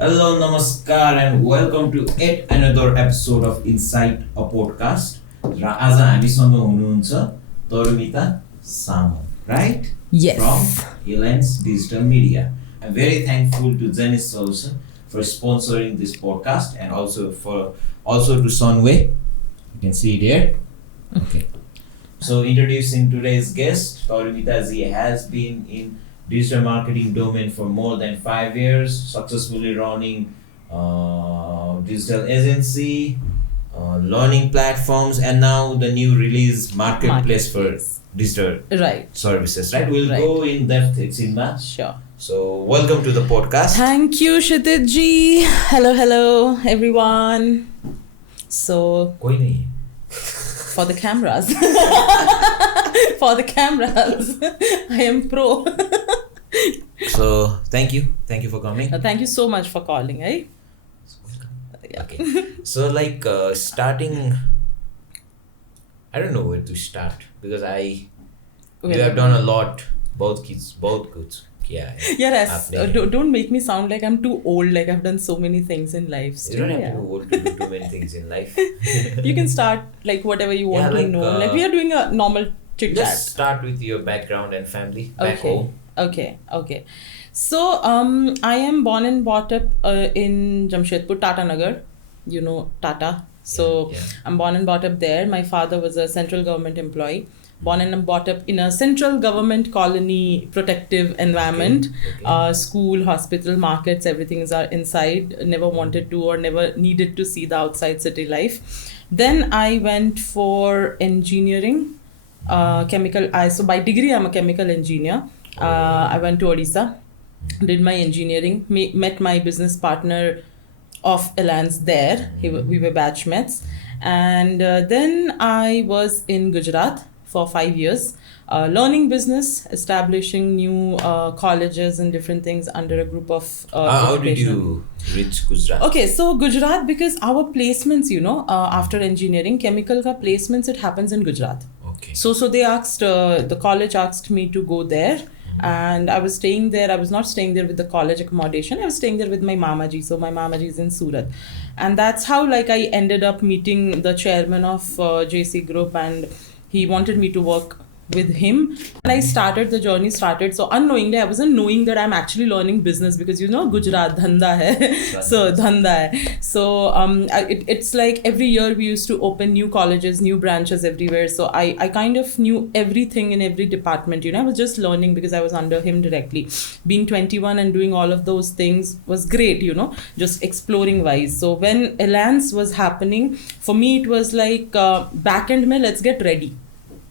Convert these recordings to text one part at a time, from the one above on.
Hello, namaskar, and welcome to yet another episode of Insight, a podcast. र आज हामीसँग हुनुहुन्छ Tarumita Samal, right? Yes. From Elance Digital Media. I'm very thankful to Zenith Solution for sponsoring this podcast and also to Sunway. You can see it here. Okay. So introducing today's guest, Tarumita Ji has been in digital marketing domain for more than 5 years, successfully running digital agency, learning platforms, and now the new release marketplace for digital services. Right? We'll go in depth, Sinma. Sure. So welcome to the podcast. Thank you, Ksitiz ji. Hello, everyone. So for the cameras, I am pro. So thank you for coming. Thank you so much for calling, eh? Yeah. Okay. So starting, I don't know where to start because you have done a lot, both good. Yeah. Yes. Don't make me sound like I'm too old. Like I've done so many things in life. You don't have to be old to do too many things in life. You can start like whatever you want to know. Like we are doing a normal chit chat. Just start with your background and family back home. Okay. So I am born and brought up in Jamshedpur, Tata Nagar. You know Tata. So I'm born and brought up there. My father was a central government employee. Born and brought up in a central government colony protective environment. Okay. School, hospital, markets, everything is inside. Never wanted to or never needed to see the outside city life. Then I went for engineering, chemical. So by degree, I'm a chemical engineer. I went to Odisha, did my engineering, met my business partner of Elance there. We were batchmates. And then I was in Gujarat for 5 years, learning business, establishing new colleges and different things under a group of How did you reach Gujarat? Okay, so Gujarat, because our placements, after engineering, chemical ka placements, it happens in Gujarat. Okay. So they asked, the college asked me to go there. And I was staying there. I was not staying there with the college accommodation. I was staying there with my Mamaji. So my Mamaji is in Surat. And that's how I ended up meeting the chairman of JC Group, and he wanted me to work with him. And I started, the journey started. So unknowingly, I wasn't knowing that I'm actually learning business because, Gujarat, dhanda hai. So dhanda hai. So it's like every year we used to open new colleges, new branches everywhere. So I kind of knew everything in every department. I was just learning because I was under him directly. Being 21 and doing all of those things was great, just exploring wise. So when Elance was happening, for me it was like back end mein, let's get ready.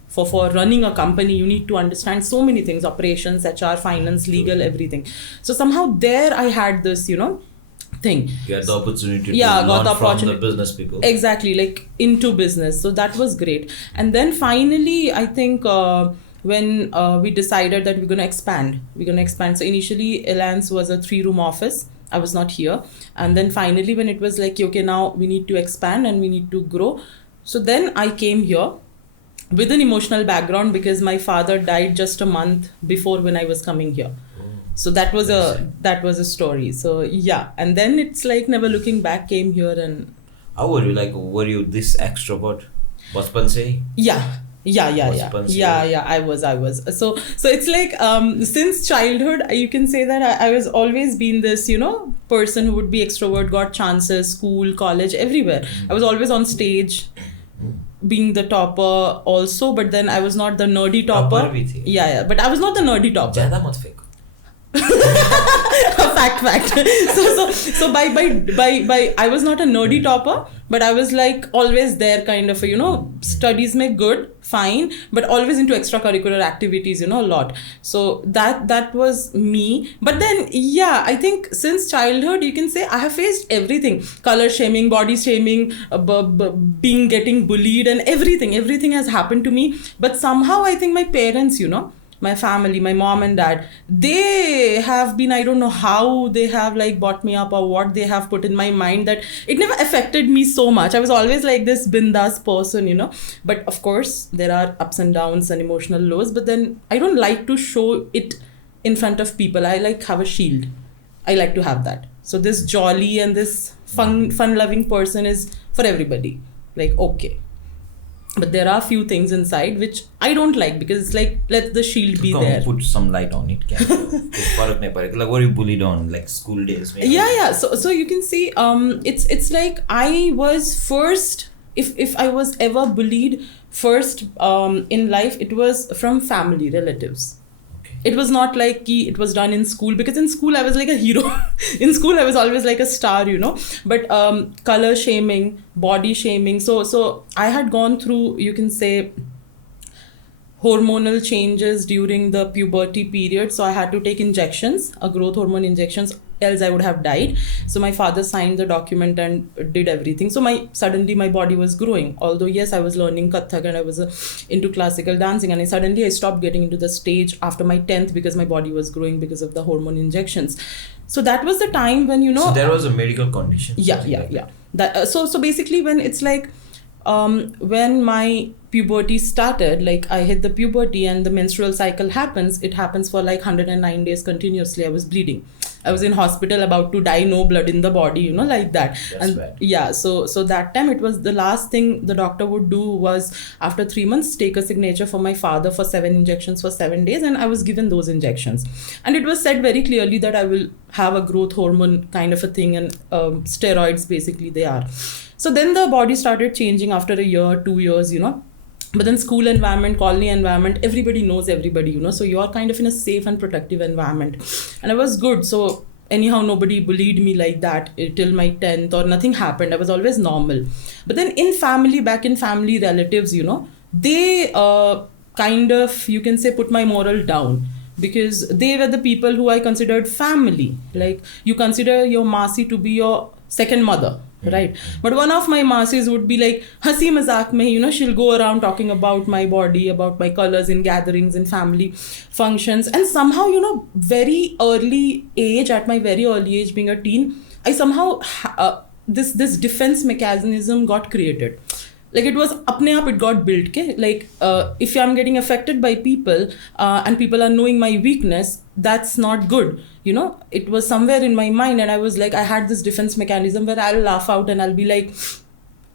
For running a company, you need to understand so many things, operations, HR, finance, legal, everything. So somehow there I had this, thing. You had the opportunity to learn from the business people. Exactly, like into business. So that was great. And then finally, I think when we decided that we're going to expand. So initially, Elance was a 3-room office. I was not here. And then finally, when it was like, okay, now we need to expand and we need to grow. So then I came here with an emotional background because my father died just a month before when I was coming here. So that was a story. So yeah, and then it's like never looking back, came here. And how were you? Were you this extrovert? Bachpan se? Yeah, I was. So it's like since childhood, you can say that I was always been this, person who would be extrovert, got chances, school, college, everywhere. I was always on stage, being the topper also, but then I was not the nerdy topper. Yeah, but I was not the nerdy topper. Zyada mat feko. Fact. So by I was not a nerdy topper, but I was like always there kind of, studies mein good, fine, but always into extracurricular activities, a lot. So that was me. But then, yeah, I think since childhood, you can say I have faced everything. Color shaming, body shaming, getting bullied and everything. Everything has happened to me. But somehow I think my parents, my family, my mom and dad, they have been, I don't know how they have brought me up or what they have put in my mind that it never affected me so much. I was always like this bindas person, But of course, there are ups and downs and emotional lows. But then I don't like to show it in front of people. I have a shield. I like to have that. So this jolly and this fun-loving person is for everybody. Like, okay. But there are few things inside which I don't like because it's like, let the shield be there. Put some light on it. Like, were you bullied on like school days? Maybe? Yeah. So you can see, it's like I was first, if I was ever bullied first in life, it was from family, relatives. It was not like it was done in school, because in school I was like a hero. In school I was always like a star, but color shaming, body shaming. So I had gone through, you can say, hormonal changes during the puberty period. So I had to take injections, growth hormone injections, else I would have died. So my father signed the document and did everything. So suddenly my body was growing. Although yes, I was learning Kathak and I was into classical dancing, and suddenly I stopped getting into the stage after my 10th because my body was growing because of the hormone injections. So that was the time when, So there was a medical condition. Yeah. So basically when it's like, when my puberty started, like I hit the puberty and the menstrual cycle happens, it happens for like 109 days continuously. I was bleeding. I was in hospital about to die, no blood in the body, like that. That's bad. Yeah, so that time it was the last thing the doctor would do was after 3 months take a signature for my father for 7 injections for 7 days, and I was given those injections. And it was said very clearly that I will have a growth hormone kind of a thing, and steroids basically they are. So then the body started changing after a year, 2 years, But then school environment, colony environment, everybody knows everybody, So you're kind of in a safe and protective environment. And I was good. So anyhow, nobody bullied me like that till my 10th or nothing happened. I was always normal. But then back in family relatives, they kind of, you can say, put my moral down. Because they were the people who I considered family. Like you consider your Masi to be your second mother. Right. But one of my masis would be like, Hasi mazak mein, she'll go around talking about my body, about my colors in gatherings and family functions. And somehow, very early age, at my very early age, being a teen, I somehow, this defense mechanism got created. Like it was, apne aap, it got built. Okay? Like if I'm getting affected by people and people are knowing my weakness, that's not good. It was somewhere in my mind, and I was like, I had this defense mechanism where I'll laugh out and I'll be like,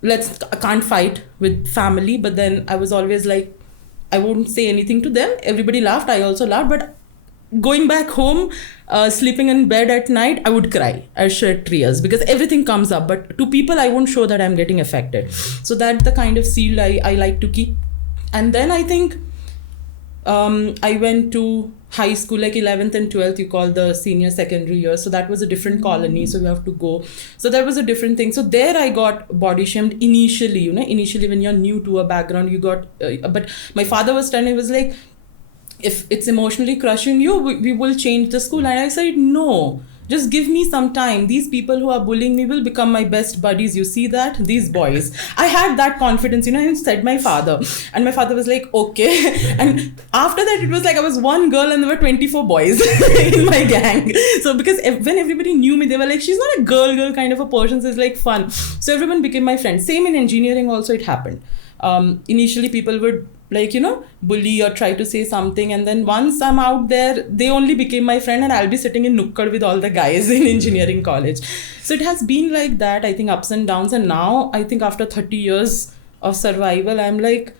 I can't fight with family. But then I was always like, I won't say anything to them. Everybody laughed. I also laughed. But going back home, sleeping in bed at night, I would cry. I shed tears because everything comes up. But to people, I won't show that I'm getting affected. So that's the kind of seal I like to keep. And then I think I went to high school, like 11th and 12th, you call the senior secondary year. So that was a different colony. So you have to go. So that was a different thing. So there I got body shamed initially, initially when you're new to a background, you got, but my father was telling, he was like, if it's emotionally crushing you, we will change the school. And I said, no, just give me some time. These people who are bullying me will become my best buddies. You see that? These boys. I had that confidence, and said my father. And my father was like, okay. And after that, it was like I was one girl and there were 24 boys in my gang. So because when everybody knew me, they were like, she's not a girl kind of a person. So it's like fun. So everyone became my friend. Same in engineering also it happened. Initially people would bully or try to say something, and then once I'm out there, they only became my friend, and I'll be sitting in Nukkad with all the guys in engineering college. So it has been like that, I think, ups and downs. And now I think after 30 years of survival, I'm like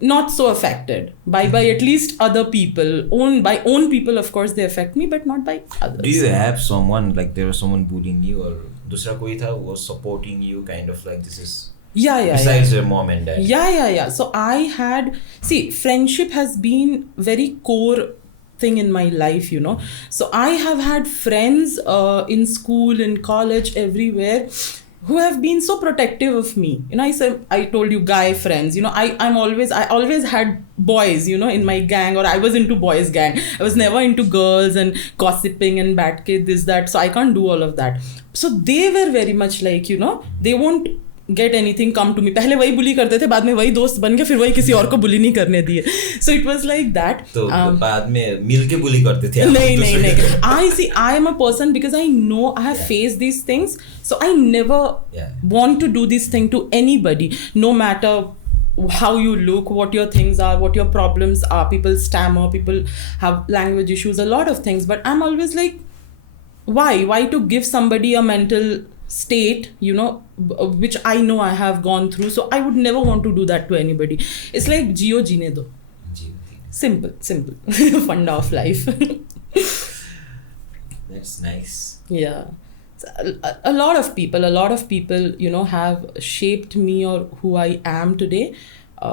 not so affected by at least other people. By own people, of course, they affect me, but not by others. Do you have someone, like there was someone bullying you, or dusra koi tha who was supporting you, kind of like this is... Besides your mom and dad. Yeah. So I had... See, friendship has been very core thing in my life, So I have had friends in school, in college, everywhere, who have been so protective of me. I told you guy friends, I always had boys, in my gang, or I was into boys gang. I was never into girls and gossiping and bad kid, this, that. So I can't do all of that. So they were very much like, they won't get anything come to me. पहले वही bully करते थे, बाद में वही दोस्त बन के फिर वही किसी और को bully नहीं करने दिए. So it was like that. तो बाद में मिलके bully करते थे. नहीं. I am a person, because I know I have faced these things. So I never want to do this thing to anybody, no matter how you look, what your things are, what your problems are. People stammer, people have language issues, a lot of things. But I'm always like, why to give somebody a mental state, which I know I have gone through. So I would never want to do that to anybody. It's like Jio Jeene Do. Simple funda of life. That's nice. Yeah. A lot of people, have shaped me or who I am today.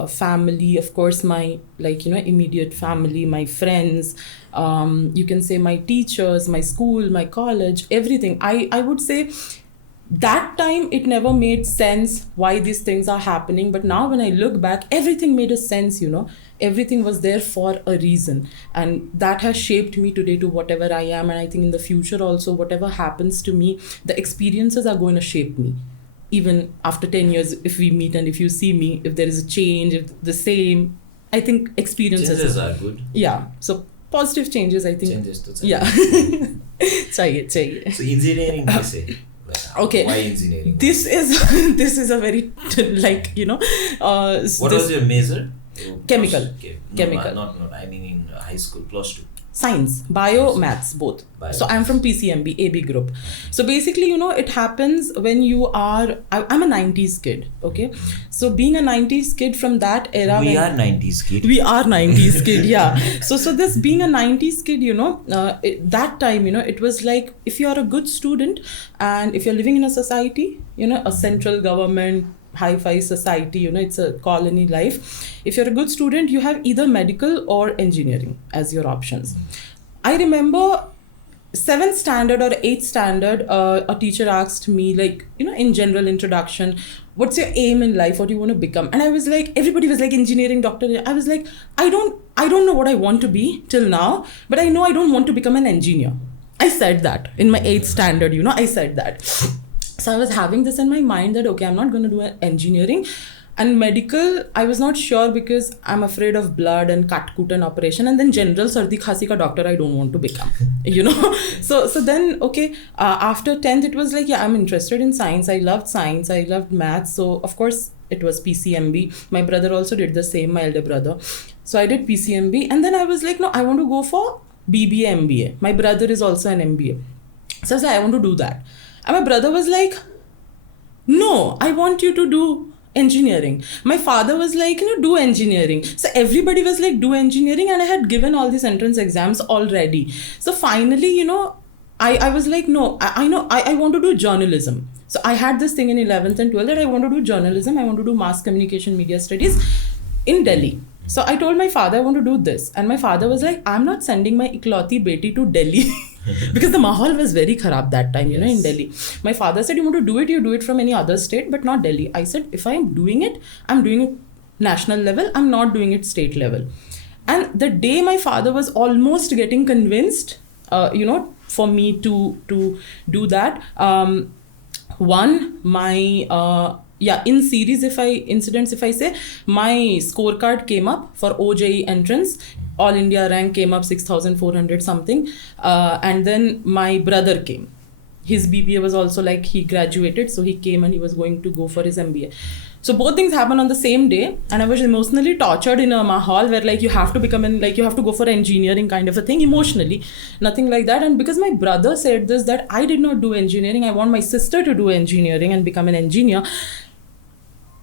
Family, of course, my immediate family, my friends, you can say my teachers, my school, my college, everything. I would say that time it never made sense why these things are happening, but now when I look back, everything made a sense. Everything was there for a reason, and that has shaped me today to whatever I am. And I think in the future also, whatever happens to me, the experiences are going to shape me. Even after 10 years, if we meet and if you see me, if there is a change, if the same, I think experiences are good. Yeah. So positive changes, I think. Changes to yeah. Chahiye. So engineering, they say. Okay. Why engineering? This is a very what was your major? Chemical. Chemical. Not. I mean in high school, plus 2. Science, bio, maths, both. So I'm from PCMB, AB group. So basically, it happens when you are, I'm a 90s kid, okay? So being a 90s kid from that era. We are 90s kid. We are 90s kid, yeah. So this being a 90s kid, that time, it was like, if you are a good student and if you're living in a society, a central government, hi-fi society, it's a colony life. If you're a good student, you have either medical or engineering as your options. I remember 7th standard or 8th standard, a teacher asked me, in general introduction, what's your aim in life? What do you want to become? And I was like, everybody was like engineering, doctor. I was like, I don't know what I want to be till now, but I know I don't want to become an engineer. I said that in my 8th standard, I said that. So I was having this in my mind that, okay, I'm not going to do engineering. And medical, I was not sure because I'm afraid of blood and cut and operation. And then general sardi khasi ka doctor, I don't want to become, So then, okay, after 10th, it was like, yeah, I'm interested in science. I loved science. I loved maths. So, of course, it was PCMB. My brother also did the same, my elder brother. So I did PCMB. And then I was like, no, I want to go for BBA, MBA. My brother is also an MBA. So I said, I want to do that. And my brother was like, no, I want you to do engineering. My father was like, do engineering. So everybody was like, do engineering. And I had given all these entrance exams already. So finally, I was like, no, I know, I want to do journalism. So I had this thing in 11th and 12th that I want to do journalism. I want to do mass communication media studies in Delhi. So I told my father, I want to do this. And my father was like, I'm not sending my iklauti beti to Delhi. Because the mahal was very kharab that time, in Delhi. My father said, you want to do it, you do it from any other state, but not Delhi. I said, if I'm doing it national level. I'm not doing it state level. And the day my father was almost getting convinced, for me to do that, in series, if I say, my scorecard came up for OJE entrance. All India rank came up 6,400 something. And then my brother came. His BBA was also like, he graduated. So he came and he was going to go for his MBA. So both things happened on the same day. And I was emotionally tortured in a mahal where you have to you have to go for engineering kind of a thing emotionally. Nothing like that. And because my brother said this, that I did not do engineering. I want my sister to do engineering and become an engineer.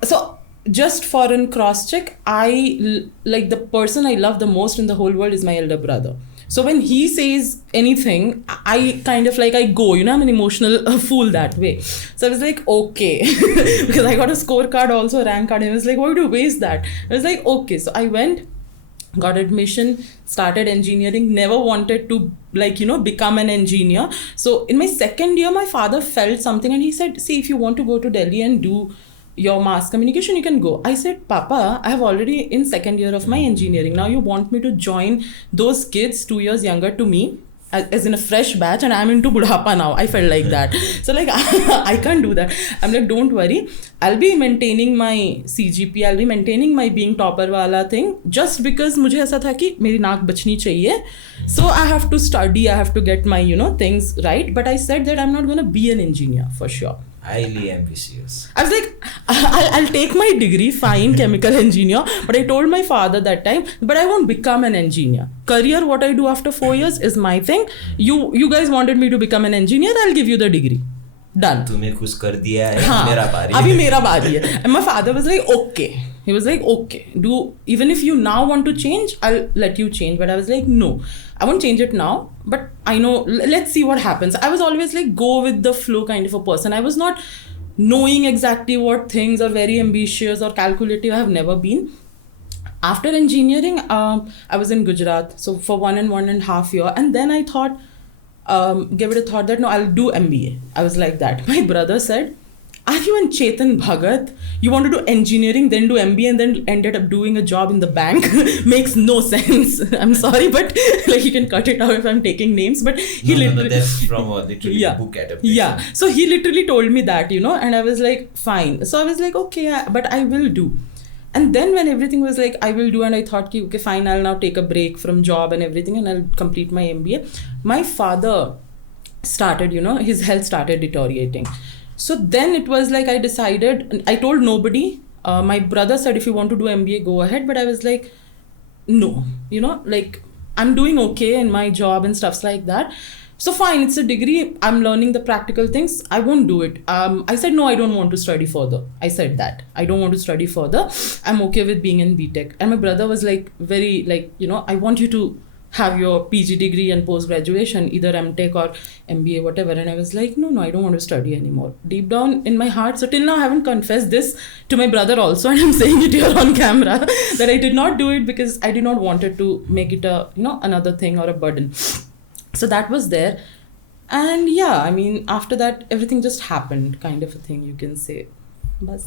So just for a cross check, the person I love the most in the whole world is my elder brother. So when he says anything, I kind of I go, I'm an emotional fool that way. So I was like, okay, because I got a scorecard also, a rank card. And I was like, why would you waste that? I was like, okay. So I went, got admission, started engineering, never wanted to become an engineer. So in my second year, my father felt something and he said, see, if you want to go to Delhi and do your mass communication, you can go. I said, Papa, I have already in second year of my engineering. Now you want me to join those kids 2 years younger to me as in a fresh batch, and I'm into budhapa now. I felt like that. So I can't do that. I'm like, don't worry. I'll be maintaining my CGP. I'll be maintaining my being topper wala thing just because mujhe aisa tha ki meri naak bachni chahiye. So I have to study. I have to get my, things right. But I said that I'm not going to be an engineer for sure. Highly ambitious. I was like, I'll take my degree, fine, chemical engineer. But I told my father that time, but I won't become an engineer. Career, what I do after 4 years is my thing. You guys wanted me to become an engineer, I'll give you the degree. Done. तुम्हें खुश कर दिया है, हाँ, मेरा बारी अभी मेरा बारी है. And my father was like, okay. He was like, okay, even if you now want to change, I'll let you change. But I was like, no, I won't change it now. But I know, let's see what happens. I was always like, go with the flow kind of a person. I was not knowing exactly what things or very ambitious or calculative. I have never been. After engineering, I was in Gujarat. So for 1.5 years. And then I thought, gave it a thought that, no, I'll do MBA. I was like that. My brother said, are you in Chetan Bhagat? You want to do engineering, then do MBA, and then ended up doing a job in the bank? Makes no sense. I'm sorry, but like you can cut it out if I'm taking names. But he literally that's from literally yeah, book adaptation. Yeah. So he literally told me that, and I was like, fine. So I was like, okay, but I will do. And then when everything was like, I will do, and I thought, okay, fine, I'll now take a break from job and everything, and I'll complete my MBA. My father started, his health started deteriorating. So then it was like I decided, I told nobody. My brother said, if you want to do MBA, go ahead. But I was like, no, like I'm doing okay in my job and stuffs like that. So fine, it's a degree. I'm learning the practical things. I won't do it. I said, no, I don't want to study further. I said that. I don't want to study further. I'm okay with being in B.Tech. And my brother was like, very like, I want you to have your PG degree and post-graduation, either MTech or MBA, whatever. And I was like, no, I don't want to study anymore. Deep down in my heart. So till now, I haven't confessed this to my brother also. And I'm saying it here on camera that I did not do it because I did not want it to make it a, another thing or a burden. So that was there. And yeah, I mean, after that, everything just happened, kind of a thing, you can say. बस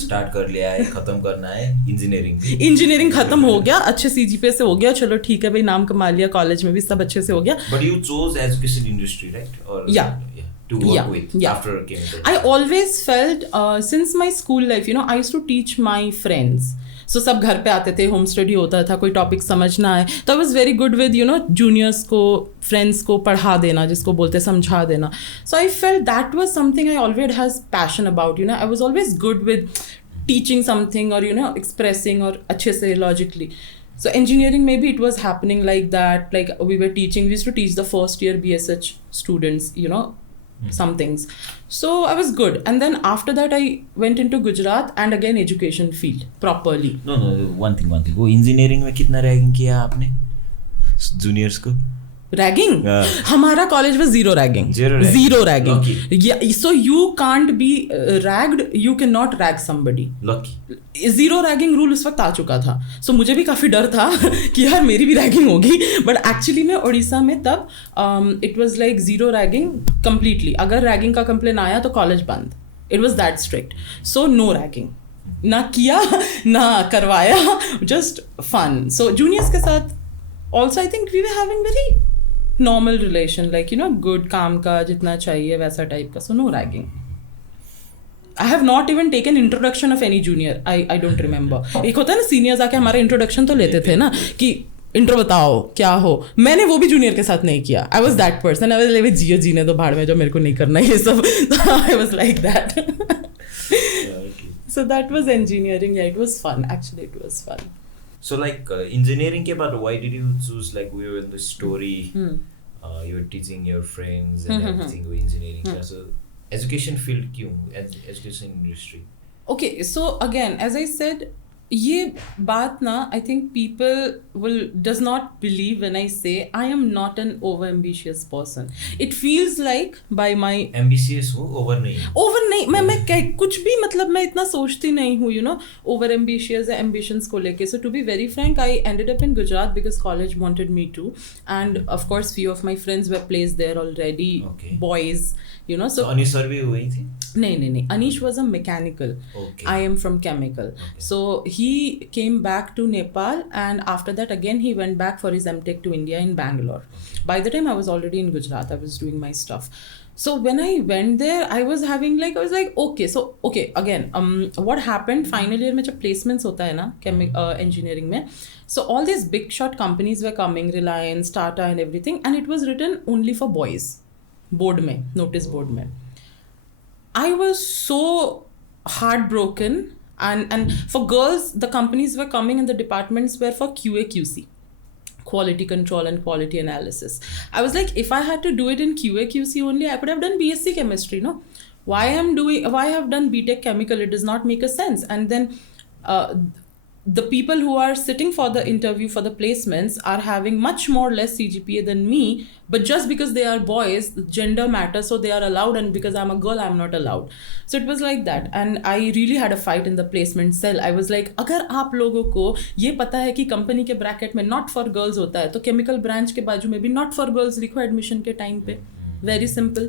start कर लिया है, खत्म करना है engineering खत्म हो गया, अच्छे सीजीपीए से हो गया, चलो ठीक है भाई, नाम कमा लिया, कॉलेज में भी सब अच्छे से हो गया. But you chose education industry, right? और to work with after chemical. I always felt since my school life, I used to teach my friends. So सब घर पे आते थे, होम स्टडी होता था, कोई टॉपिक समझना है तो I was very good with juniors को, फ्रेंड्स को पढ़ा देना, जिसको बोलते समझा देना. So I felt that was something I always has passion about. I was always good with teaching something और एक्सप्रेसिंग और अच्छे से logically. So engineering, maybe it was happening like that, like we used to teach the first year BSH students, some things. So I was good. And then after that I went into Gujarat and again education field properly. No, one thing. वो engineering में कितना ragging किया आपने juniors को? Ragging? हमारा college was zero ragging. Zero ragging. Lucky. Yeah, so you can't be ragged. You cannot rag somebody. Lucky. Zero ragging rule उस वक्त आ चुका था. So मुझे भी काफ़ी डर था कि यार मेरी भी ragging होगी. But actually मैं उड़ीसा में तब it was like zero ragging completely. अगर ragging का complaint आया तो college बंद. It was that strict. So no ragging. ना किया ना करवाया. Just fun. So juniors के साथ also I think we were having very normal relation, like good, काम का जितना चाहिए वैसा टाइप का. So no ragging. I have not even taken introduction of any junior. I don't remember. एक होता है ना सीनियर्स आके हमारा इंट्रोडक्शन तो लेते थे ना कि इंट्रो बताओ क्या हो. मैंने वो भी जूनियर के साथ नहीं किया. I was that person. I was like जियो जीने दो भाड़ में, जो मेरे को नहीं करना ये सब. I was like that. So that was engineering. Yeah, it was fun. Actually, it was fun. So like engineering के बाद why did you choose, like we were in the story, you were teaching your friends and everything with engineering. So education field क्यों? Education industry. Okay, so again, as I said, ये बात ना, I think people does not believe when I say I am not an over ambitious person. It feels like by my ambitious हूँ, over नहीं. मैं कुछ भी मतलब मैं इतना सोचती नहीं हूँ, over ambitious है ambitions को लेके. So to be very frank, I ended up in Gujarat because college wanted me to, and of course few of my friends were placed there already. Okay. Boys, so Anish sir भी हुई थी? नहीं. Anish was a mechanical. Okay. I am from chemical. Okay. So he came back to Nepal, and after that again he went back for his MTech to India in Bangalore. By the time I was already in Gujarat, I was doing my stuff. So when I went there, I was like, okay, again, what happened, final year में जब placements होता है ना engineering में, so all these big shot companies were coming, Reliance, Tata and everything, and it was written only for boys, board में, notice board में. I was so heartbroken. And for girls, the companies were coming and the departments were for QA QC, quality control and quality analysis. I was like, if I had to do it in QA QC only, I could have done BSc chemistry, no? Why I have done B.Tech chemical? It does not make a sense. And then the people who are sitting for the interview for the placements are having much more less CGPA than me, but just because they are boys, gender matters, so they are allowed, and because I'm a girl, I'm not allowed. So it was like that, and I really had a fight in the placement cell. I was like, अगर आप लोगों को ये पता है कि company के bracket में नॉट फॉर गर्ल्स होता है, तो केमिकल ब्रांच के बाजू में भी नॉट फॉर गर्ल्स लिखो एडमिशन के टाइम पे. Very simple.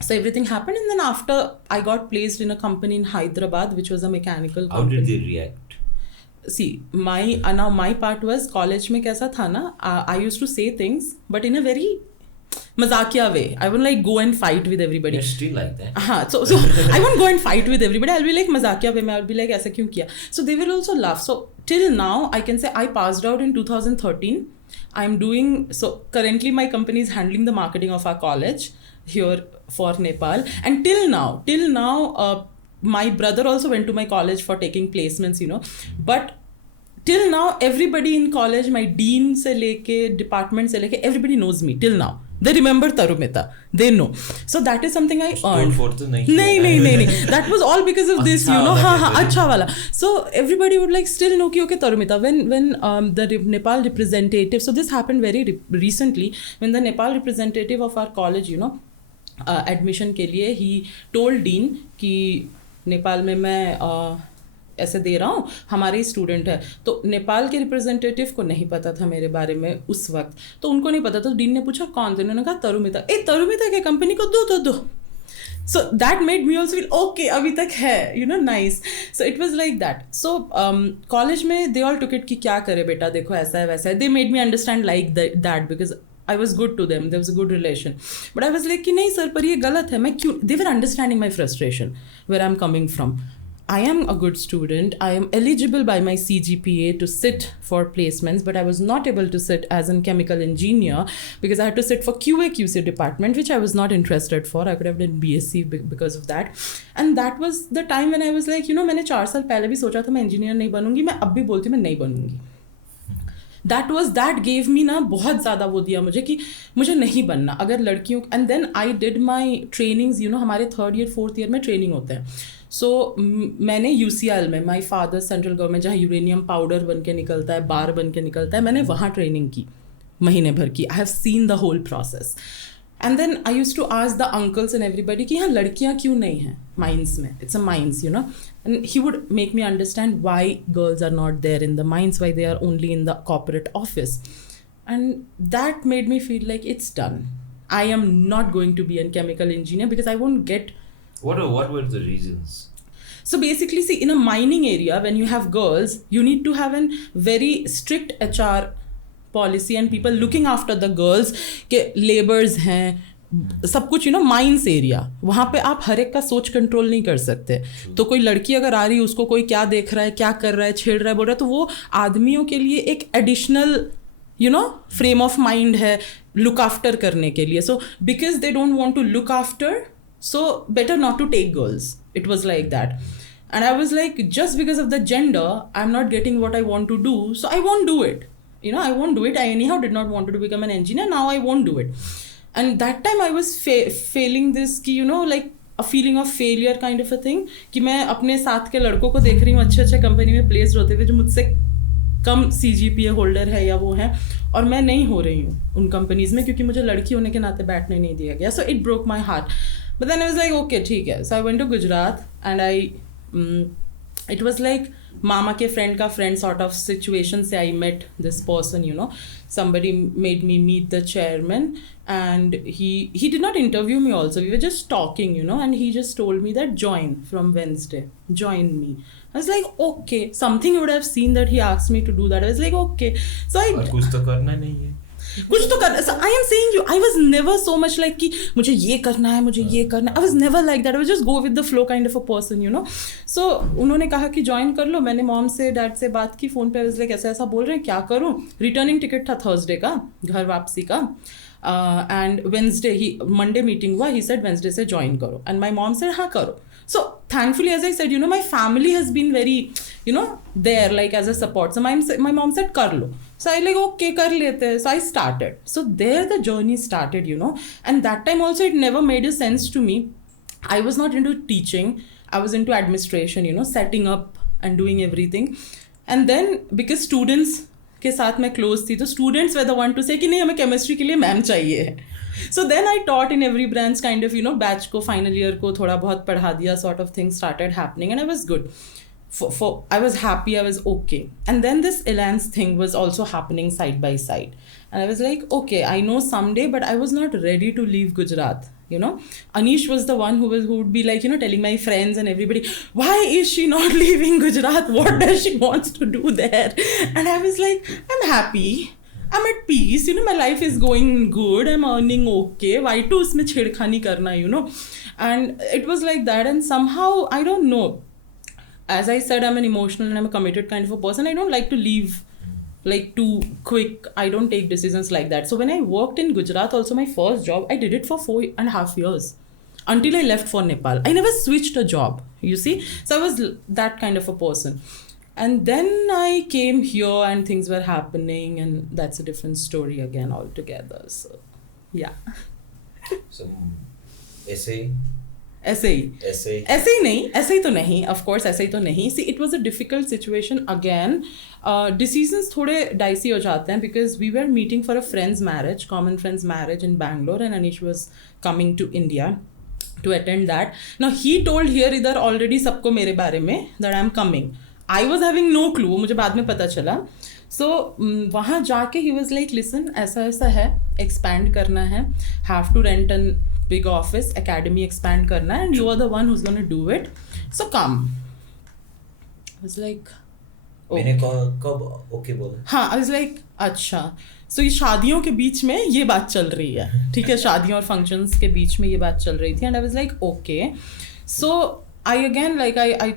So everything happened, and then after I got placed in a company in Hyderabad, which was a mechanical company. How did they react? See, my part was college में कैसा था ना, I used to say things but in a very mazakiya way. I wouldn't like go and fight with everybody. You're still like that. So I won't go and fight with everybody. I'll be like mazakiya way. I would be like ऐसा क्यों किया? So they will also laugh. So till now I can say I passed out in 2013. I'm doing, so currently my company is handling the marketing of our college here for Nepal, and till now my brother also went to my college for taking placements, but till now everybody in college, my dean se leke department se leke, everybody knows me till now. They remember Tarumita, they know. So that is something I earned. nahi. That was all because of this, acha wala. So everybody would like still know ki okay Tarumita. When the Nepal representative, so this happened very recently, when the Nepal representative of our college, admission के लिए he told dean कि नेपाल में मैं ऐसे दे रहा हूँ, हमारे student है. तो नेपाल के रिप्रेजेंटेटिव को नहीं पता था मेरे बारे में उस वक्त, तो उनको नहीं पता था. डीन ने पूछा कौन थे, उन्होंने कहा तरुमिता. तरुमिता के कंपनी को दो. So that made me also feel okay, अभी तक है, nice. So it was like that. So college में they all took it कि क्या करे बेटा, देखो ऐसा है वैसा है. They made me understand like that because I was good to them. There was a good relation. But I was like कि नहीं सर, पर ये गलत है, मैं क्यों. They were understanding my frustration, where I'm coming from. I am a good student. I am eligible by my CGPA to sit for placements, but I was not able to sit as a chemical engineer because I had to sit for QA QC department, which I was not interested for. I could have done BSc because of that. And that was the time when I was like, मैंने 4 साल पहले भी सोचा था मैं engineer नहीं बनूंगी, मैं अब भी बोलती मैं नहीं बनूंगी. That gave me ना बहुत ज़्यादा वो दिया मुझे कि मुझे नहीं बनना अगर लड़कियों. And then I did my trainings, हमारे 3rd year 4th year में ट्रेनिंग होते हैं. So मैंने UCL में, माई फादर सेंट्रल गवर्नमेंट, जहाँ यूरेनियम पाउडर बन के निकलता है, बार बन के निकलता है, मैंने वहाँ ट्रेनिंग की महीने भर की. I have seen the whole process. And then I use to ask the uncles and everybody कि यहाँ लड़कियाँ क्यों नहीं हैं माइंस में. It's a mines, and he would make me understand why girls are not there in the mines, why they are only in the corporate office. And that made me feel like it's done. I am not going to be a chemical engineer because I won't get. What were the reasons? So basically, see, in a mining area, when you have girls, you need to have a very strict HR policy and people looking after the girls. के labours हैं, सब कुछ mines area, वहाँ पे आप हर एक का सोच कंट्रोल नहीं कर सकते. तो कोई लड़की अगर आ रही है, उसको कोई क्या देख रहा है, क्या कर रहा है, छेड़ रहा है, बोल रहा है, तो वो आदमियों के लिए एक एडिशनल फ्रेम ऑफ माइंड है लुक आफ्टर करने के लिए. So because they don't want to look after, so better not to take girls. It was like that. And I was like, just because of the gender, I'm not getting what I want to do, so I won't do it. I won't do it. I anyhow did not want to become an engineer. Now I won't do it. And that time I was failing this ki, like a feeling of failure kind of a thing, कि मैं अपने साथ के लड़कों को देख रही हूँ अच्छे कंपनी में प्लेस होते हुए जो मुझसे कम CGPA होल्डर है या वो है, और मैं नहीं हो रही हूँ उन कंपनीज में क्योंकि मुझे लड़की होने के नाते बैठने नहीं दिया गया. So it broke my heart. But then I was like, okay, ठीक है. So I went to Gujarat and it was like मामा के friend का friend sort of situation से I met this person, somebody made me meet the chairman, and he did not interview me also. We were just talking, and he just told me that join from Wednesday, join me. I was like, okay, something you would have seen that he asked me to do that. I was like, okay. So कुछ तो करना नहीं है. कुछ तो करना. So I am saying you, I was never so much like कि मुझे ये करना है, मुझे ये करना है. I was never like that. I was just go with the flow kind of a person, So उन्होंने कहा कि ज्वाइन कर लो. मैंने मॉम से डैड से बात की फ़ोन पे. I was like ऐसा बोल रहे हैं, क्या करूँ. रिटर्निंग टिकट था थर्सडे का, घर वापसी का. And Monday meeting हुआ, he said Wednesday से join करो, and my mom said हाँ करो. So thankfully, as I said, my family has been very, there like as a support. So my mom said कर लो. So I like, okay, कर लेते हैं. So I started. So there the journey started, and that time also it never made a sense to me. I was not into teaching. I was into administration, setting up and doing everything. And then because students के साथ मैं close थी, तो students were the one to say कि नहीं हमें chemistry के लिए मैम चाहिए. So then I taught in every branch kind of, batch को final year को थोड़ा बहुत पढ़ा दिया, sort of things started happening, and I was good. I was happy, I was okay. And then this Elance thing was also happening side by side. And I was like, okay, I know someday, but I was not ready to leave Gujarat. Anish was the one who would be like, telling my friends and everybody, why is she not leaving Gujarat? What does she wants to do there? And I was like, I'm happy. I'm at peace. My life is going good. I'm earning okay. Why to usme chhedkhani karna, And it was like that. And somehow, I don't know. As I said, I'm an emotional and I'm a committed kind of a person. I don't like to leave like too quick. I don't take decisions like that. So when I worked in Gujarat, also my first job, I did it for 4.5 years until I left for Nepal. I never switched a job, you see. So I was that kind of a person. And then I came here and things were happening, and that's a different story again altogether. So, yeah. So, essay तो नहीं, of course ऐसे तो नहीं. See, it was a difficult situation again. Decisions थोड़े dicey हो जाते हैं, because we were meeting for a friend's marriage, common friend's marriage in Bangalore, and Anish was coming to India to attend that. Now he told here इधर already सबको मेरे बारे में that I'm coming. I was having no clue, मुझे बाद में पता चला. So वहाँ जाके he was like, listen, ऐसा है, expand करना है, have to rent an big office, academy expand करना है, and you are the one who's going to do it. So come. I was like, oh. मैंने कब okay बोला? हाँ, I was like, अच्छा. So ये शादियों के बीच में ये बात चल रही है, ठीक है, शादियों और functions के बीच में ये बात चल रही थी, and I was like, okay. So I again like I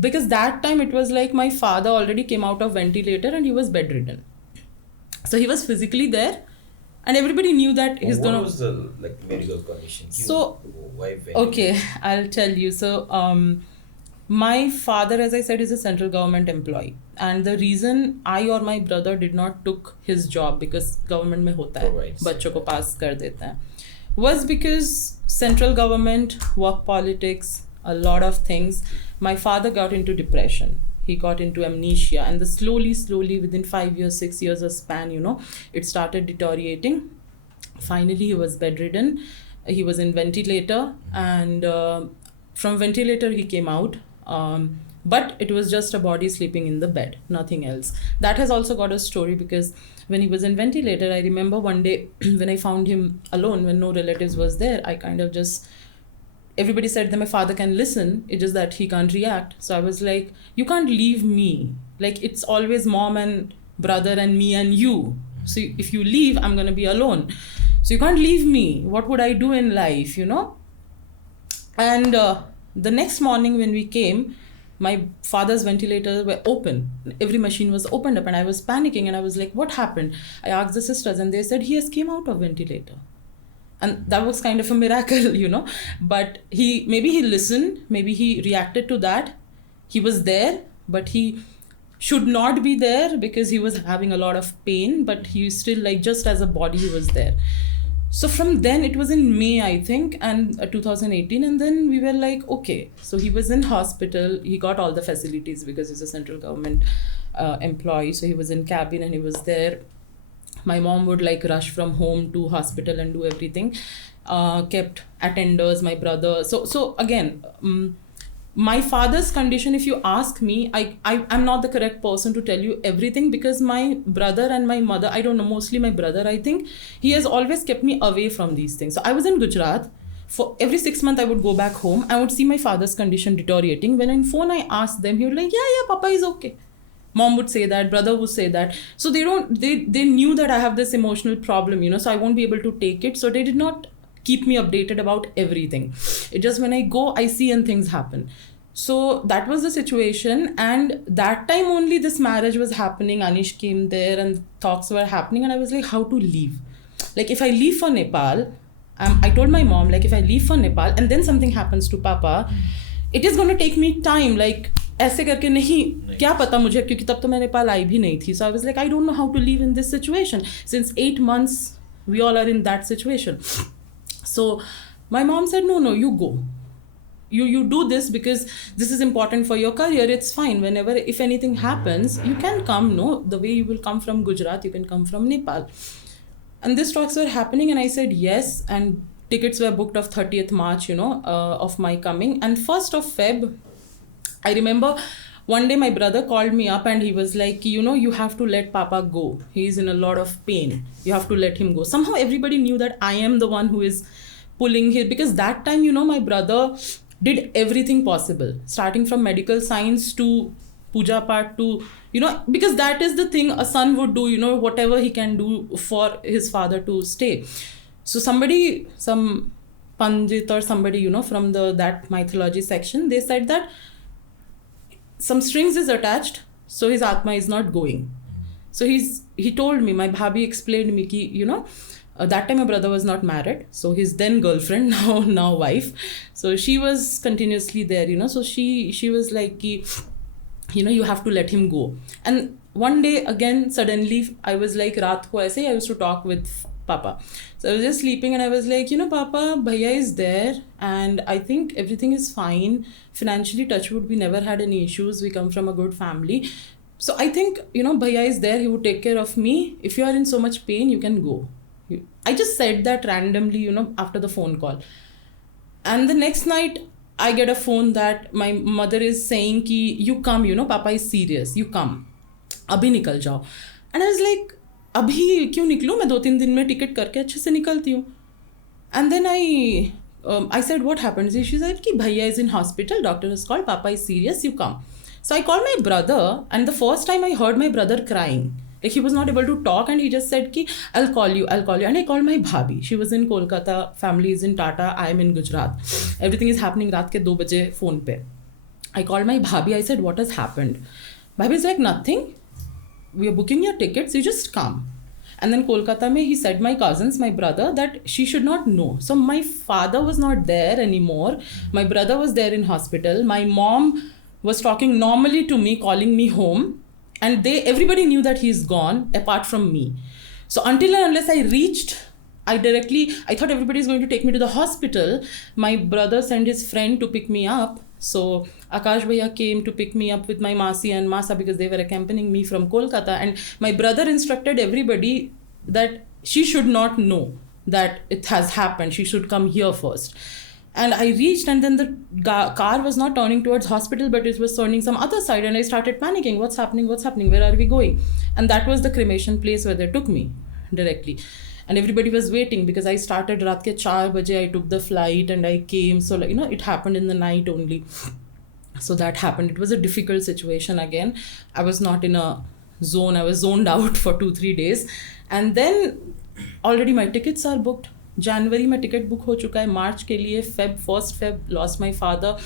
because that time it was like my father already came out of ventilator and he was bedridden. So he was physically there. And everybody knew that he's gonna. What was the medical condition? So, okay, I'll tell you. So, my father, as I said, is a central government employee, and the reason I or my brother did not took his job, because government में होता है, बच्चों को pass कर देते हैं, was because central government, work politics, a lot of things. My father got into depression. He got into amnesia, and the slowly within 5 years, 6 years of span, it started deteriorating. Finally, he was bedridden. He was in ventilator, and from ventilator he came out. But it was just a body sleeping in the bed, nothing else. That has also got a story, because when he was in ventilator, I remember one day when I found him alone, when no relatives was there, I kind of just, everybody said that my father can listen, it's just that he can't react. So I was like, you can't leave me. Like, it's always mom and brother and me and you. So if you leave, I'm going to be alone. So you can't leave me. What would I do in life, And the next morning when we came, my father's ventilators were open. Every machine was opened up, and I was panicking, and I was like, what happened? I asked the sisters, and they said, he has came out of ventilator. And that was kind of a miracle, But maybe he listened, maybe he reacted to that. He was there, but he should not be there because he was having a lot of pain, but he still, just as a body, he was there. So from then, it was in May, I think, and 2018. And then we were like, okay. So he was in hospital. He got all the facilities because he's a central government employee. So he was in cabin and he was there. My mom would rush from home to hospital and do everything. Kept attenders, my brother. So again, my father's condition, if you ask me, I'm not the correct person to tell you everything, because my brother and my mother, I don't know, mostly my brother, I think, he has always kept me away from these things. So I was in Gujarat. For every 6 months, I would go back home. I would see my father's condition deteriorating. When on phone, I asked them, he would yeah, Papa is okay. Mom would say that, brother would say that. So they knew that I have this emotional problem, so I won't be able to take it. So they did not keep me updated about everything. It just, when I go, I see and things happen. So that was the situation. And that time only this marriage was happening. Anish came there and talks were happening. And I was like, how to leave? like if I leave for Nepal, I told my mom, like if I leave for Nepal and then something happens to Papa, it is going to take me time. Like ऐसे करके नहीं क्या पता मुझे, क्योंकि तब तो मैं नेपाल आई भी नहीं थी. So I was like, I don't know how to live in this situation. Since 8 months, we all are in that situation. So my mom said, no, you go. You do this because this is important for your career. It's fine. Whenever, if anything happens, you can come, no? The way you will come from Gujarat, you can come from Nepal. And these talks were happening and I said yes. And tickets were booked of 30th March, of my coming. And 1st of Feb, I remember one day my brother called me up and he was like, you have to let Papa go. He's in a lot of pain. You have to let him go. Somehow everybody knew that I am the one who is pulling him, because that time, my brother did everything possible, starting from medical science to puja part to, because that is the thing a son would do, whatever he can do for his father to stay. So somebody, some Pandit or somebody, from that mythology section, they said that some strings is attached, so his Atma is not going. So he told me, my bhabi explained me ki, that time my brother was not married, so his then girlfriend, now wife, so she was continuously there, so she was like, you have to let him go. And one day again, suddenly I was like, raat ko aise I used to talk with Papa. So I was just sleeping and I was like, Papa, Bhaiya is there and I think everything is fine. Financially, touch wood, we never had any issues. We come from a good family. So I think, Bhaiya is there. He would take care of me. If you are in so much pain, you can go. I just said that randomly, after the phone call. And the next night, I get a phone that my mother is saying ki, you come, Papa is serious. You come. Abhi nikal jao. And I was like, अभी क्यों निकलूँ, मैं 2-3 दिन में ticket करके अच्छे से निकलती हूँ. And then I said, what happened? She said कि भैया is in hospital, doctor has called, Papa is serious, you come. So I called my brother and the first time I heard my brother crying. Like he was not able to talk and he just said ki, I'll call you. And I called my bhabi. She was in Kolkata, family is in Tata, I am in Gujarat. Everything is happening raat ke 2 baje phone pe. I called my bhabi, I said, what has happened? Bhabi is like, nothing. We are booking your tickets, you just come. And then Kolkata mein, he said my cousins, my brother, that she should not know. So my father was not there anymore. My brother was there in hospital. My mom was talking normally to me, calling me home. And everybody knew that he's gone, apart from me. So until and unless I reached, I thought everybody is going to take me to the hospital. My brother sent his friend to pick me up. So Akash Bhaiya came to pick me up with my Masi and Masa because they were accompanying me from Kolkata. And my brother instructed everybody that she should not know that it has happened. She should come here first. And I reached and then the car was not turning towards hospital, but it was turning some other side. And I started panicking. What's happening? Where are we going? And that was the cremation place where they took me directly. And everybody was waiting because I started raat ke 4 baje. I took the flight and I came. So, it happened in the night only. So that happened. It was a difficult situation again. I was not in a zone. I was zoned out for 2-3 days. And then already my tickets are booked. January my ticket book ho chuka hai. March ke liye, 1st Feb, lost my father.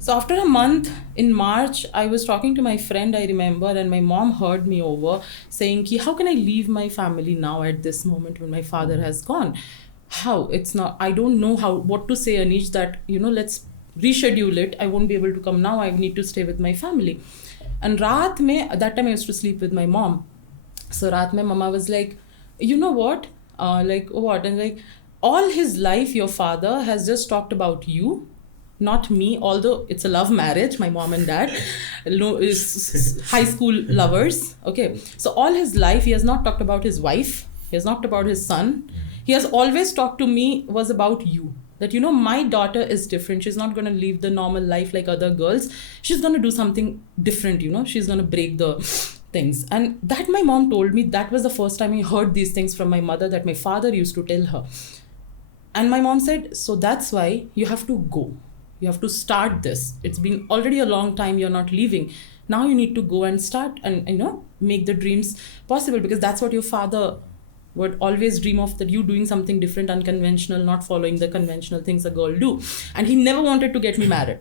So after a month in March, I was talking to my friend, I remember, and my mom heard me over saying, ki, how can I leave my family now at this moment when my father has gone? How? It's not, I don't know what to say, Anish, that, let's reschedule it. I won't be able to come now. I need to stay with my family. And raat mein, that time I used to sleep with my mom. So raat mein mama was like, you know what? Like, what? And like, all his life, your father has just talked about you, not me, although it's a love marriage, my mom and dad is high school lovers. Okay. So all his life, he has not talked about his wife. He has not talked about his son. He has always talked to me was about you. That, my daughter is different. She's not going to live the normal life like other girls. She's going to do something different, She's going to break the things. And that my mom told me, that was the first time I heard these things from my mother that my father used to tell her. And my mom said, so that's why you have to go. You have to start this. It's been already a long time you're not leaving. Now you need to go and start and, make the dreams possible, because that's what your father would always dream of, that you doing something different, unconventional, not following the conventional things a girl do. And he never wanted to get me married.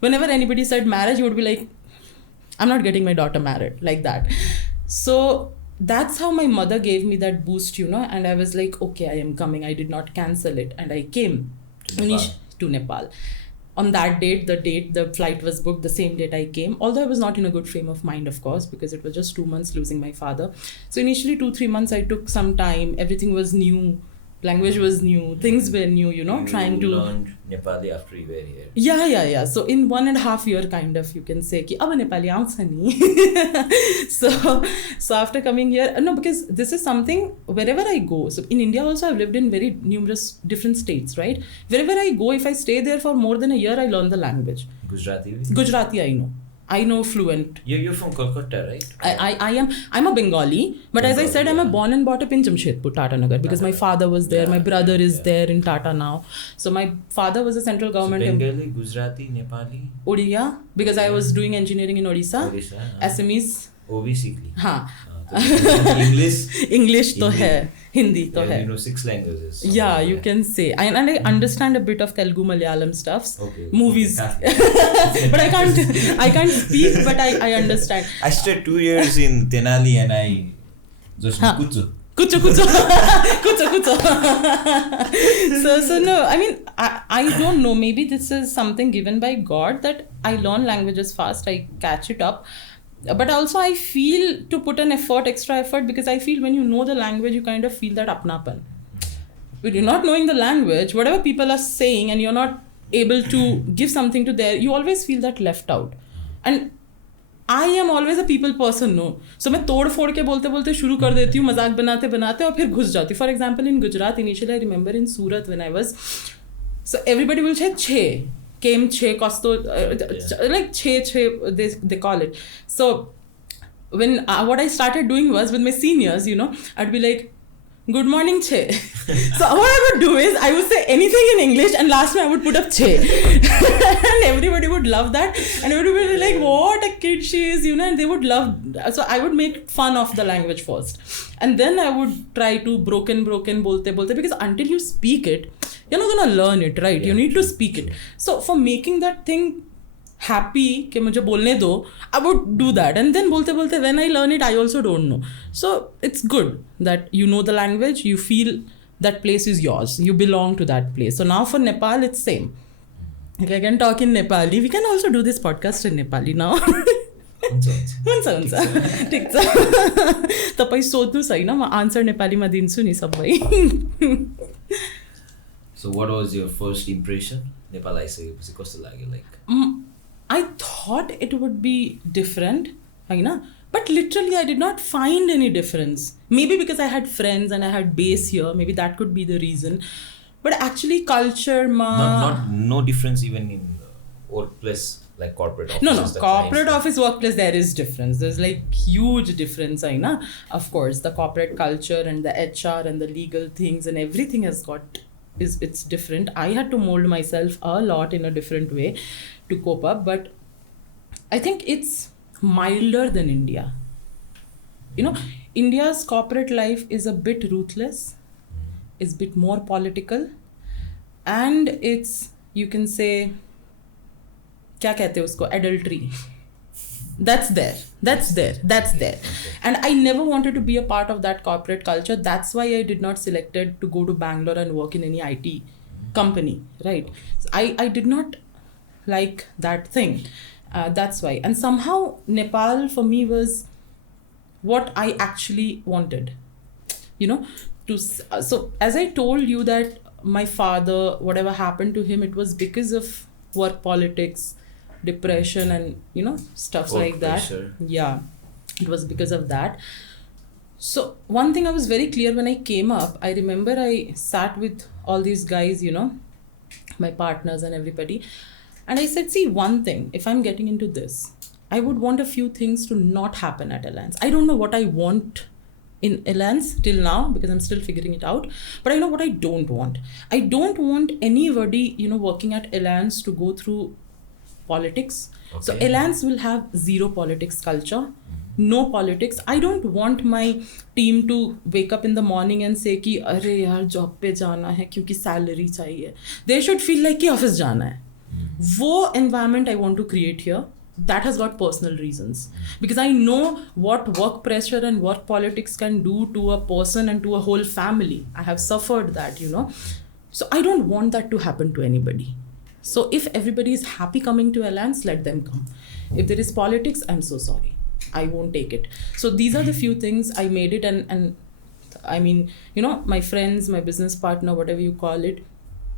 Whenever anybody said marriage, he would be like, I'm not getting my daughter married, like that. So that's how my mother gave me that boost, and I was like, okay, I am coming. I did not cancel it, and I came to Nepal. On that date, the flight was booked, the same date I came, although I was not in a good frame of mind, of course, because it was just 2 months losing my father. So initially 2-3 months I took some time. Everything was new, language was new, things were new, trying to learned Nepali after you were here. Yeah. So in 1.5 year, kind of, you can say, ki, aba Nepali auncha ni. So after coming here, no, because this is something, wherever I go, so in India also I've lived in very numerous different states, right? Wherever I go, if I stay there for more than a year, I learn the language. Gujarati I know fluent. You're from Kolkata, right? I'm a Bengali, but as I said, I'm born and brought up in Jamshedpur, Tata Nagar, because my father was there, my brother is there in Tata now. So my father was a central government. So Bengali, Gujarati, Nepali? Odia, because I was doing engineering in Odisha. SMEs. Basically. हाँ. English तो है, Hindi तो है. You know 6 languages. Yeah, you can say. And I understand a bit of Telugu, Malayalam stuffs. Okay. Movies. But I can't speak, but I understand. I stayed 2 years in Tenali and I just kuchu. So no, I mean, I don't know, maybe this is something given by God that I learn languages fast, I catch it up. But also I feel to put an extra effort, because I feel when you know the language, you kind of feel that apnapan. When you're not knowing the language, whatever people are saying and you're not able to give something to there, you always feel that left out. And I am always a people person, no. So मैं तोड़ फोड़ के बोलते शुरू कर देती हूँ, मजाक बनाते और फिर घुस जाती हूँ. For example, in Gujarat, initially I remember in Surat when I was, so everybody will say che. Came che costo, like che they call it. So when what I started doing was with my seniors, I'd be like, good morning che. So what I would do is I would say anything in English and last time I would put up che. And everybody would love that, and everybody would be like, what a kid she is, and they would love. So I would make fun of the language first, and then I would try to broken bolte, because until you speak it, you're not gonna learn it, right? You need to speak it. So for making that thing happy कि मुझे बोलने दो, I would do that, and then बोलते when I learn it, I also don't know. So it's good that you know the language, you feel that place is yours, you belong to that place. So now for Nepal, it's same. Like I can talk in Nepali. We can also do this podcast in Nepali now. हुन्छ ठिक छ. तपाईँ सोध्नुहोस् होइन, म answer नेपालीमा दिन्छु नि सबै. So what was your first impression? Nepal आइसकेपछि कस्तो लाग्यो? Like I thought it would be different, but literally I did not find any difference. Maybe because I had friends and I had base here, maybe that could be the reason. But actually culture no difference even in workplace, like corporate office. No, corporate office, workplace, there is difference. There's like huge difference, of course. The corporate culture and the HR and the legal things and everything it's different. I had to mold myself a lot in a different way to cope up, but I think it's milder than India. India's corporate life is a bit ruthless, is a bit more political, and it's, you can say, क्या कहते हैं उसको, adultery. That's there. And I never wanted to be a part of that corporate culture. That's why I did not selected to go to Bangalore and work in any IT company, right? I did not like that thing. That's why. And somehow Nepal for me was what I actually wanted. So as I told you that my father, whatever happened to him, it was because of work politics, depression and stuff work like that. pressure. Yeah, it was because of that. So one thing I was very clear when I came up, I remember I sat with all these guys, my partners and everybody, and I said, see, one thing, if I'm getting into this, I would want a few things to not happen at Elance. I don't know what I want in Elance till now because I'm still figuring it out, but I know what I don't want. I don't want anybody working at Elance to go through politics. Okay. So Elance will have zero politics culture, no politics. I don't want my team to wake up in the morning and say कि अरे यार job पे जाना है क्योंकि salary चाहिए. They should feel like कि office जाना है. वो environment I want to create here. that has got personal reasons, because I know what work pressure and work politics can do to a person and to a whole family. I have suffered that, so I don't want that to happen to anybody. So if everybody is happy coming to Elance, let them come. If there is politics, I'm so sorry, I won't take it. So these are the few things I made it. And I mean, my friends, my business partner, whatever you call it,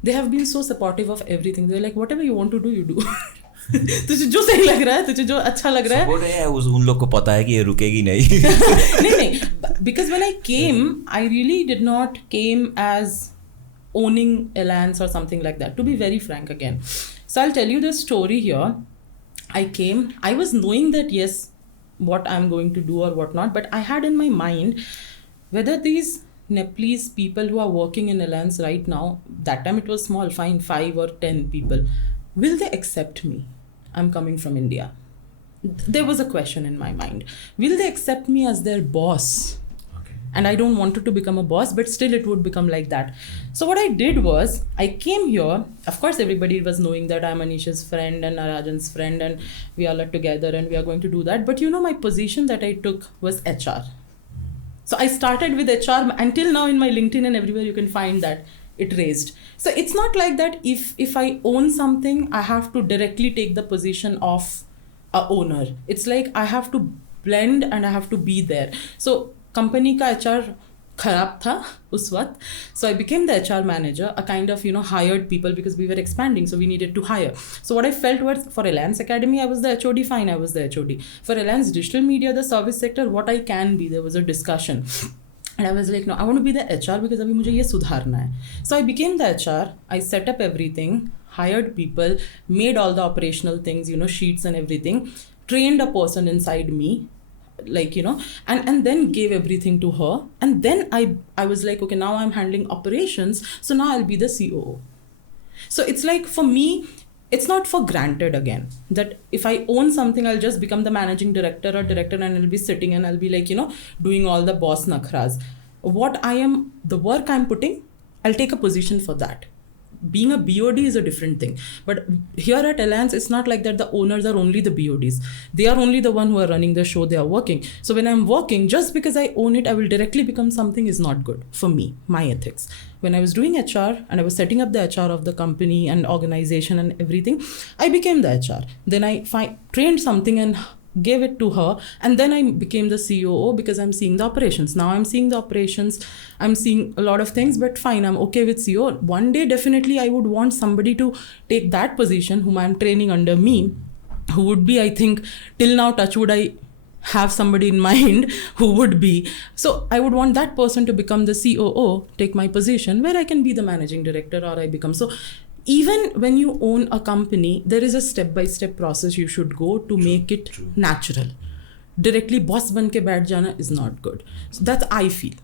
they have been so supportive of everything. They're like, whatever you want to do, you do. तुझे जो सही लग रहा है, तुझे जो अच्छा लग रहा है, सपोर्ट है, उन लोग को पता है कि ये रुकेगी नहीं. नहीं, because when I came, I really did not came as owning Elance or something like that, to be very frank again. So I'll tell you the story here. I came, I was knowing that yes, what I'm going to do or what not, but I had in my mind whether these Nepalese people who are working in Elance right now, that time it was small, fine, 5 or 10 people, will they accept me? I'm coming from India. There was a question in my mind. Will they accept me as their boss? Okay. And I don't want to become a boss, but still it would become like that. So what I did was, I came here. Of course, everybody was knowing that I'm Anisha's friend and Narajan's friend, and we all are together and we are going to do that. But my position that I took was HR. So I started with HR. Until now in my LinkedIn and everywhere you can find that it raised. So it's not like that if I own something, I have to directly take the position of a owner. It's like I have to blend and I have to be there. So company ka HR kharab tha us waqt. So I became the HR manager, a kind of, hired people, because we were expanding. So we needed to hire. So what I felt was, for Elance Academy, I was the HOD, fine, I was the HOD. For Elance Digital Media, the service sector, what I can be, there was a discussion. And I was like, no, I want to be the HR because abhi mujhe ye sudharna hai. So I became the HR. I set up everything, hired people, made all the operational things, sheets and everything, trained a person inside me, and then gave everything to her. And then I was like, okay, now I'm handling operations. So now I'll be the COO. So it's like, for me, it's not for granted again that if I own something, I'll just become the managing director or director and I'll be sitting and I'll be like, doing all the boss nakhras. The work I'm putting, I'll take a position for that. Being a BOD is a different thing. But here at Elance, it's not like that the owners are only the BODs. They are only the one who are running the show, they are working. So when I'm working, just because I own it, I will directly become something is not good for me, my ethics. When I was doing HR and I was setting up the HR of the company and organization and everything, I became the HR. Then I trained something and gave it to her, and then I became the COO because I'm seeing the operations. Now I'm seeing the operations, I'm seeing a lot of things, but fine, I'm okay with CEO. One day, definitely, I would want somebody to take that position, whom I'm training under me, who would be, I think, till now, touch wood, I have somebody in mind who would be. So I would want that person to become the COO, take my position, where I can be the managing director or I become. So even when you own a company, there is a step-by-step process you should go to make it natural. Directly boss ban ke baith jana is not good. So that's I feel,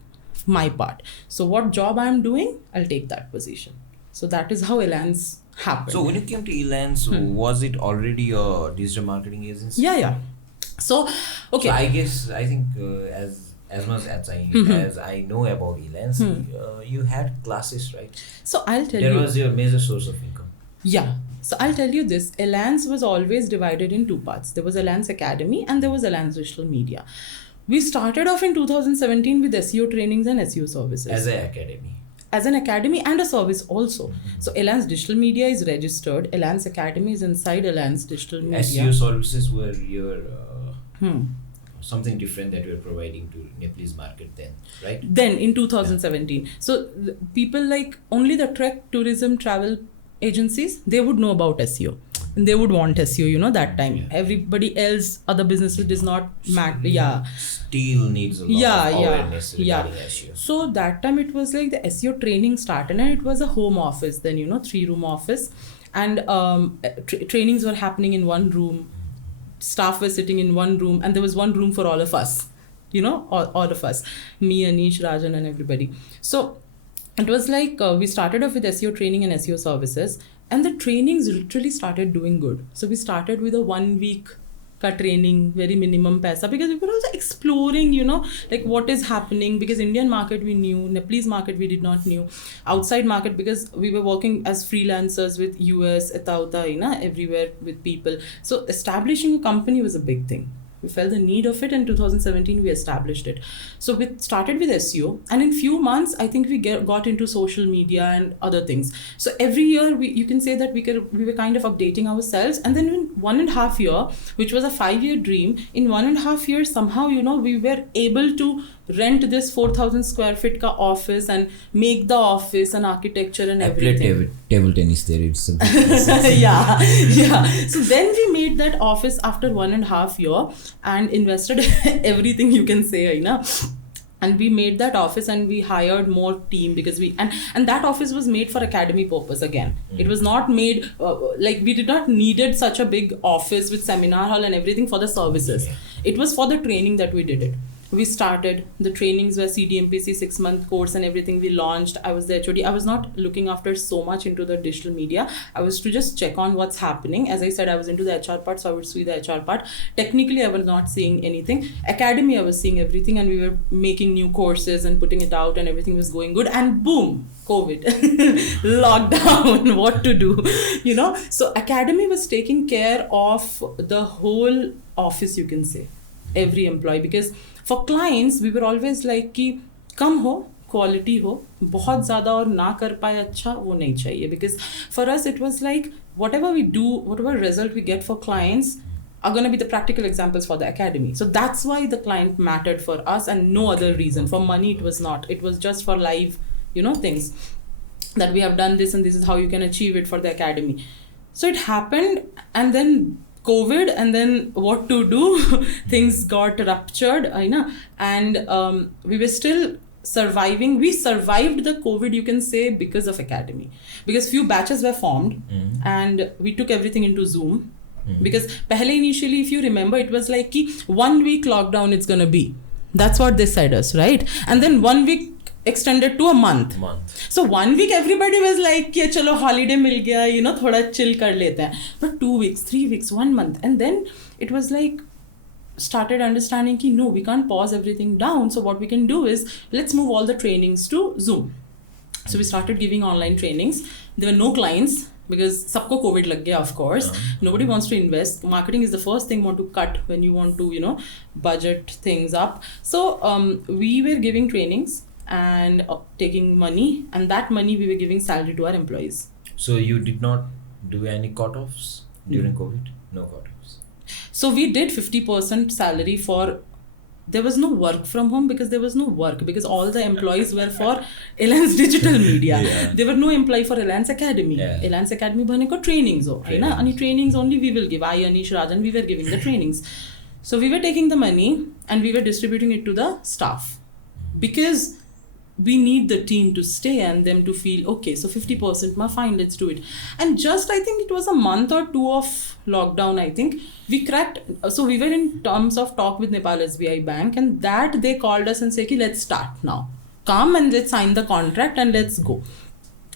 my part. So what job I'm doing, I'll take that position. So that is how Elance happened. So when you came to Elance, was it already a digital marketing agency? Yeah. So, okay. So I think as much as I know about Elance, you had classes, right? So I'll tell you. There was your major source of income. Yeah. So I'll tell you this. Elance was always divided in two parts. There was Elance Academy and there was Elance Digital Media. We started off in 2017 with SEO trainings and SEO services. As an academy. As an academy and a service also. So Elance Digital Media is registered. Elance Academy is inside Elance Digital Media. SEO services were your... something different that you were providing to Nepalese market then, right? Then in 2017. So people like only the trek, tourism, travel agencies, they would know about SEO. And they would want SEO, that time. Yeah. Everybody else, other businesses does not matter. Yeah. Still needs a lot of awareness regarding SEO. So that time it was like the SEO training started and it was a home office then, 3-room office. And trainings were happening in one room. Staff were sitting in one room and there was one room for all of us, all of us, me, Anish, Rajan and everybody. So it was like we started off with SEO training and SEO services and the trainings literally started doing good. So we started with a 1-week ka training, very minimum paisa, because we were also exploring, you know, like what is happening, because Indian market we knew, Nepalese market we did not knew, outside market, because we were working as freelancers with US, Etauta, you know, everywhere with people. So establishing a company was a big thing. We felt the need of it, and 2017 we established it. So we started with SEO, and in few months I think we got into social media and other things. So every year you can say that we were kind of updating ourselves, and then in 1.5 year, which was a 5-year dream, in 1.5 years somehow, you know, we were able to rent this 4,000 square feet ka office and make the office and architecture and everything. I played table tennis there. It's a bit yeah. So then we made that office after 1.5 year and invested everything, you can say, you know. And we made that office and we hired more team, because we and that office was made for academy purpose again. It was not made like we did not needed such a big office with seminar hall and everything for the services. It was for the training that we did it. We started the trainings were CDMPC 6-month course and everything we launched. I was the HOD. I was not looking after so much into the digital media. I was to just check on what's happening. As I said, I was into the HR part, so I would see the HR part. Technically, I was not seeing anything. Academy, I was seeing everything, and we were making new courses and putting it out, and everything was going good. And boom, COVID, lockdown, what to do, you know? So Academy was taking care of the whole office, you can say, every employee, because for clients we were always like कि कम हो, quality हो, बहुत ज़्यादा और ना कर पाए अच्छा वो नहीं चाहिए, because for us it was like whatever we do, whatever result we get for clients are going to be the practical examples for the academy. So that's why the client mattered for us, and no other reason. For money it was not. It was just for live, you know, things that we have done this and this is how you can achieve it for the academy. So it happened, and then COVID, and then what to do? Things got ruptured, you know, and we were still surviving. We survived the COVID, you can say, because of academy, because few batches were formed and we took everything into Zoom. Because pehle initially, if you remember, it was like ki 1 week lockdown it's gonna be. That's what they said us, right? And then 1 week extended to a month. So 1 week everybody was like कि चलो holiday मिल गया, you know, थोड़ा chill कर लेते हैं. But 2 weeks, 3 weeks, 1 month, and then it was like started understanding कि no, we can't pause everything down. So what we can do is let's move all the trainings to Zoom. So we started giving online trainings. There were no clients because सबको COVID लग गया, of course. Nobody wants to invest. Marketing is the first thing you want to cut when you want to, you know, budget things up. So we were giving trainings and taking money, and that money we were giving salary to our employees. So you did not do any cut-offs during COVID? No cut-offs. So we did 50% salary for, there was no work from home because there was no work, because all the employees were for Elance Digital Media. There were no employee for Elance Academy. Elance Academy bhane ko trainings ho, hai na? Ani trainings only we will give. I, Anish, Rajan, we were giving the trainings. So we were taking the money and we were distributing it to the staff, because we need the team to stay and them to feel okay. So 50%, fine, let's do it. And just I think it was a month or two of lockdown, I think we cracked. So we were in terms of talk with Nepal SBI Bank, and that they called us and said, okay, let's start now. Come and let's sign the contract and let's go.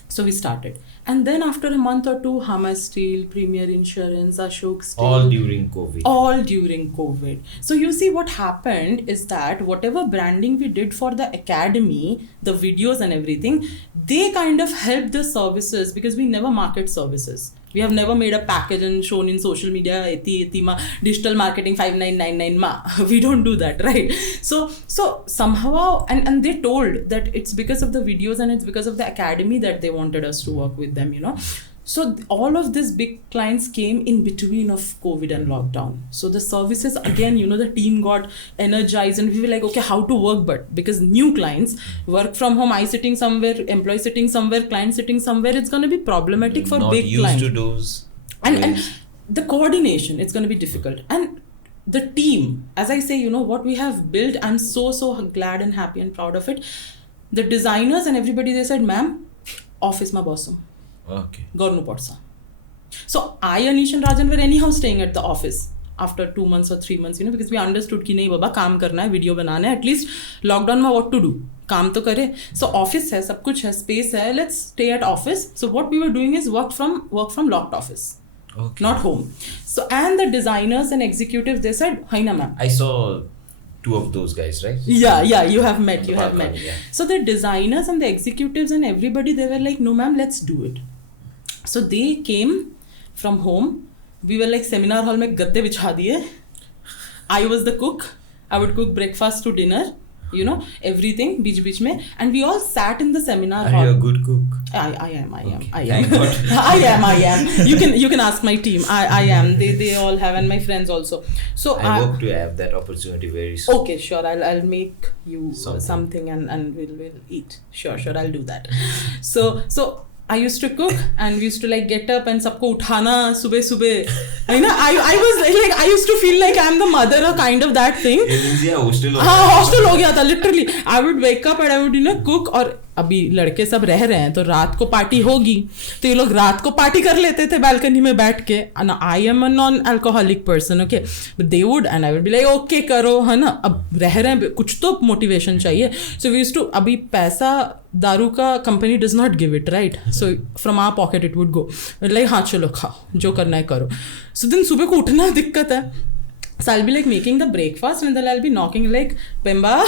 So we started. And then after a month or two, Hama Steel, Premier Insurance, Ashok Steel. All during COVID. All during COVID. So you see what happened is that whatever branding we did for the academy, the videos and everything, they kind of helped the services, because we never market services. We have never made a package and shown in social media, eti ma, digital marketing 5999 ma. We don't do that, right? So somehow, and they told that it's because of the videos and it's because of the academy that they wanted us to work with them, you know. So all of these big clients came in between of COVID and lockdown. So the services, again, you know, the team got energized and we were like, okay, how to work, but because new clients, work from home, I sitting somewhere, employee sitting somewhere, client sitting somewhere, it's going to be problematic for not big used clients. To those. And the coordination, it's going to be difficult. And the team, as I say, you know, what we have built, I'm so glad and happy and proud of it. The designers and everybody, they said, ma'am, office ma boss. Okay. Garnu padcha. So I, Anish and Rajan were anyhow staying at the office after 2 months or 3 months, you know, because we understood कि नहीं बाबा काम करना है, video बनाना है, at least lockdown में what to do, काम तो करे. So office है, सब कुछ है, space है, let's stay at office. So what we were doing is work from locked office. Okay. not home. So, and the designers and executives, they said, Haina ma'am. I saw two of those guys, right? Yeah, you have met. Yeah. So the designers and the executives and everybody, they were like, no ma'am, let's do it. So they came from home. We were like seminar hall mein gadde bichha diye. I was the cook. I would cook breakfast to dinner, you know, everything, beech mein. And we all sat in the seminar hall. Are you a good cook? I am. Thank God. I am. You can ask my team. I am. They all have, and my friends also. So I hope to have that opportunity very soon. okay, sure. I'll make you something and we'll eat. Sure. I'll do that. So I used to cook and we used to like get up and सबको उठाना सुबह. I was like I used to feel like I'm the mother or kind of that thing. Hostel हो गया था literally. I would wake up and I would cook. और अभी लड़के सब रह रहे हैं तो रात को पार्टी होगी तो ये लोग रात को पार्टी कर लेते थे बालकनी में बैठ के. And I am a non-alcoholic person, okay, but they would and I would be like okay करो, है ना, अब रह रहे हैं कुछ तो मोटिवेशन चाहिए. So we used to, अभी पैसा दारू का company does not give it, right? So from our pocket it would go. Like हाँ चलो खाओ जो करना है करो. So then सुबह को उठना दिक्कत है. So I'll be like making the breakfast and then I'll be knocking like Pemba,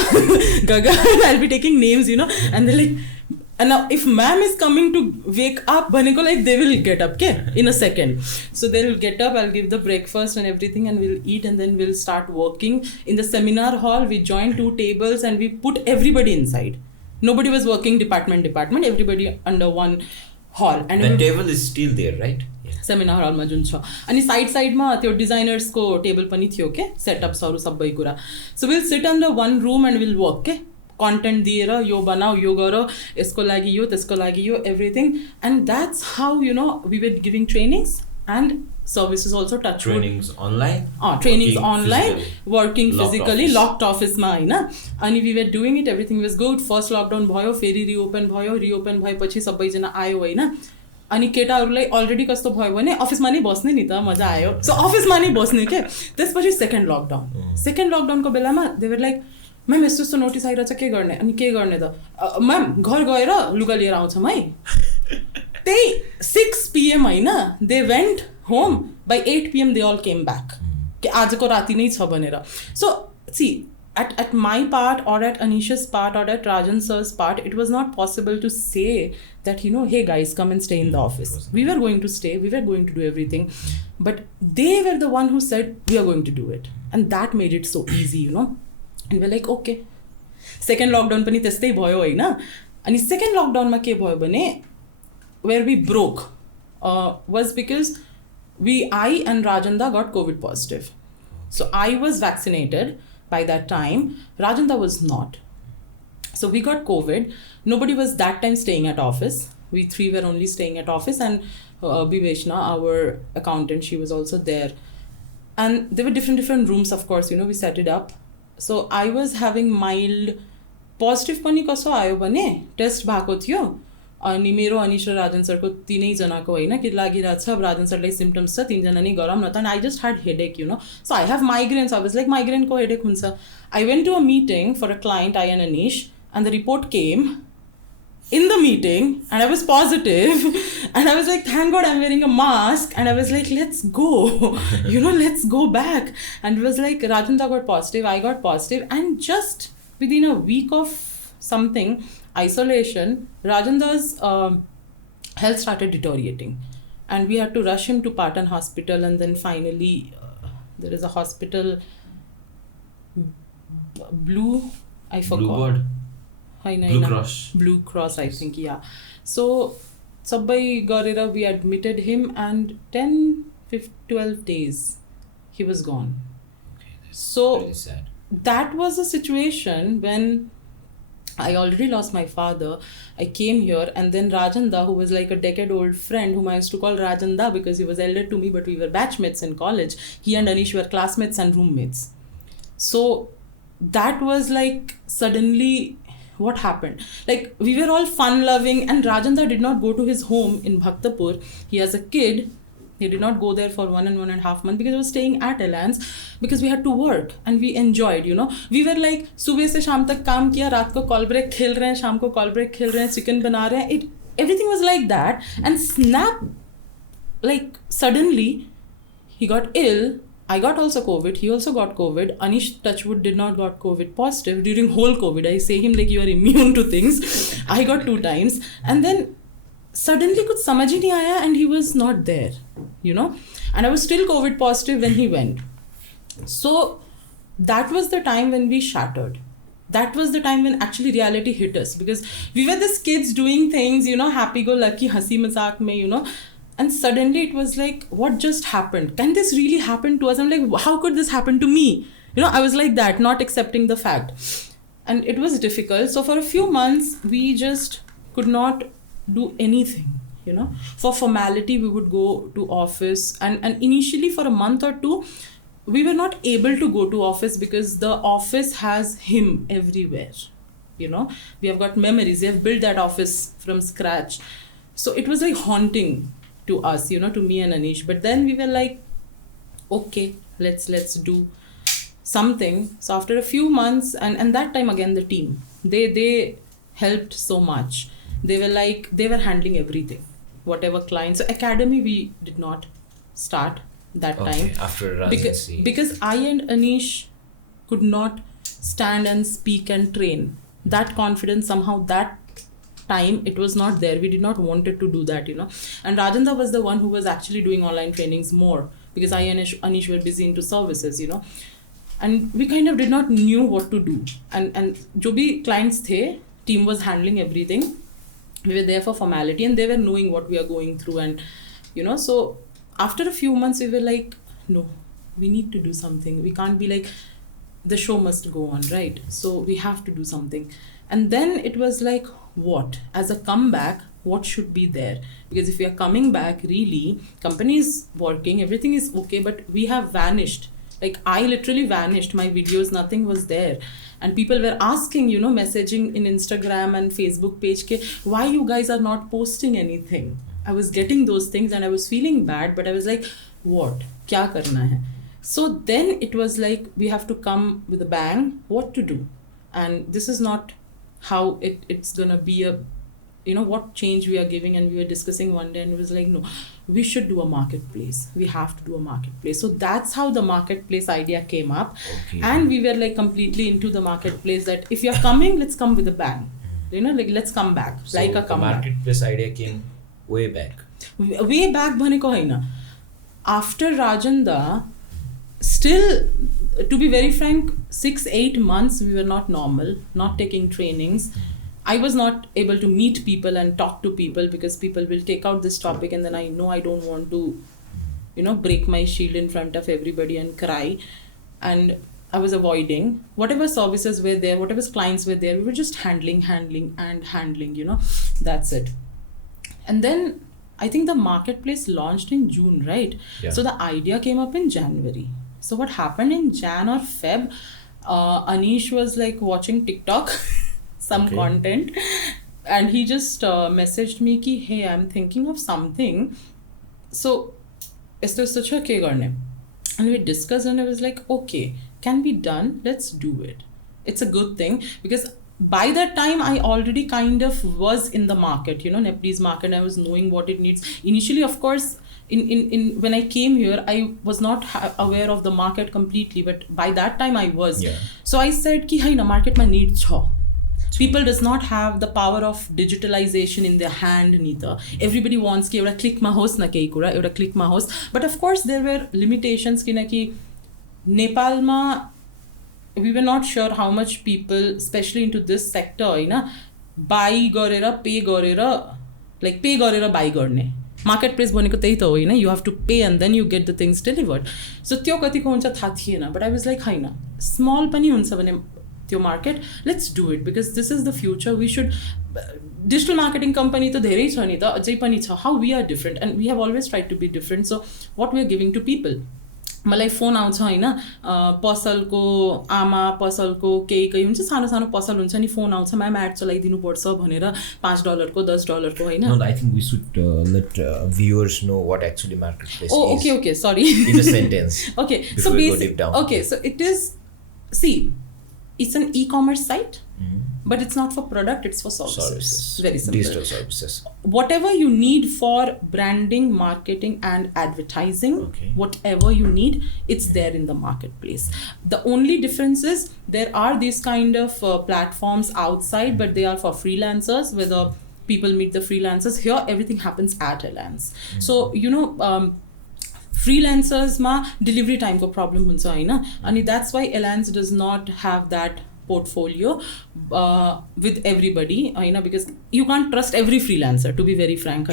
Gaga, and I'll be taking names, and they're like, and now if ma'am is coming to wake up, Bhaneko, like they will get up, okay, in a second. So they'll get up, I'll give the breakfast and everything and we'll eat and then we'll start working. In the seminar hall, we joined 2 tables and we put everybody inside. Nobody was working department, everybody under one hall. And the table is still there, right? Seminar हलमा जुन छ अनि साइडमा त्यो डिजाइनर्सको table पनि थियो के सेटअप्सहरु सबै कुरा. So will sit in the one room and will work के कन्टेन्ट दिएर यो बनाऊ यो गर यसको लागि यो त्यसको लागि यो everything. And that's how we were giving trainings and services also touch trainings online working physically locked अफिसमा हैन. अनि we were doing it, everything was good. First lockdown भयो, फेरि रिओपन भएपछि सबैजना आयो हैन. अनि केटाहरूलाई अलरेडी कस्तो भयो भने अफिसमा नै बस्ने नि त मजा आयो. सो अफिसमा नै बस्ने के. त्यसपछि सेकेन्ड लकडाउनको बेलामा दे वर लाइक म्याम यस्तो नोटिस आइरहेछ के गर्ने. अनि के गर्ने त म्याम घर गएर लुगा लिएर आउँछौँ है. त्यही 6 PM हैन, they went home. By 8 PM they all came back कि आजको राति नै छ भनेर. सो सी at my part or at Anisha's part or at Rajan sir's part, it was not possible to say that, hey guys, come and stay in the office. We were going to stay, we were going to do everything. But they were the one who said, we are going to do it. And that made it so easy, And we're like, okay. Second lockdown pani त्यस्तै भयो हैन. अनि second lockdown मा के भयो भने where we broke was because I and Rajanda got COVID positive. So I was vaccinated by that time. Rajanda was not. So we got COVID. Nobody was that time staying at office. We 3 were only staying at office and Biveshna, our accountant, she was also there. And there were different rooms, of course, we set it up. So I was having mild positive pani kaso ayo bane test bhako थियो. अनि मेरो अनिश र राजन सरको 3 जनाको हैन कि लागिरहेछ. राजन सरलाई symptoms छ, 3 जना नै गरम न त. And I just had headache, so I have migraine. So I was like माइग्रेनको हेडेक हुन्छ. I went to a meeting for a client, I and Anish, and the report came in the meeting and I was positive and I was like, thank God I'm wearing a mask. And I was like, let's go, let's go back. And it was like Rajanda got positive, I got positive, and just within a week of something isolation, Rajanda's health started deteriorating and we had to rush him to Patan hospital. And then finally there is a hospital, Blue Cross, I think, yeah. So sabai garera we admitted him and 12 days he was gone. Okay, that's so really sad. That was a situation when I already lost my father. I came here and then Rajanda, who was like a decade-old friend whom I used to call Rajanda because he was elder to me, but we were batchmates in college. He and Anish were classmates and roommates. So that was like suddenly what happened. Like we were all fun-loving and Rajanda did not go to his home in Bhaktapur. He has a kid. He did not go there for 1.5 months because he was staying at Elance because we had to work and we enjoyed, you know. We were like, सुबह से शाम तक काम किया, रात को call break खेल रहे हैं, शाम को कॉल ब्रेक खेल रहे हैं, चिकन बना रहे हैं. Everything was like that. And snap like suddenly he got ill. I got also COVID. He also got COVID. Anish Touchwood did not got COVID positive during whole COVID. I say him like you are immune to things. I got 2 times. And then suddenly kuch samajh hi nahi aaya and he was not there, you know. And I was still COVID positive when he went. So that was the time when we shattered. That was the time when actually reality hit us, because we were these kids doing things, you know, happy-go-lucky, hasi mazak mein, you know. And suddenly it was like, what just happened? Can this really happen to us? I'm like, how could this happen to me? You know, I was like that, not accepting the fact. And it was difficult. So for a few months, we just could not do anything, you know. For formality, we would go to office. And initially for a month or two, we were not able to go to office because the office has him everywhere, you know. We have got memories. We have built that office from scratch. So it was like haunting to us, you know, to me and Anish. But then we were like, okay, let's do something. So after a few months, and that time again, the team, they helped so much. They were handling everything, whatever clients. So academy, we did not start that time. After residency. Because I and Anish could not stand and speak and train. That confidence somehow, that time, it was not there. We did not wanted to do that, you know. And Rajendra was the one who was actually doing online trainings more, because I and Anish were busy into services, you know. And we kind of did not knew what to do. And jo bhi clients the, team was handling everything. We were there for formality and they were knowing what we are going through. And, you know, so after a few months, we were like, no, we need to do something. We can't be like, the show must go on, right? So we have to do something. And then it was like, what? As a comeback, what should be there? Because if we are coming back, really, company is working, everything is okay, but we have vanished. Like, I literally vanished. My videos, nothing was there. And people were asking, you know, messaging in Instagram and Facebook page, why you guys are not posting anything? I was getting those things and I was feeling bad, but I was like, what? Kya karna hai? So then it was like, we have to come with a bang, what to do? And this is not how it's gonna be a, you know, what change we are giving. And we were discussing one day and it was like, no, we should do a marketplace. We have to do a marketplace. So that's how the marketplace idea came up. Okay. And we were like completely into the marketplace, that if you're coming, let's come with a bang. You know, like let's come back. So like a comeback. The marketplace idea came way back. Way back bhaneko haina. After Rajendra, still, to be very frank, 6-8 months we were not normal, not taking trainings. I was not able to meet people and talk to people, because people will take out this topic and then I know I don't want to, you know, break my shield in front of everybody and cry. And I was avoiding whatever services were there, whatever clients were there, we were just handling, you know, that's it. And then I think the marketplace launched in June, right? Yeah. So the idea came up in January. So what happened in Jan or Feb, Anish was like watching TikTok, some content, and he just messaged me ki, hey, I'm thinking of something. So, and we discussed and I was like, okay, can be done, let's do it. It's a good thing, because by that time I already kind of was in the market, you know, Nepalese market. I was knowing what it needs. Initially, of course, in when I came here, I was not aware of the market completely, but by that time I was. Yeah. So I said ki hai na market ma need chha. People does not have the power of digitalization in their hand neither. Everybody wants ki euta click ma host na kei kura, euta click ma host. But of course there were limitations ki na ki Nepal ma we were not sure how much people, especially into this sector, you know, buy garera, pay garera, like pay garera, buy गर्ने. Marketplace भनेको त्यही त हो हैन, you have to pay and then you get the things delivered. So त्यो कतिको हुन्छ थाहा थिएन, but I was like Hahn, small पनि हुन्छ भने त्यो market, let's do it, because this is the future. We should, digital marketing company त धेरै छ नि त, अझै पनि छ. How we are different, and we have always tried to be different. So what we are giving to people, मलाई phone आउँछ हैन, पसलको आमा, पसलको केही हुन्छ, सानो सानो पसल हुन्छ नि, फोन आउँछ, म्याम एड चलाइदिनु पर्छ भनेर $5 को $10 को हैन. No, I think we should let viewers know what actually marketplace is. Oh, okay, sorry. In a sentence. Okay, so basically, okay, so it is, see, it's an e-commerce site. Mm-hmm. But it's not for product, it's for services. Very simple. Digital services. Whatever you need for branding, marketing, and advertising, Okay. whatever you need, it's there in the marketplace. The only difference is there are these kind of platforms outside, but they are for freelancers, where the people meet the freelancers. Here, everything happens at Elance. So, freelancers ma delivery time ko problem huncha haina, and that's why Elance does not have that portfolio with everybody, because you can't trust every freelancer, to be very frank.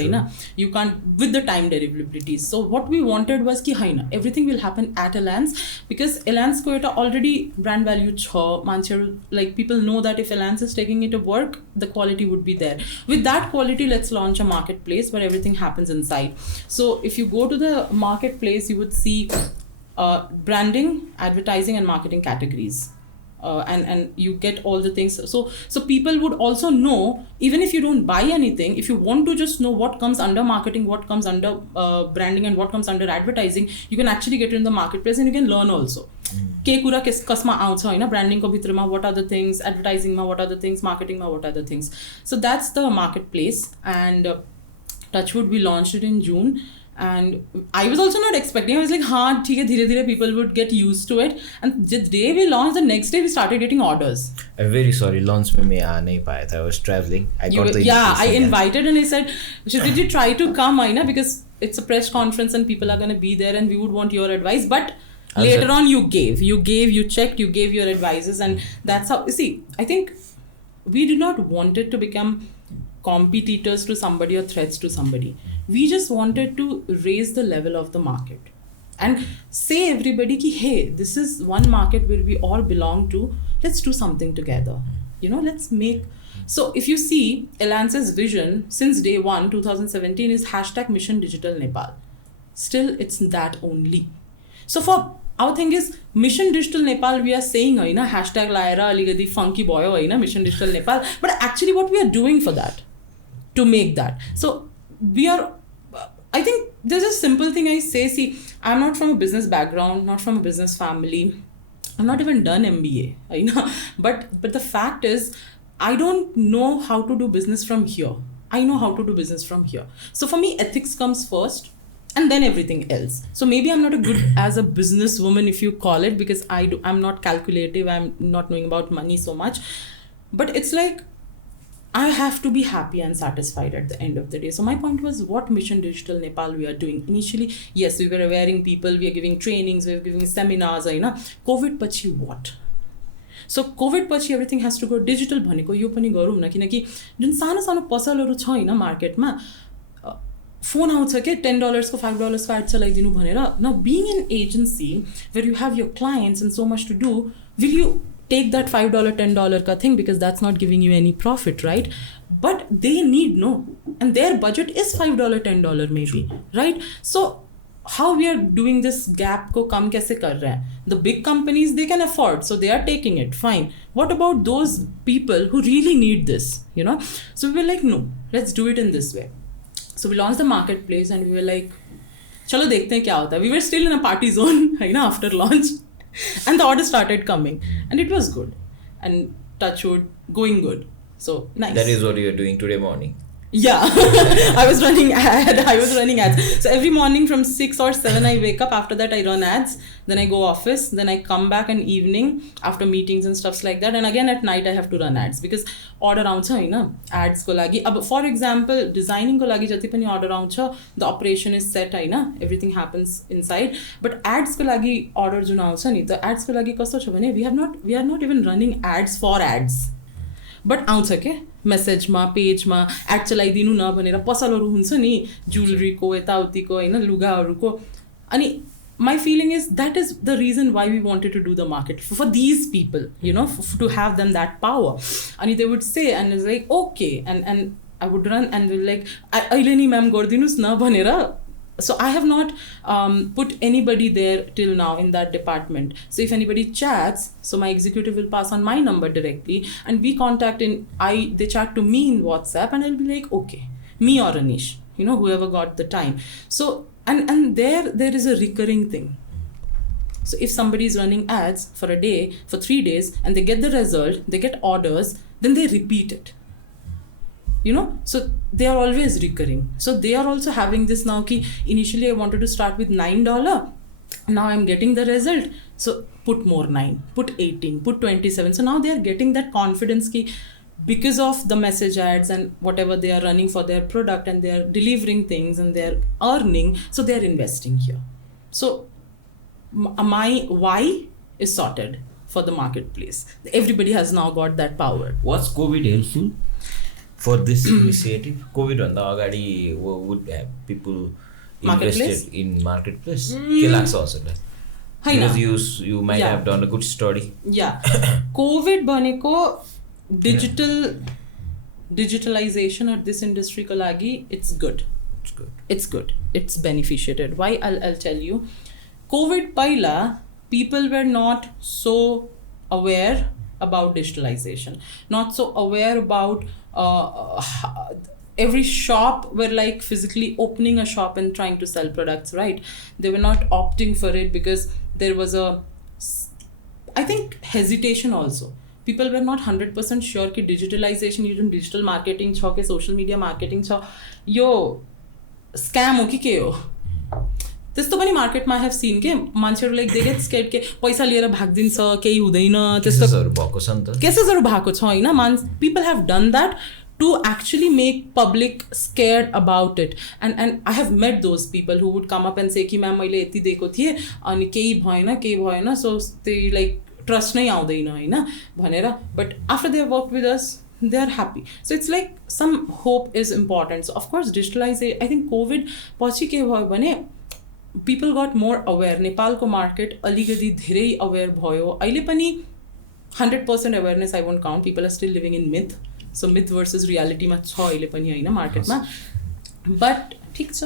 You can't, with the time deliverabilities. So what we wanted was ki everything will happen at Elance, because Elance ko eta already brand value chha, like people know that if Elance is taking it to work, the quality would be there. With that quality, let's launch a marketplace where everything happens inside. So if you go to the marketplace, you would see branding, advertising, and marketing categories. And you get all the things. So people would also know, even if you don't buy anything, if you want to just know what comes under marketing, what comes under branding, and what comes under advertising, you can actually get in the marketplace and you can learn also. Ke kura kasma aउँछ Hahn, branding ko भित्रमा what are the things, advertising ma what are the things, marketing ma what are the things. So that's the marketplace, and Touchwood, we launched it in June. And I was also not expecting. I was like, haan, theek hai, dheere-dheere people would get used to it. And the day we launched, the next day we started getting orders. I'm very sorry, launch mein main aa nahi paya tha. I was traveling. I invited and I said, did you try to come, Aina? Because it's a press conference and people are going to be there and we would want your advice. But later on you checked, you gave your advices, and that's how, see, I think we did not want it to become competitors to somebody or threats to somebody. We just wanted to raise the level of the market and say everybody ki, hey, this is one market where we all belong to. Let's do something together. Let's make. So if you see, Elance's vision since day one, 2017, is #Mission Digital Nepal. Still, it's that only. So for our thing is, Mission Digital Nepal, we are saying, hashtag laera aligadi funky boyo, Mission Digital Nepal. But actually what we are doing for that, to make that. So we are, I think there's a simple thing I say, see, I'm not from a business background, not from a business family. I've not even done MBA, but the fact is, I don't know how to do business from here. I know how to do business from here. So for me, ethics comes first and then everything else. So maybe I'm not a good as a businesswoman, if you call it, because I'm not calculative. I'm not knowing about money so much, but it's like, I have to be happy and satisfied at the end of the day. So my point was, what Mission Digital Nepal we are doing. Initially, yes, we were awareing people, we are giving trainings, we are giving seminars, COVID pachi what? So COVID pachi everything has to go digital bhaneko yo pani garau na, kinaki jun सानो सानो पसलहरु छ हैन मार्केटमा, phone आउँछ के $10 को $5 को ad चलाइदिनु भनेर. Now being an agency where you have your clients and so much to do, will you take that $5, $10 ka thing, because that's not giving you any profit, right? But they need and their budget is $5, $10 maybe, right? So how we are doing this gap ko kam kaise kar rahe hain? The big companies, they can afford, so they are taking it, fine. What about those people who really need this, So we were like, no, let's do it in this way. So we launched the marketplace and we were like, chalo dekhte hain kya hota hai. We were still in a party zone after launch. And the order started coming, and it was good, and Touchwood going good. So nice. That is what you are doing today morning. Yeah, I was running ads. So every morning from 6 or 7 I wake up. After that I run ads. Then I go office. Then I come back in evening after meetings and stuffs like that. And again at night I have to run ads, because order आउँछ हैन ads को लागि. अब for example designing को लागि जति पनि order आउँछ, the operation is set Hahn, everything happens inside. But ads को लागि order जुन आउँछ नि, the ads को लागि कस्तो छ भने we are not even running ads for ads. But आउँछ के मेसेजमा पेजमा एड चलाइदिनु न भनेर पसलहरु हुन्छ नि, ज्वेलरीको यताउतिको हैन, लुगाहरुको. अनि my feeling is that is the reason why we wanted to do the market for these people, to have them that power. And they would say, and it's like, okay, and I would run and we're like, अहिले नि ma'am गर्दिनुस् न भनेर. So I have not put anybody there till now in that department. So if anybody chats, so my executive will pass on my number directly, and we contact they chat to me in WhatsApp, and I'll be like, okay, me or Anish, whoever got the time. So and there is a recurring thing. So if somebody is running ads for a day, for 3 days, and they get the result, they get orders, then they repeat it. So they are always recurring. So they are also having this now ki initially I wanted to start with $9, now I'm getting the result, so put more 9, put 18, put 27. So now they are getting that confidence ki because of the message ads and whatever they are running for their product, and they are delivering things and they are earning, so they are investing here. So my why is sorted for the marketplace. Everybody has now got that power. Was COVID helpful for this initiative? COVID भन्दा अगाडि would have people invested in marketplace? के लाग्छ हजुरलाई? Because you might have done a good study. Yeah. COVID भनेको digitalization of this industry ko lagi, it's good. It's beneficiated. Why? I'll tell you. COVID paila, people were not so aware about digitalization, not so aware about every shop were like physically opening a shop and trying to sell products, right? They were not opting for it because there was I think hesitation also. People were not 100% sure कि digitalization, you digital marketing छ कि social media marketing छ, यो scam हो कि के हो. त्यस्तो पनि मार्केटमा आई हेभ सीन के मान्छेहरू लाइक दे गेट स्केर्ड के पैसा लिएर भागिदिन्छ, केही हुँदैन, त्यस्तोहरू भएको छ नि त. केसेसहरू भएको छ हैन. People have done that to actually make public scared about it, and I have met those people who would come up and say कि म्याम मैले यति दिएको थिएँ अनि केही भएन, so they like trust नै आउँदैन हैन भनेर. But after they have worked with us, they are happy. So it's like some hope is important. So of course digitalization, I think COVID पछि के भयो भने people got more aware. नेपालको market अलिकति धेरै अवेयर भयो. अहिले पनि 100% awareness I won't count. People are still living in myth. So myth versus reality मा छ अहिले पनि हैन मार्केटमा. But ठीक छ.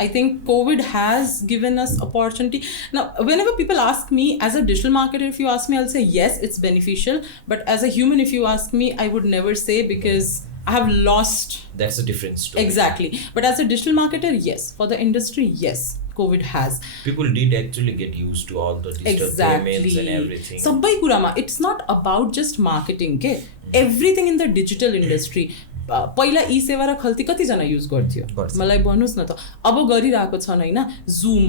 I think COVID has given us opportunity. Now, whenever people ask me as a digital marketer, if you ask me, I'll say yes, it's beneficial. But as a human, if you ask me, I would never say because I have lost. That's a different story. Exactly. But as a digital marketer, yes. For the industry, yes. COVID has. People did actually get used to all the digital payments and everything. Sabai kurama. It's not about just marketing. Okay? Everything in the digital industry. पहिला ई सेवा र खल्ती कतिजना use गर्थ्यो मलाई भन्नुहोस् न त. अब गरिरहेको छन् हैन. जुम,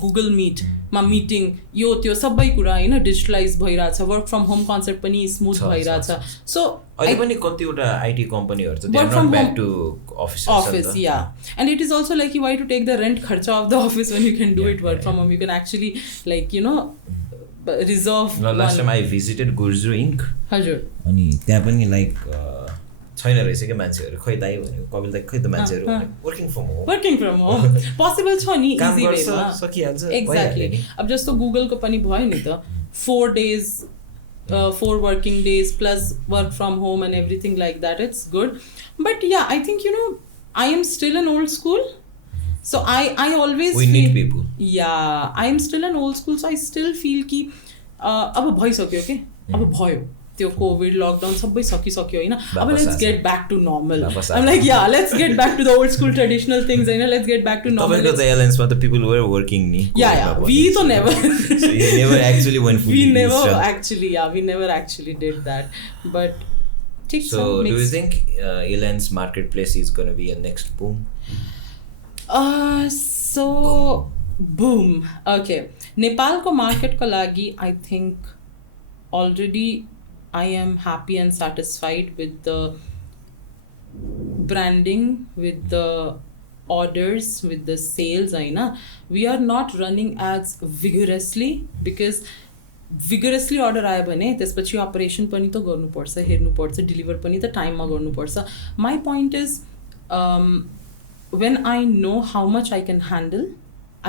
गुगल मिटमा मिटिङ, यो त्यो सबै कुरा हैन डिजिटलाइज भइरहेछ. वर्क फ्रम होम कन्सेप्ट पनि स्मुथ भइरहेछ. सो अहिले पनि कतिवटा आईटी कम्पनीहरु चाहिँ they are not back to office. Yeah and it is also like why to take the rent खर्च of the office when you can do it work from home. You can actually like reserve. Last time I visited Gurzu Inc. हजुर. अनि त्यहाँ पनि like छैन रहेछ के मान्छेहरू. खै दाइ भनेको कपिल दाइ खै त मान्छेहरू वर्किङ फ्रम होम पोसिबल छ नि. इजी वेमा सकिहाल्छ. एक्ज्याक्टली. अब जस्तो गुगलको पनि भयो नि त 4 days 4 working days plus work from home and everything like that. It's good. But yeah, I think I am still an old school. So I always we need people. Yeah, I am still an old school, so I still feel कि अब भइसक्यो के अब भयो त्यो covid lockdown सबै सकिसक्यो हैन. अब let's get back to normal. I'm like yeah, let's get back to the old school traditional things हैन. Let's get back to normal. तपाईको the Elance मा the people were working ni. Yeah, we तो never. So you never actually went fully. We never actually did that. But so do you think Elance marketplace is going to be a next boom? So boom. Okay. Nepal ko market ko lagi I think already I am happy and satisfied with the branding, with the orders, with the sales. We are not running ads vigorously because vigorously order आयो भने त्यसपछि operation पनि त गर्नुपर्छ, हेर्नुपर्छ, deliver पनि त time मा गर्नुपर्छ. My point is when I know how much I can handle,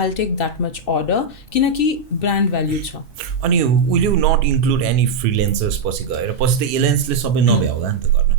I'll take that much order किनकि brand value छ. अनि will you not include any freelancers पछि गएर पछि त Elance ले सबै नभ्याउला नि त गर्न.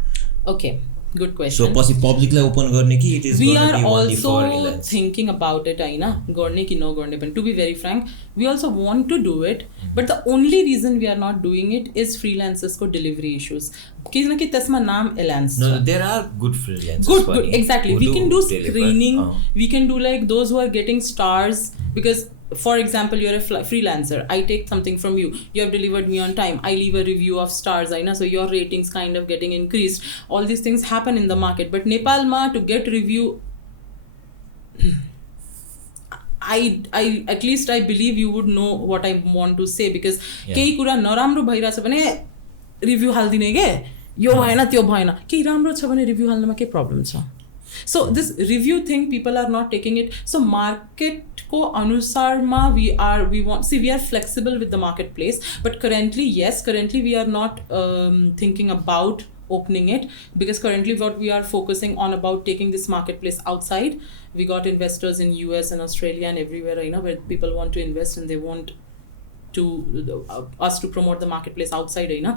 Okay, good question. So पछि public लाई open गर्ने कि it is we going to be only for also Elance? thinking about it हैन गर्ने कि नगर्ने पनि. To be very frank, we also want to do it, but the only reason we are not doing it is freelancers को delivery issues. किनकि त्यसमा नाम Elance छ. No, there are good freelancers. Good, exactly. We can do screening. We can do like those who are getting stars because for example, you're a freelancer, I take something from you, you have delivered me on time, I leave a review of stars, I know, so your ratings kind of getting increased. All these things happen in the market. But Nepal ma, to get review, I at least I believe you would know what I want to say, because केही कुरा नराम्रो भइराछ भने review हाल्दिने के, यो भएन त्यो भएन, केही राम्रो छ भने रिभ्यू हाल्नमा के प्रब्लम छ. So this review thing, people are not taking it. So market ko anusar ma we are flexible with the marketplace, but currently we are not thinking about opening it, because currently what we are focusing on about taking this marketplace outside. We got investors in US and Australia and everywhere, you know, where people want to invest and they want to us to promote the marketplace outside, you know.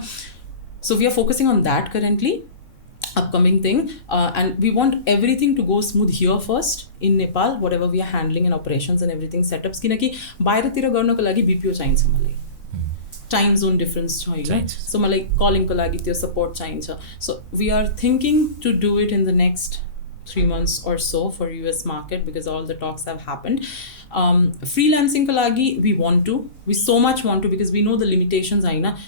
So we are focusing on that currently, upcoming thing, and we want everything to go smooth here first in Nepal, whatever we are handling and operations and everything setups, किनकि बाहिरतिर गर्नको लागि BPO चाहिन्छ मलाई, time zone difference छ हैन, so मलाई calling को लागि त्यो support चाहिन्छ. So we are thinking to do it in the next 3 months or so for US market, because all the talks have happened. Freelancing ko lagi we so much want to, because we know the limitations aina.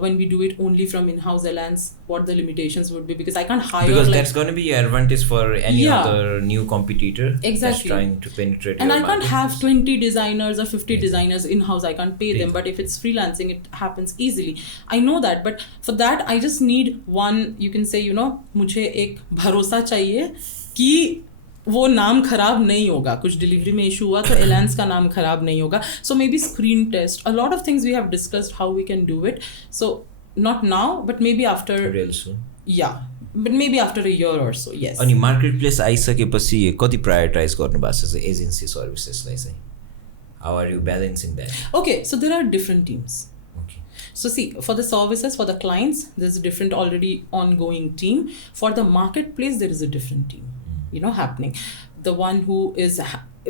When we do it only from in-house Elance, what the limitations would be, because I can't hire, because that's going to be an advantage for any other new competitor that's trying to penetrate and your I can't market. have 20 designers or 50 designers in-house, I can't pay them. But if it's freelancing, it happens easily. I know that, but for that I just need one, you can say, you know, मुझे एक भरोसा चाहिए कि वो नाम खराब नहीं होगा, कुछ डिलीवरी में इशू हुआ तो एलांस का नाम खराब नहीं होगा. So maybe screen test, a lot of things we have discussed how we can do it. So not now, but maybe after, real soon. but maybe after a year or so. Yes. अनि marketplace आइसकेपछि कति prioritise गर्नुभएको छ agency सर्भिसेसलाई चाहिँ? How are you balancing that? Okay, so there are different teams. Okay. So see, for the services, for the clients, there's a different already ongoing team. For the marketplace, there is a different team, you know, happening. The one who is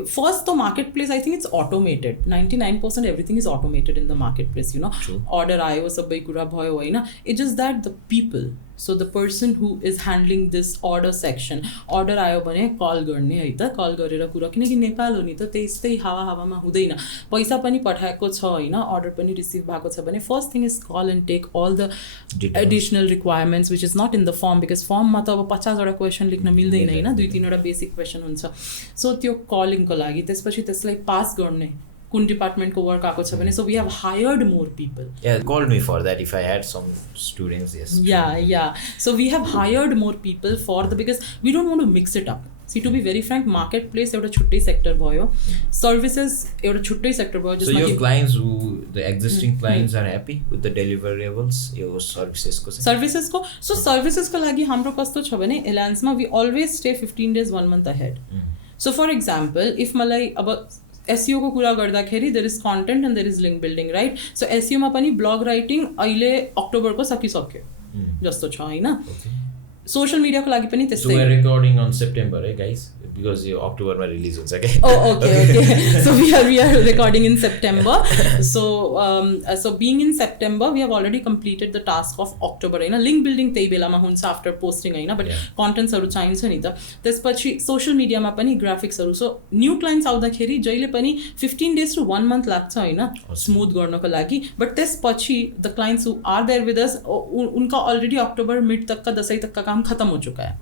first, the marketplace, I think it's automated. 99% everything is automated in the marketplace, you know. True. Order ayo sabai kura bhayo haina. It's just that the people, so the person who is handling this order section, order ayo भने कल गर्ने है त, कल गरेर कुरा, किनकि नेपाल हो नि त, त्यस्तै हावामा हुँदैन, पैसा पनि पठाएको छ हैन, अर्डर पनि रिसिभ भएको छ भने first thing is call and take all the additional requirements which is not in the firm, because फर्ममा त अब 50 वटा क्वेसन लेख्न मिल्दैन हैन, 2-3 वटा बेसिक क्वेसन हुन्छ. सो त्यो कलिङको लागि त्यसपछि त्यसलाई पास गर्ने कुन डिपार्टमेन्टको वर्क आएको छ भने, so we have hired more people. Yeah, call me for that if I had some students. Yes. Yeah. So we have hired more people for the, because we don't want to mix it up. See, to be very frank, marketplace एउटा छुट्टै sector भयो, services एउटा छुट्टै sector भयो. So your clients the existing clients are happy with the deliverables yo सर्भिसेसको? So सर्भिसेसको लागि हाम्रो कस्तो छ भने एलान्समा we always stay 15 days 1 month ahead. So for example, if मलाई अब SEO को कुरा गर्दाखेरि there is content and there is link building, right? So SEO मा पनि blog writing अहिले अक्टोबरको सकिसक्यो जस्तो छ हैन. सोशल मिडियाको लागि पनि त्यस्तै. So we are recording on September, right guys? Because यो अक्टोबरमा रिलिज हुन्छ के. Oh, okay. So we are recording in September. So being in September, we have already completed the task of October हैन. Link building त्यही बेलामा हुन्छ after posting हैन, but कन्टेन्ट्सहरु चाहिन्छ नि त. त्यसपछि सोशल मिडियामा पनि ग्राफिक्सहरु. सो न्यू क्लाइन्ट्स आउँदाखेरि जहिले पनि 15 days to 1 month लाग्छ हैन स्मूथ गर्नको लागि. बट त्यसपछि the clients who are there with us, उनका अलरेडी अक्टोबर मिड तक का दशैं तक का काम खत्म हो चुका है.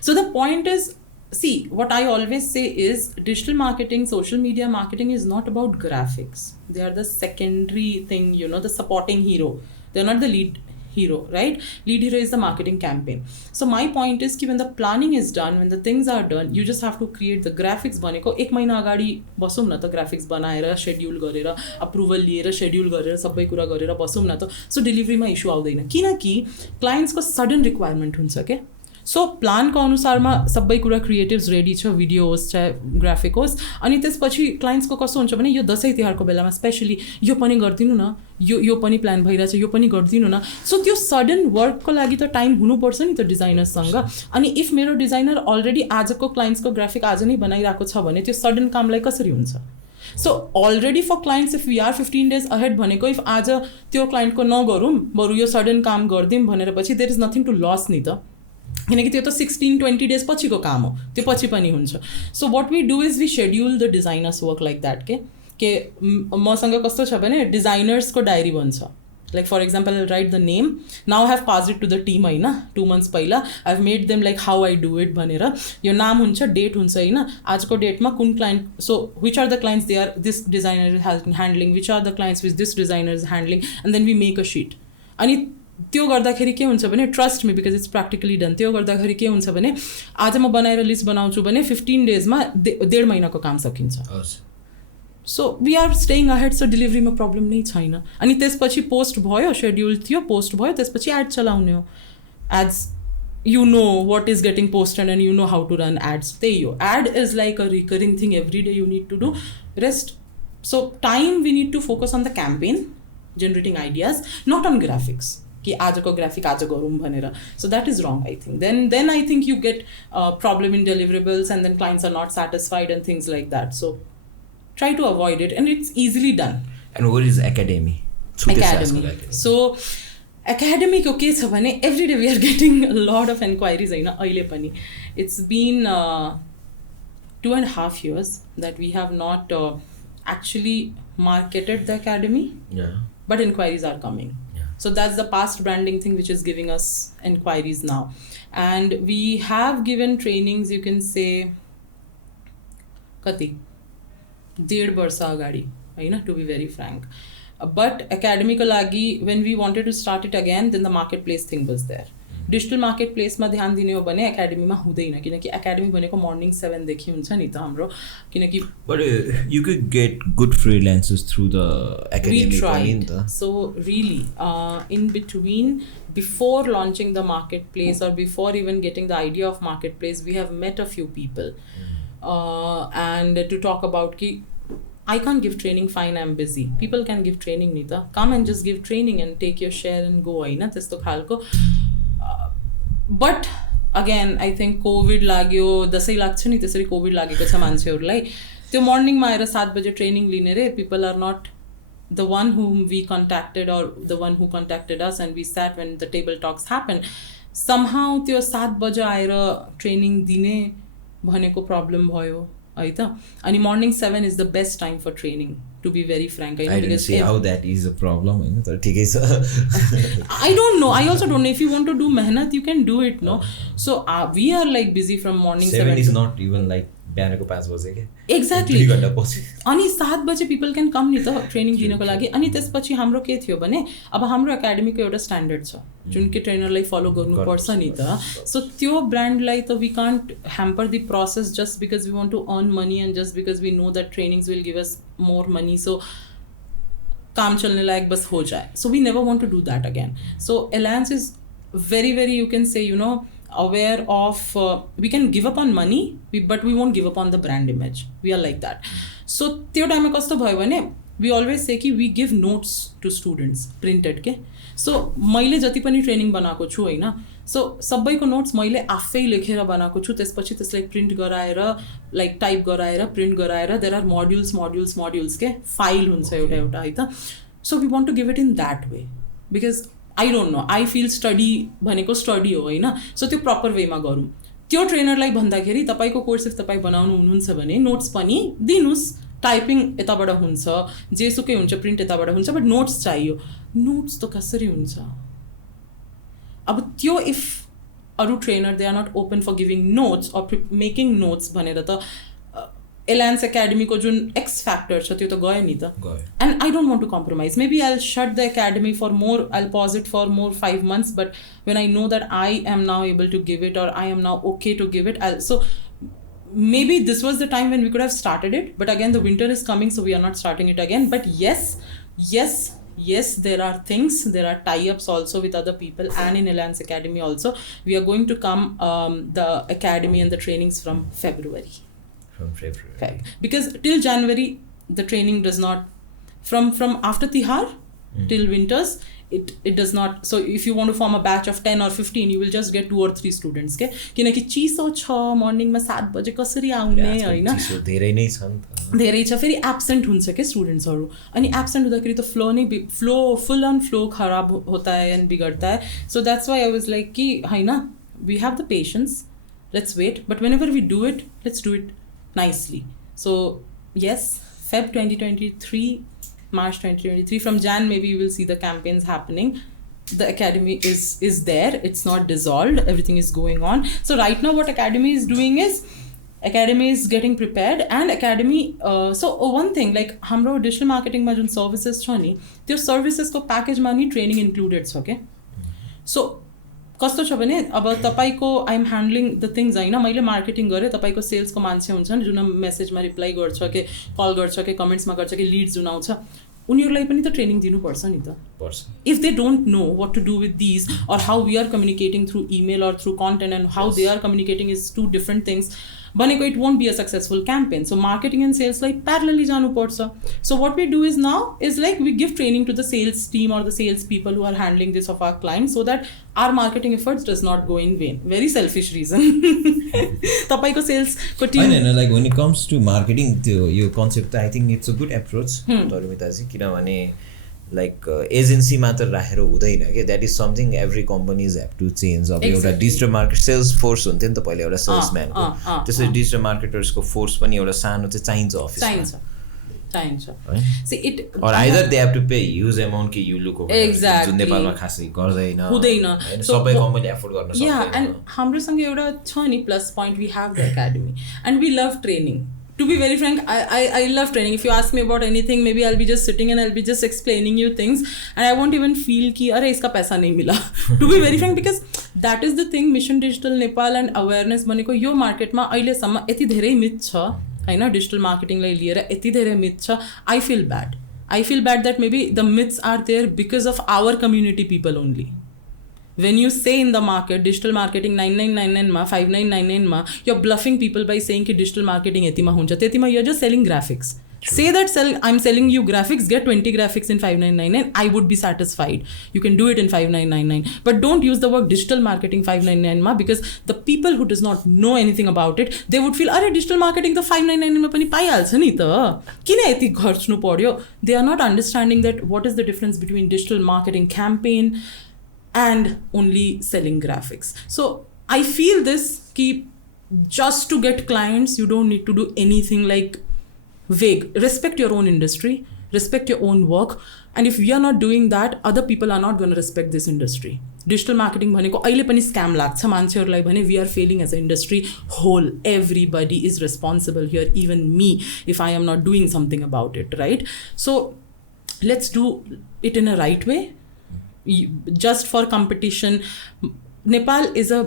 So the point is, see, what I always say is digital marketing, social media marketing is not about graphics. They are the secondary thing, you know, the supporting hero. They're not the lead hero, right? Lead hero is the marketing campaign. So my point is कि when the planning is done, when the things are done, you just have to create the graphics. बनेको 1 महिना अगाडि बसौँ न त graphics बनाएर schedule गरेर approval लिएर शेड्युल गरेर सबै कुरा गरेर बसौँ न त. सो डेलिभरीमा इस्यु आउँदैन, किनकि क्लाइन्ट्सको सडन रिक्वायरमेन्ट हुन्छ के. सो प्लानको अनुसारमा सबै कुरा क्रिएटिभ्स रेडी छ, भिडियो होस् चाहे ग्राफिक होस्. अनि त्यसपछि क्लाइन्ट्सको कस्तो हुन्छ भने यो दसैँ तिहारको बेलामा स्पेसली यो पनि गरिदिनु न, यो पनि प्लान भइरहेछ, यो पनि गरिदिनु न. सो त्यो सडन वर्कको लागि त टाइम हुनुपर्छ नि त डिजाइनर्ससँग. अनि इफ मेरो डिजाइनर अलरेडी आजको क्लाइन्ट्सको ग्राफिक आज नै बनाइरहेको छ भने त्यो सडन कामलाई कसरी हुन्छ? So already for clients if we are 15 days ahead भनेको, इफ आज त्यो क्लाइन्टको नगरौँ बरु यो सडन काम गरिदिउँ भनेर पछि देयर इज नथिङ टु लस नि त, किनकि त्यो त 16-20 days पछिको काम हो, त्यो पछि पनि हुन्छ. So what we do is we schedule the designers work like that के. के मसँग कस्तो छ भने डिजाइनर्सको डायरी बन्छ like for example I write the name now have pass it to the team होइन 2 months पहिला I have made them like how I do it भनेर यो नाम हुन्छ डेट हुन्छ होइन आजको डेटमा कुन client so which are the clients they are this designer handling which are the clients which this designer is handling and then we make a sit अनि त्यो गर्दाखेरि के हुन्छ भने trust me because it's practically done त्यो गर्दाखेरि के हुन्छ भने आज म बनाएर लिस्ट बनाउँछु भने 15 daysमा 1.5 महिनाको काम सकिन्छ so we are staying ahead so डेलिभरीमा प्रब्लम नै छैन अनि त्यसपछि पोस्ट भयो सेड्युल थियो पोस्ट भयो त्यसपछि एड चलाउने हो ads you know what is getting posted and you know how to run ads त्यही हो ad is like a recurring thing every day you need to do rest so time we need to focus on the campaign generating ideas not on graphics कि आजको graphic आज गरौँ भनेर so that is wrong I think then I think you get problem in deliverables and then clients are not satisfied and things like that so try to avoid it and it's easily done and what is academy so academy को के छ भने every day we are getting a lot of enquiries हैन अहिले पनि it's been 2.5 years that we have not actually marketed the academy but inquiries are coming so that's the past branding thing which is giving us enquiries now and we have given trainings you can say कति 1.5 वर्ष अगाडि हैन to be very frank but academy को लागि when we wanted to start it again then the marketplace thing was there digital मार्केटप्लेसमा ध्यान दिने हो भने एकाडेमीमा हुँदैन किनकि एकाडेमी भनेको मर्निङ 7 देखि हुन्छ नि त हाम्रो किनकि but you could get good freelancers through the academy we tried so really in between before launching the marketplace or before even getting the idea of marketplace we have met a few people and to talk about ki I can't give training fine I'm busy people can give training nita come and just give training and take your share and go हैन त्यस्तो खालको but again I think covid लाग्यो दसैँ लाग्छ नि त्यसरी covid लागेको छ मान्छेहरुलाई त्यो मर्निङमा आएर 7 बजे ट्रेनिङ लिने रे people are not the one whom we contacted or the one who contacted us and we sat when the table talks happened somehow त्यो 7 बजे आएर ट्रेनिङ दिने भनेको प्रब्लम भयो है त अनि morning 7 is the best time for training to be very frank I didn't see how that is a problem हैन तर ठिकै छ I don't know I also don't know if you want to do mehnat you can do it no so we are like busy from morning 7 is not even like बिहानको 5 बजे के exactly 2 घण्टा पछि अनि 7 बजे पिपल क्यान कम नि त ट्रेनिङ दिनको लागि अनि त्यसपछि हाम्रो के थियो भने अब हाम्रो एकाडेमीको एउटा स्ट्यान्डर्ड छ जुन कि ट्रेनरलाई फलो गर्नुपर्छ नि त सो त्यो ब्रान्डलाई त we can't hamper the process just because we want to earn money and just because we know that trainings will give us more money so काम चल्ने लायक बस हो जाए so we never want to do that again so Alliance is very you can say you know aware of we can give up on money but we won't give up on the brand image we are like that so त्यो टाइममा कस्तो भयो भने we always say कि we give notes to students printed के so मैले जति पनि ट्रेनिङ बनाएको छु हैन so सबैको नोट्स मैले आफै लेखेर बनाएको छु त्यसपछि त्यसलाई प्रिन्ट गराएर लाइक टाइप गराएर प्रिन्ट गराएर देयर आर मोड्युल्स के फाइल हुन्छ एउटा है त so we want to give it in that way because I don't know I feel study भनेको स्टडी हो हैन सो त्यो प्रपर वेमा गरौँ त्यो ट्रेनरलाई भन्दाखेरि तपाईको कोर्स इफ तपाई बनाउनु हुनुहुन्छ भने नोट्स पनि दिनुस् टाइपिङ यताबाट हुन्छ जेसुकै हुन्छ प्रिन्ट यताबाट हुन्छ बट नोट्स चाहियो नोट्स त कसरी हुन्छ अब त्यो इफ अरु trainer they are not open for giving notes or making notes भनेर त Elance Academy को जुन X factor छ त्यो त गयो नि त and I don't want to compromise maybe I'll shut the academy for more I'll pause it for more 5 months but when I know that I am now able to give it or I am now okay to give it so maybe this was the time when we could have started it but again the winter is coming so we are not starting it again but yes there are things there are tie-ups also with other people and in Elance Academy also we are going to come the academy and the trainings from February because till January the training does not from after Tihar till winters it does not so if you want to form a batch of 10 or 15 you will just get 2 or 3 students के किनकि चिसो छ morning मा 7 बजे कसरी आउने हैन चिसो धेरै नै छ नि त धेरै छ फेरि एब्सेन्ट हुन्छ के स्टुडेन्ट्सहरु अनि एब्सेन्ट हुँदाखेरि त फ्लो नै फुल अन फ्लो खराब होता है and बिगड़ता है so that's why I was like कि हैन we have the patience let's wait but whenever we do it let's do it nicely so yes Feb 2023, March 2023, from Jan maybe you will see the campaigns happening. The academy is there, it's not dissolved, everything is going on. So right now what academy is doing is academy is getting prepared, and academy one thing like हाम्रो digital marketing मा जुन services छ नि त्यो services को package मा नि training included छ के. So कस्तो छ भने अब तपाईको I am handling the things होइन, मैले मार्केटिङ गरेँ, तपाईँको सेल्सको मान्छे हुन्छ नि जुन मेसेजमा रिप्लाई गर्छ कि कल गर्छ कि कमेन्ट्समा गर्छ कि लिड जुन आउँछ, उनीहरूलाई पनि त ट्रेनिङ दिनुपर्छ नि त. If they don't know what to do with these or how we are communicating through email or through content and how they are communicating is two different things भनेको it won't be a successful campaign. So marketing and सेल्सलाई parallelly जानुपर्छ. So what we do is now is like we give training to the sales team or the sales people who are handling this of our client so that our marketing efforts does not go in vain. Very selfish reason. तपाईँको सेल्सको team होइन, like when it comes to marketing त्यो यो concept त I think it's a good approach Tarumitaji, किनभने like agency मात्र राखेर हुँदैन कि that is something every companies have to change. अब एउटा डिजिटल मार्केट सेल्स फोर्स हुन्थ्यो नि त पहिला एउटा सेल्सम्यानको, त्यसरी डिजिटल मार्केटर्सको फोर्स पनि एउटा सानो चाहिँ चाहिन्छ अफिसमा. Or either they have to pay huge amount कि you look over जुन नेपालमा खासै गर्दैन, हुँदैन, सबै कम्पनी एफोर्ड गर्न सक्दैन. या एन्ड हाम्रोसँग एउटा छ नि plus point, we have the academy and we love training. To be very frank, I love training. If you ask me about anything, maybe I'll be just sitting and I'll be just explaining you things and I won't even feel ki अरे इसका पैसा नहीं मिला. To be very frank, because that is the thing, Mission Digital Nepal and awareness भनेको यो मार्केटमा अहिलेसम्म यति धेरै myth छ होइन, डिजिटल मार्केटिङलाई लिएर यति धेरै मिथ छ. I feel bad that maybe the myths are there because of our community people only. When you say in the market digital marketing 9999 मा 5999 मा you're bluffing people by saying कि digital marketing यतिमा हुन्छ त्यतिमा, you're just selling graphics. True. Say that I'm selling you graphics, get 20 graphics in 5999, I would be satisfied. You can do it in 5999, but don't use the word digital marketing 599 ma, because the people who does not know anything about it, they would feel अरे digital marketing त 599 मा पनि पाइहाल्छ नि त, किन यति खर्च्नु पर्यो. They are not understanding that what is the difference between digital marketing campaign and only selling graphics. So I feel this ki just to get clients you don't need to do anything like vague. Respect your own industry, respect your own work, and if we are not doing that, other people are not going to respect this industry. Digital marketing bhaneko aile pani scam लाग्छ मान्छेहरुलाई भने we are failing as an industry whole. Everybody is responsible here, even me, if I am not doing something about it, right? So let's do it in a right way. Just for competition, Nepal is a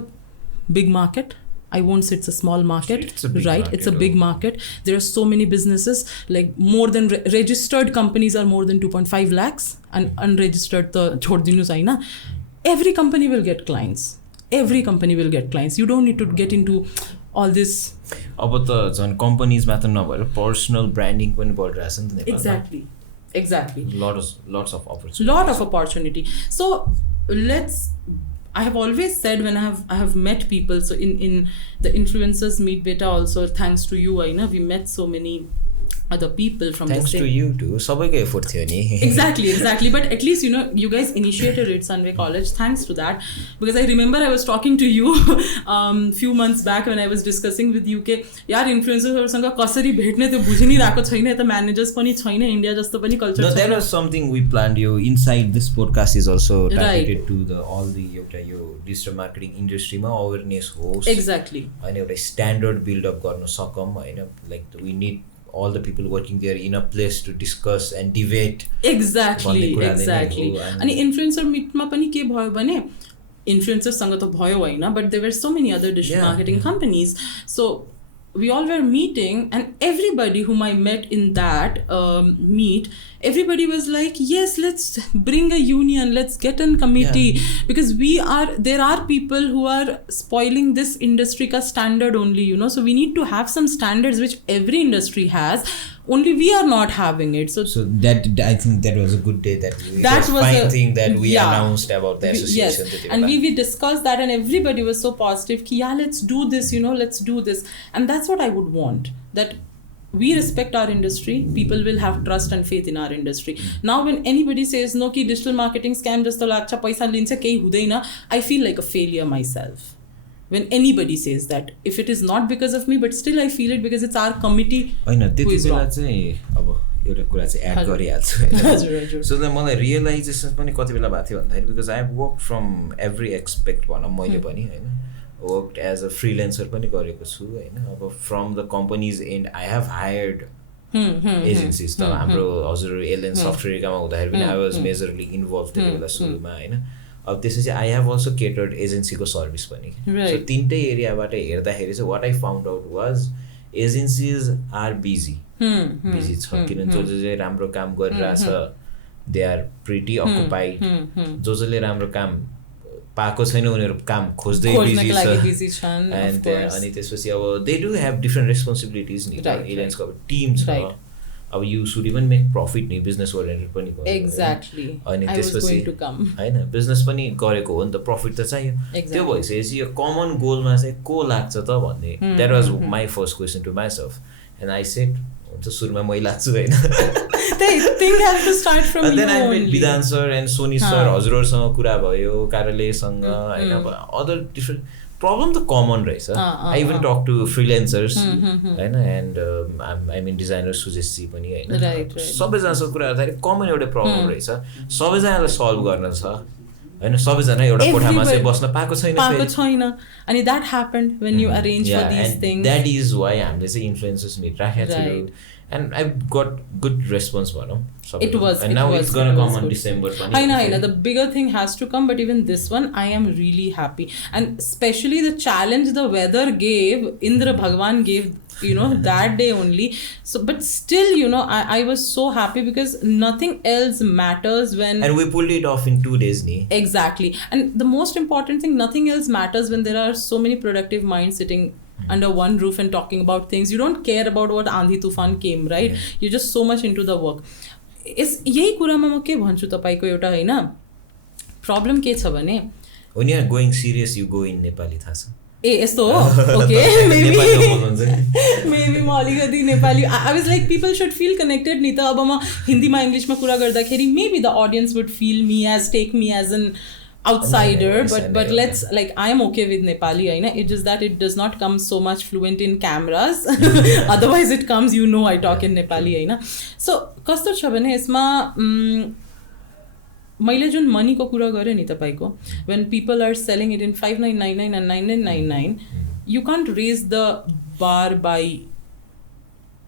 big market. I won't say it's a small market, it's a big right market, it's a big market. There are so many businesses, like more than registered companies are more than 2.5 lakhs and unregistered the chhod dinu chaina. Every company will get clients, you don't need to get into all this. अब त झन् companies मात्र नभएर personal branding पनि बढिरहेछ नि त नेपालमा. Exactly. Lots of opportunity. Lot of opportunity. So I have always said when I have met people, so in the influencers meet beta also, thanks to you, Aina, we met so many other people from thanks the same. to you too. सबैको effort थियो नि. Exactly. But at least you guys initiated it, Sunway College. Thanks to that, because I remember I was talking to you few months back when I was discussing with you के यार इन्फ्लुएन्सर्ससँग कसरी भेट्ने त्यो बुझि नै राको छैन, यता म्यानेजर्स पनि छैन, इन्डिया जस्तो पनि कल्चर छैन. No, there was something we planned. You inside this podcast is also targeted to all the एउटा यो digital marketing industry मा awareness होस्. Exactly. हैन एउटा standard build up गर्न सकौं हैन, like we need all the people working there in a place to discuss and debate. Exactly. अनि influencer मिटमा पनि के भयो भने इन्फ्लुएन्सर्ससँग त भयो होइन, but there were so many other digital marketing companies. So we all were meeting, and everybody whom I met in that meet, everybody was like, yes, let's bring a union, let's get a committee, because there are people who are spoiling this industry ka standard only, so we need to have some standards which every industry has, only we are not having it. So that I think that was a good day that was fine thing that we announced about the association. Yes, and we discussed that, and everybody was so positive ki let's do this, let's do this. And that's what I would want, that we respect our industry, people will have trust and faith in our industry. Now when anybody says no ki digital marketing scam jasto lagcha paisa lincha kehi hudaina, I feel like a failure myself. when anybody says that. If it is not because of me, but still I feel it because it's our committee होइन who त्यति is Bela wrong. चाहिँ अब एउटा कुरा चाहिँ add हजुर. गरिहाल्छु होइन हजुर हजुर सो द्याट मलाई रियलाइजेसन पनि कति बेला भएको थियो भन्दाखेरि because I have work from every expect भनौँ मैले पनि होइन वर्क एज अ फ्रिलेन्सर पनि गरेको छु होइन अब from the companies and I have hired agencies त हाम्रो हजुर एलेन्स सफ्टवेयरकामा हुँदाखेरि पनि आई वाज मेजरली इन्भल्भ त्यति बेला सुरुमा होइन अब त्यसपछि आई हेभ अल्सो केटर्ड एजेन्सीको सर्भिस पनि सो तिनटै एरियाबाट हेर्दाखेरि चाहिँ what I found out was agencies are busy छ किनभने जसले राम्रो काम गरिरहेछ दे आर प्रिटी अकुपाइड जसले राम्रो काम पाएको छैन उनीहरू काम खोज्दै बिजी छ एन्ड अनि त्यसपछि अब they do have different responsibilities नि एलेन्सको अब टिम छ अब you should even make profit नि बिजनेस ओरिएन्टेड पनि एक्ज्याक्टली अनि त्यसपछि होइन बिजनेस पनि गरेको हो नि त प्रफिट त चाहियो त्यो भइसकेपछि यो कमन गोलमा चाहिँ को लाग्छ त भन्ने that was my first question to myself and I set हुन्छ सुरुमा मै लाग्छु होइन Bidhan sir and Soni sir हजुरहरूसँग कुरा भयो कार्यालयसँग होइन अब अदर डिफ्रेन्ट प्रब्लम त कमन रहेछ आई इभन टक टु फ्रिलेन्सर्स होइन एन्ड आई मिन डिजाइनर सुजेशजी पनि होइन सबैजनासँग कुरा गर्दाखेरि कमन एउटै प्रब्लम रहेछ सबैजनालाई सल्भ गर्न छ होइन सबैजना एउटा कोठामा चाहिँ बस्न पाएको छैन अनि that happened when you arrange for this things that is why हामीले चाहिँ इन्फ्लुएन्सर्स मिट राखेको थियो and I've got good response भनौँ it was and now it's gonna come on December I know the bigger thing has to come but even this one I am really happy and especially the challenge the weather gave Indra Bhagwan gave you know that day only so but still you know I was so happy because nothing else matters when and we pulled it off in 2 days nee exactly and the most important thing nothing else matters when there are so many productive minds sitting under one roof and talking about things you don't care about what Andhi Tufan came right you're just so much into the work is यही कुरामा म के भन्छु तपाईको एउटा हैन problem के छ भने when you are going serious you go in Nepali थाहा छ ए यस्तो हो ओके maybe म अलिकति Nepali I was like people should feel connected नि त अब म हिन्दीमा इङ्ग्लिशमा कुरा गर्दाखेरि maybe the audience would feel me as take me as an outsider but let's like I am okay with Nepali haina it's just that it does not come so much fluent in cameras otherwise it comes you know I talk in Nepali haina so कस्तो छ भने यसमा मैले जुन मनीको कुरा गरे नि तपाईको when people are selling it in 5999 and 9999 you can't raise the bar by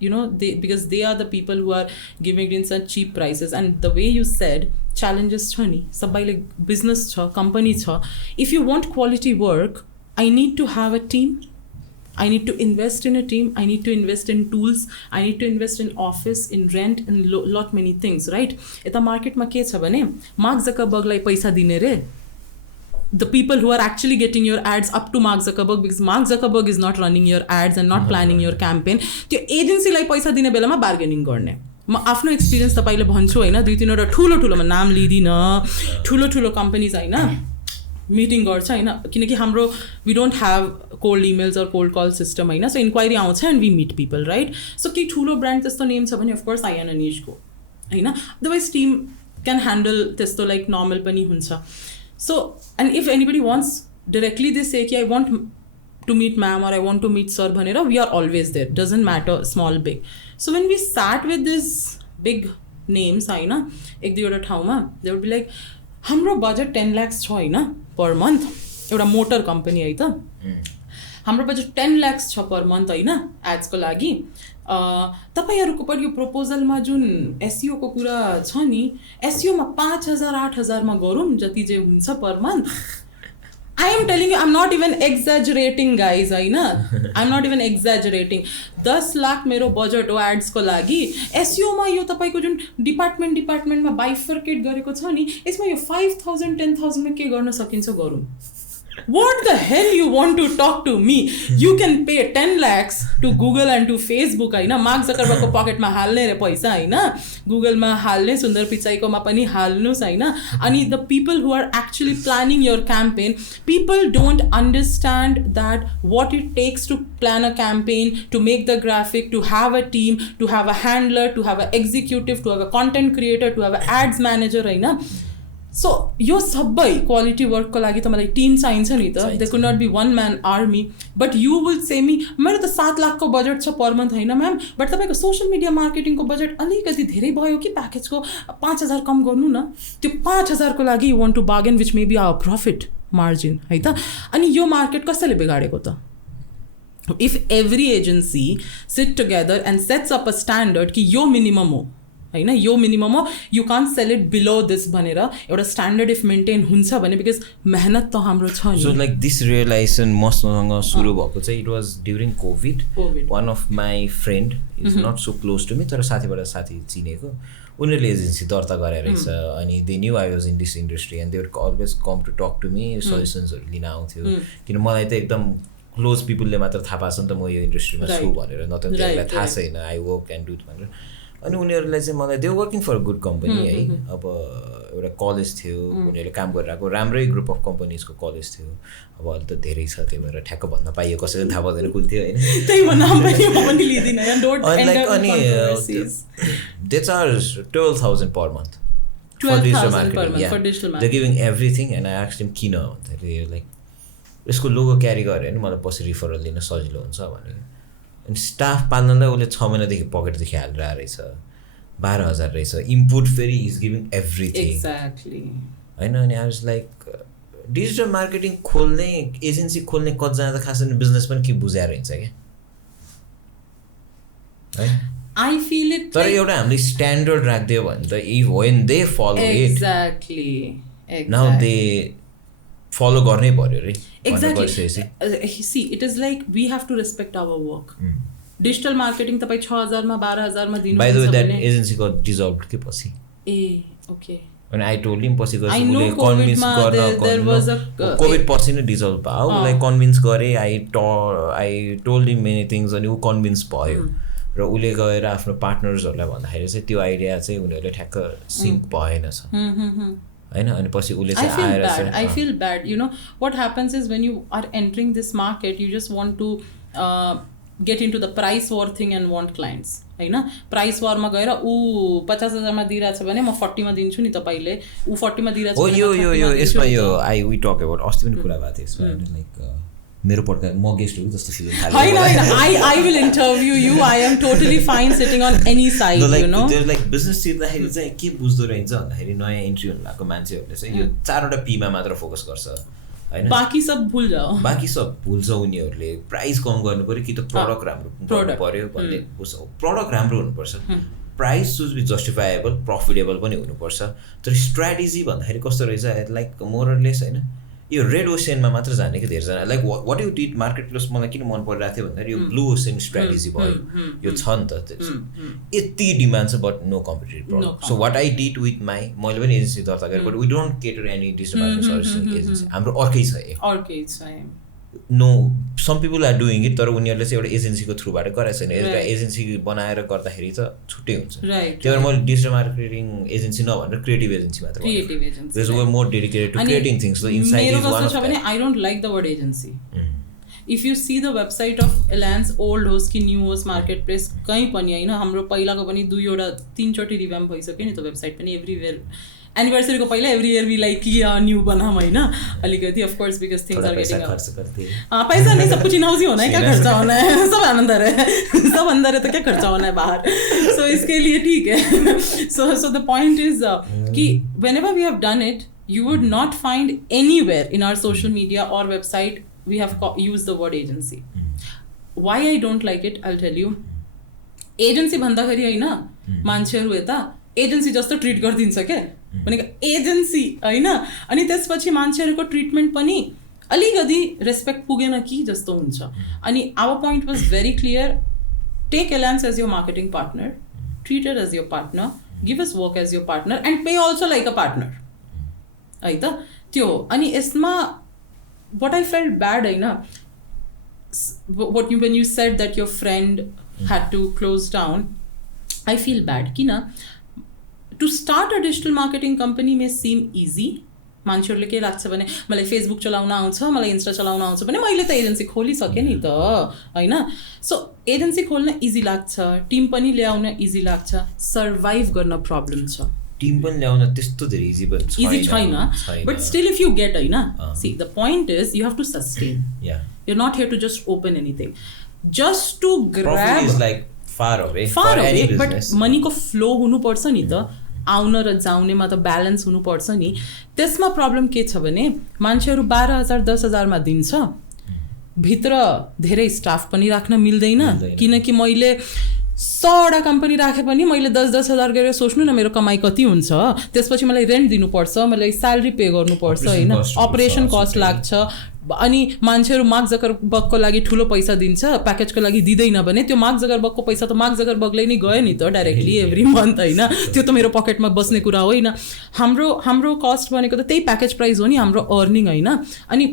you know because they are the people who are giving it in such cheap prices and the way you said challenges छ नि सबैले business छ company छ if you want quality work I need to have a team I need to invest in a team I need to invest in tools I need to invest in office in rent and lot many things right यता मार्केटमा के छ भने mark जकरबर्गलाई पैसा दिने रे the people who are actually getting your ads up to Mark Zuckerberg because Mark Zuckerberg is not running your ads and not planning your campaign त्यो एजेन्सीलाई पैसा दिने बेलामा बार्गेनिङ गर्ने म आफ्नो एक्सपिरियन्स तपाईले भन्छु हैन दुई तीनवटा ठुलो नाम लिदिन ठुलो कम्पनीज हैन मिटिङ गर्छ हैन किनकि हाम्रो we don't have cold emails और कोल्ड कल सिस्टम हैन सो इन्क्वायरी आउँछ and we meet people right so के ठुलो ब्रान्ड त्यस्तो नेम छ भने अफ कोर्स आई एन निशको हैन अदरवाइज टिम क्यान ह्यान्डल त्यस्तो लाइक नर्मल पनि हुन्छ so and if anybody wants directly they say ki I want to meet ma'am or I want to meet sir bhanera we are always there doesn't matter small big so when we sat with this big names haina ek duiwata ठाउँमा they would be like hamro budget 10 lakhs छ हैन per month एउटा motor company है त हाम्रो budget 10 lakhs छ per month हैन ads को लागि तपाईहरुको पर यो प्रपोजलमा जुन एसईओ को कुरा छ नि एसईओ मा 5000 8000 मा गरौँ जति जे हुन्छ per month I am telling you I'm not even exaggerating guys हैन I'm not even exaggerating 10 lakh मेरो बजेट हो एड्स को लागि एसईओ मा यो तपाईको जुन डिपार्टमेन्टमा बाइफर्केट गरेको छ नि यसमा यो 5000 10000 मा के गर्न सकिन्छ गरौँ What the hell you want to talk to me? You can pay 10 lakhs to Google and to Facebook हैन मार्क जकरबर्ग को पकेट मा हाल्ने रे पैसा हैन Google मा हाल्ने सुन्दर पिचाईको मा पनि हाल्नुस् हैन अनि the people who are actually planning your campaign people don't understand that what it takes to plan a campaign to make the graphic to have a team to have a handler to have an executive to have a content creator to have an ads manager हैन सो यो सबै quality वर्कको लागि त मलाई Tim चाहिन्छ नि त. They could not be one man army. But you will say me मेरो त 7 लाखको बजेट छ पर मन्थ होइन म्याम, बट तपाईँको सोसियल मिडिया मार्केटिङको बजेट अलिकति धेरै भयो कि प्याकेजको 5,000 कम गर्नु न. त्यो 5,000को लागि you want to bargain which may be our profit margin है त. अनि यो मार्केट कसैले बिगाडेको त? If every agency sit together and sets up a standard कि यो मिनिमम हो होइन, यो मिनिमम हो, you can't sell it below this भनेर एउटा स्ट्यान्डर्ड इफ मेन्टेन हुन्छ भने, बिकज मेहनत त हाम्रो छ नि. सो लाइक दिस रियलाइजेसन मसँग सुरु भएको चाहिँ it was during Covid. One of my friend is not so close to me, तर साथीबाट साथी चिनेको, उनीहरूले एजेन्सी दर्ता गरे रहेछ. अनि they knew I was in this industry and they would always come to talk to me, सजेसन्सहरू लिन आउँथ्यो. किन मलाई त एकदम क्लोज पिपुलले मात्र थाहा पाएको छ नि त म यो इन्डस्ट्रीमा छु भनेर, न त त्यसलाई थाहा छैन आई वर्क एन्ड डु भनेर. अनि उनीहरूलाई चाहिँ मलाई they working for a good company है. अब एउटा कलेज थियो, उनीहरूले काम गरिरहेको राम्रै ग्रुप अफ कम्पनीजको कलेज थियो. अब अहिले त धेरै छ, त्यही भएर ठ्याक्क भन्न पाइयो, कसैले थाहा पाउँदैन कुन थियो होइन. अनि दे charge 12,000 per month for digital marketing. They giving everything. And I asked them किन भन्दाखेरि लाइक यसको लोगो क्यारी गऱ्यो भने मलाई पछि रिफरल दिन सजिलो हुन्छ भने. अनि स्टाफ पाल्नलाई उसले 6 महिनादेखि पकेटदेखि हालेर रहेछ, 12,000 रहेछ. इनपुट फेरि इज गिभिङ एभ्रिथिङ होइन. अनि आई वाज लाइक डिजिटल मार्केटिङ खोल्ने एजेन्सी खोल्ने कतिजना त खास बिजनेस पनि के बुझाएर हिँड्छ क्या है. आई फिल इट तर एउटा हामीले स्ट्यान्डर्ड राखिदियो भने त if when they follow it now they follow गर्नै पर्यो रे. See it is like we have to respect our work. Digital marketing तपाईँ 6,000 मा 12,000 मा दिनु. By the way that agency got dissolve के पछि. ए ओके. अनि आई टोल्ड हिम पछि गएपछि उसले कन्भिन्स गर्न कोभिड पछि नै डिजल्भ भयो. उसलाई कन्भिन्स गरेँ, I told him many things. अनि ऊ कन्भिन्स भयो र उसले गएर आफ्नो पार्टनर्सहरूलाई भन्दाखेरि चाहिँ त्यो आइडिया चाहिँ उनीहरूले ठ्याक्क सिङ्क भएन छ होइन. अनि पछि उसले चाहिँ आएर I feel bad. You know what happens is when you are entering this market, you just want to get into the price war thing and want clients. होइन, प्राइस वारमा गएर ऊ 50,000 मा दिइरहेको छ भने म 40 मा दिन्छु नि तपाईँले, ऊ 40 मा दिइरहेको छ. यो यसमा यो आई वी टक अबाउट अस्ति पनि कुरा भएको थियो यसमा. लाइक मेरो पडकास्ट म गेस्ट हो जस्तो फिल थाल्यो. होइन, I will interview you. I am totally fine sitting on any side, you know. There's like business सिक्दाखेरि चाहिँ के बुझ्दो रहेछ भन्दाखेरि नयाँ इन्ट्री हुनु भएको मान्छेहरूले चाहिँ यो 4वटा पीमा मात्र फोकस गर्छ होइन. बाँकी सब भुल्छ उनीहरूले. प्राइस कम गर्नु पर्यो कि त प्रडक्ट राम्रो गर्नु पर्यो भन्ने. प्रडक्ट राम्रो हुनुपर्छ, price should be justifiable, profitable पनि हुनुपर्छ. तर स्ट्राटेजी भन्दाखेरि कस्तो रहेछ लाइक मोरलेस होइन, यो रेड ओसेनमा मात्र जाने कि धेरैजना. Like what you did market place मलाई किन मन परिरहेको थियो भन्दाखेरि यो ब्लू ओसेन स्ट्राटेजी भयो. यो छ नि त, यति डिमान्ड छ but no competitive product. So what I did with my, मैले पनि एजेन्सी दर्ता गरेँ but we don't cater any digital marketing service agency. हाम्रो अर्कै छ. No some people are doing it, तर उनीहरूले चाहिँ एउटा एजेन्सीको थ्रुबाट गरेको छैन. एउटा एजेन्सी बनाएर गर्दाखेरि त छुट्टै हुन्छ. त्यही भएर मैले डिजिटल मार्केटिङ एजेन्सी नभनेर क्रिएटिभ एजेन्सी मात्र because we are more dedicated to creating things. So inside is one of that. I don't like the word agency. If you see the website of Elance, old होस् कि new होस्, market place कहीँ पनि होइन, हाम्रो पहिलाको पनि 3 चोटि रिभ्याम्प भइसक्यो नि त वेबसाइट पनि. एभ्रिवेयर एनिभर्सरीको पहिला एभ्री इयर वी लाइक कि न्यू बनाऊँ होइन अलिकति. Of course because things are getting पैसा नहीं, सब कुछ इन हाउस ही होना है, क्या खर्चा होना है, सब अंदर है, सब अंदर है तो क्या खर्चा होना है बाहर. सो इसके लिए ठीक है. सो द पॉइंट इज कि whenever we have done it, you would not find anywhere in our social media or website we have used the word agency. Why I don't like it, I'll tell you. Agency भन्दाखेरि होइन मान्छेहरू यता agency जस्तो treat गरिदिन्छ क्या भनेको agency होइन. अनि त्यसपछि मान्छेहरूको ट्रिटमेन्ट पनि अलिकति रेस्पेक्ट पुगेन कि जस्तो हुन्छ. अनि our point was very clear. Take Elance as your marketing partner, treat it as your partner, give us work as your partner and pay also like a partner है त त्यो. अनि यसमा वाट आई फेल्ट ब्याड होइन, when you said that your friend had to close down, I feel bad. Kina, to start a digital marketing company may seem easy. मान्छेहरूले के लाग्छ भने मलाई फेसबुक चलाउन आउँछ, मलाई इन्स्टा चलाउन आउँछ भने मैले त एजेन्सी खोलिसकेँ नि त होइन. सो एजेन्सी खोल्न इजी लाग्छ, टिम पनि ल्याउन इजी लाग्छ, सर्भाइभ गर्न प्रब्लम छ. टिम पनि ल्याउन त्यस्तो धेरै इजी पनि इजी छैन but still if you get होइन see the point is you have to sustain you not here to just open anything just to grab like far away but मनीको flow हुनुपर्छ नि त आउन र जाउनेमा त ब्यालेन्स हुनुपर्छ नि त्यसमा प्रब्लम के छ भने मान्छेहरू 12,000 10,000मा दिन्छ भित्र धेरै स्टाफ पनि राख्न मिल्दैन किनकि मैले 100वटा कम्पनी राखे पनि मैले 10,000 गरेर सोच्नु न मेरो कमाइ कति हुन्छ त्यसपछि मलाई रेन्ट दिनुपर्छ मलाई स्यालेरी पे गर्नुपर्छ होइन अपरेसन कस्ट लाग्छ अनि मान्छेहरू मार्क जकरबर्गको लागि ठुलो पैसा दिन्छ प्याकेजको लागि दिँदैन भने त्यो मार्क जकरबर्गको पैसा त मार्क जकरबर्गले नै गयो नि त डाइरेक्टली एभ्री मन्थ होइन त्यो त मेरो पकेटमा बस्ने कुरा होइन हाम्रो कस्ट भनेको त त्यही प्याकेज प्राइस हो नि हाम्रो अर्निङ होइन अनि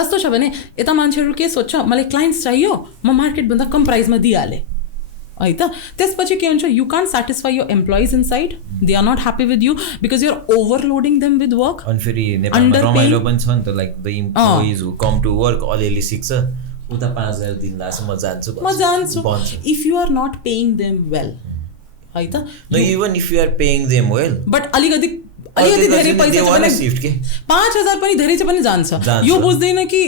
कस्तो छ भने यता मान्छेहरू के सोध्छ मलाई क्लाइन्ट्स चाहियो म मार्केटभन्दा कम प्राइसमा दिइहालेँ है त त्यसपछि के हुन्छ you can't satisfy your employees inside they are not happy with you because you are overloading them with work अनि फेरि नेपालमा रमाइलो पनि छ नि त like the employees who come to work अलिअलि सिक्छ उता 5,000 दिनला म जान्छु if you are not paying them well है त even if you are paying them well but अलिकति धेरै पैसा छ भने 5,000 पनि धेरै छ पनि जान्छ यो बुझ्दैन कि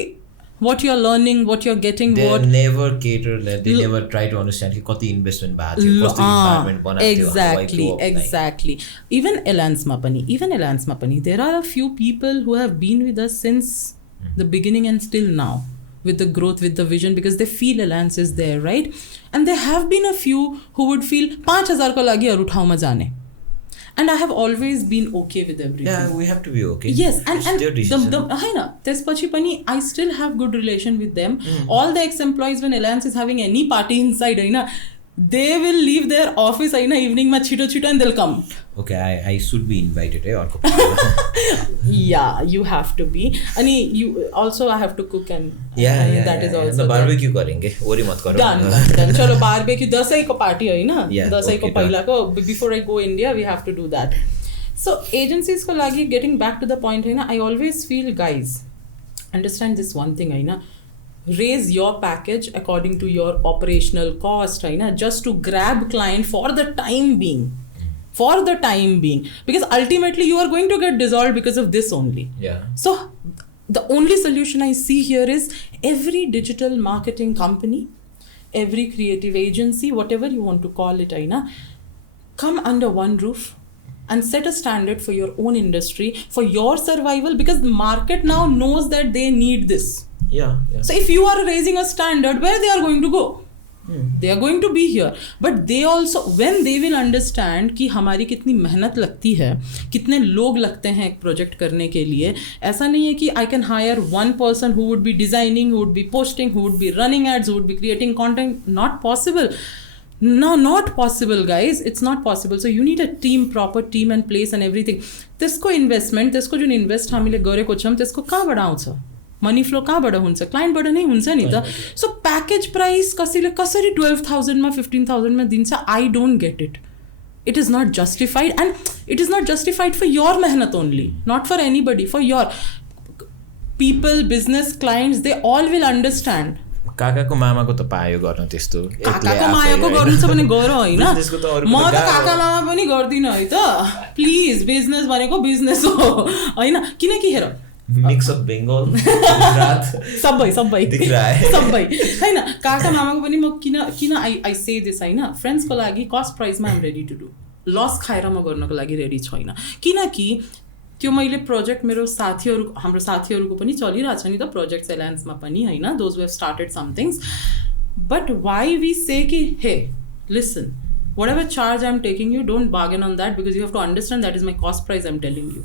what you're learning, what you're getting, they never cater, they never try to understand कि कति इन्भेस्टमेन्ट भएको थियो कस्तो इन्भाइरोमेन्ट बनाएको थियो exactly even Elance मा पनि there are a few people who have been with us since the beginning and still now with the growth with the vision because they feel Elance is there right and there have been a few who would feel 5,000 को लागि अरु ठाउँमा जाने and I have always been okay with everything. Yeah, we have to be okay. Yes, and the haina त्यसपछि पनि I still have good relation with them. All the ex-employees when Elance is having any party inside, haina, they will leave their office haina evening ma chito and they'll come. Okay, I should be invited अर्को Yeah, you have to be. अनि you also I have to cook and that is also. the barbecue गरेंगे ओरी मत करो. Done. चलो barbecue दसैँको party होइन दसैँको पहिलाको before I go India we have to do that. So agencies को लागि getting back to the point होइन I always feel guys understand this one thing होइन raise your package according to your operational cost होइन just to grab client for the time being because ultimately you are going to get dissolved because of this only. So the only solution I see here is every digital marketing company, every creative agency, whatever you want to call it, Aina, come under one roof and set a standard for your own industry, for your survival, because the market now knows that they need this. So if you are raising a standard, where they are going to go? They are going to be here, but they also when they will understand कि हमारी कितनी मेहनत लगती है कितने लोग लगते हैं एक प्रोजेक्ट करने के लिए ऐसा नहीं है कि I can hire one person who would be designing, who would be posting, who would be running ads, who would be creating content. Not possible. No, not possible, guys. It's not possible. So you need a team, proper team and place and everything. त्यसको investment त्यसको जुन invest हामीले गरेको छौँ त्यसको कहाँबाट आउँछ money flow कहाँबाट हुन्छ क्लाइन्टबाट नै हुन्छ नि त सो प्याकेज प्राइस कसरी 12,000 मा 15,000 मा दिन्छ I don't get it is not justified and it is not justified for your मेहनत only not for anybody for your people business clients they all will understand काकाको मामाको त पायो गर्न त्यस्तो काकाको मायाको गर्नु छ भने गर होइन म त काका मामा पनि गर्दिनँ है त प्लिज बिजनेस भनेको बिजनेस हो होइन किनकि हेर मिक्स अफ बेङ्गल गुजरात सबै होइन काका मामाको पनि म किन आई से दिस होइन फ्रेन्ड्सको लागि कस्ट प्राइसमा आइम रेडी टु डु लस खाएर म गर्नको लागि रेडी छैन किनकि त्यो मैले प्रोजेक्ट मेरो हाम्रो साथीहरूको पनि चलिरहेछ नि त प्रोजेक्ट एलायन्समा पनि होइन those we have started some things but why we say कि hey listen whatever charge I'm taking you don't bargain on that because you have to understand that is my cost price I'm telling you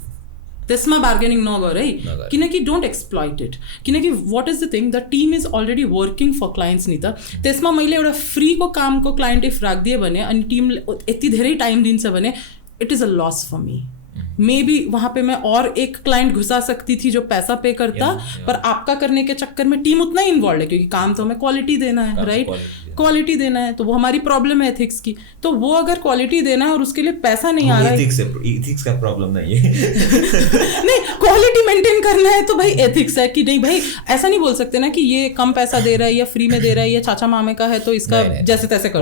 त्यसमा bargaining नगर है किनकि don't exploit it किनकि what is the thing the Tim is already working for clients नि त त्यसमा मैले एउटा फ्रीको कामको क्लाइन्ट इफ राखिदिएँ भने अनि टिमले यति धेरै टाइम दिन्छ भने इट इज अ लस फर मी मे बी वहाँ पे मैं और एक क्लाइंट घुसा सकती थी जो पैसा पे करता पर आपका करने के चक्कर में टीम उतना ही इन्वॉल्व है क्योंकि काम तो हमें क्वालिटी देना है राइट क्वालिटी देना है तो वो हमारी प्रॉब्लम है एथिक्स की तो वो अगर क्वालिटी देना है और उसके लिए पैसा नहीं आ रहा है एथिक्स का प्रॉब्लम नहीं है नहीं क्वालिटी मेंटेन करना है तो भाई एथिक्स है कि नहीं भाई ऐसा नहीं बोल सकते ना कि ये कम पैसा दे रहा है या फ्री में दे रहा है या चाचा मामे का है तो इसका जैसे तैसे कर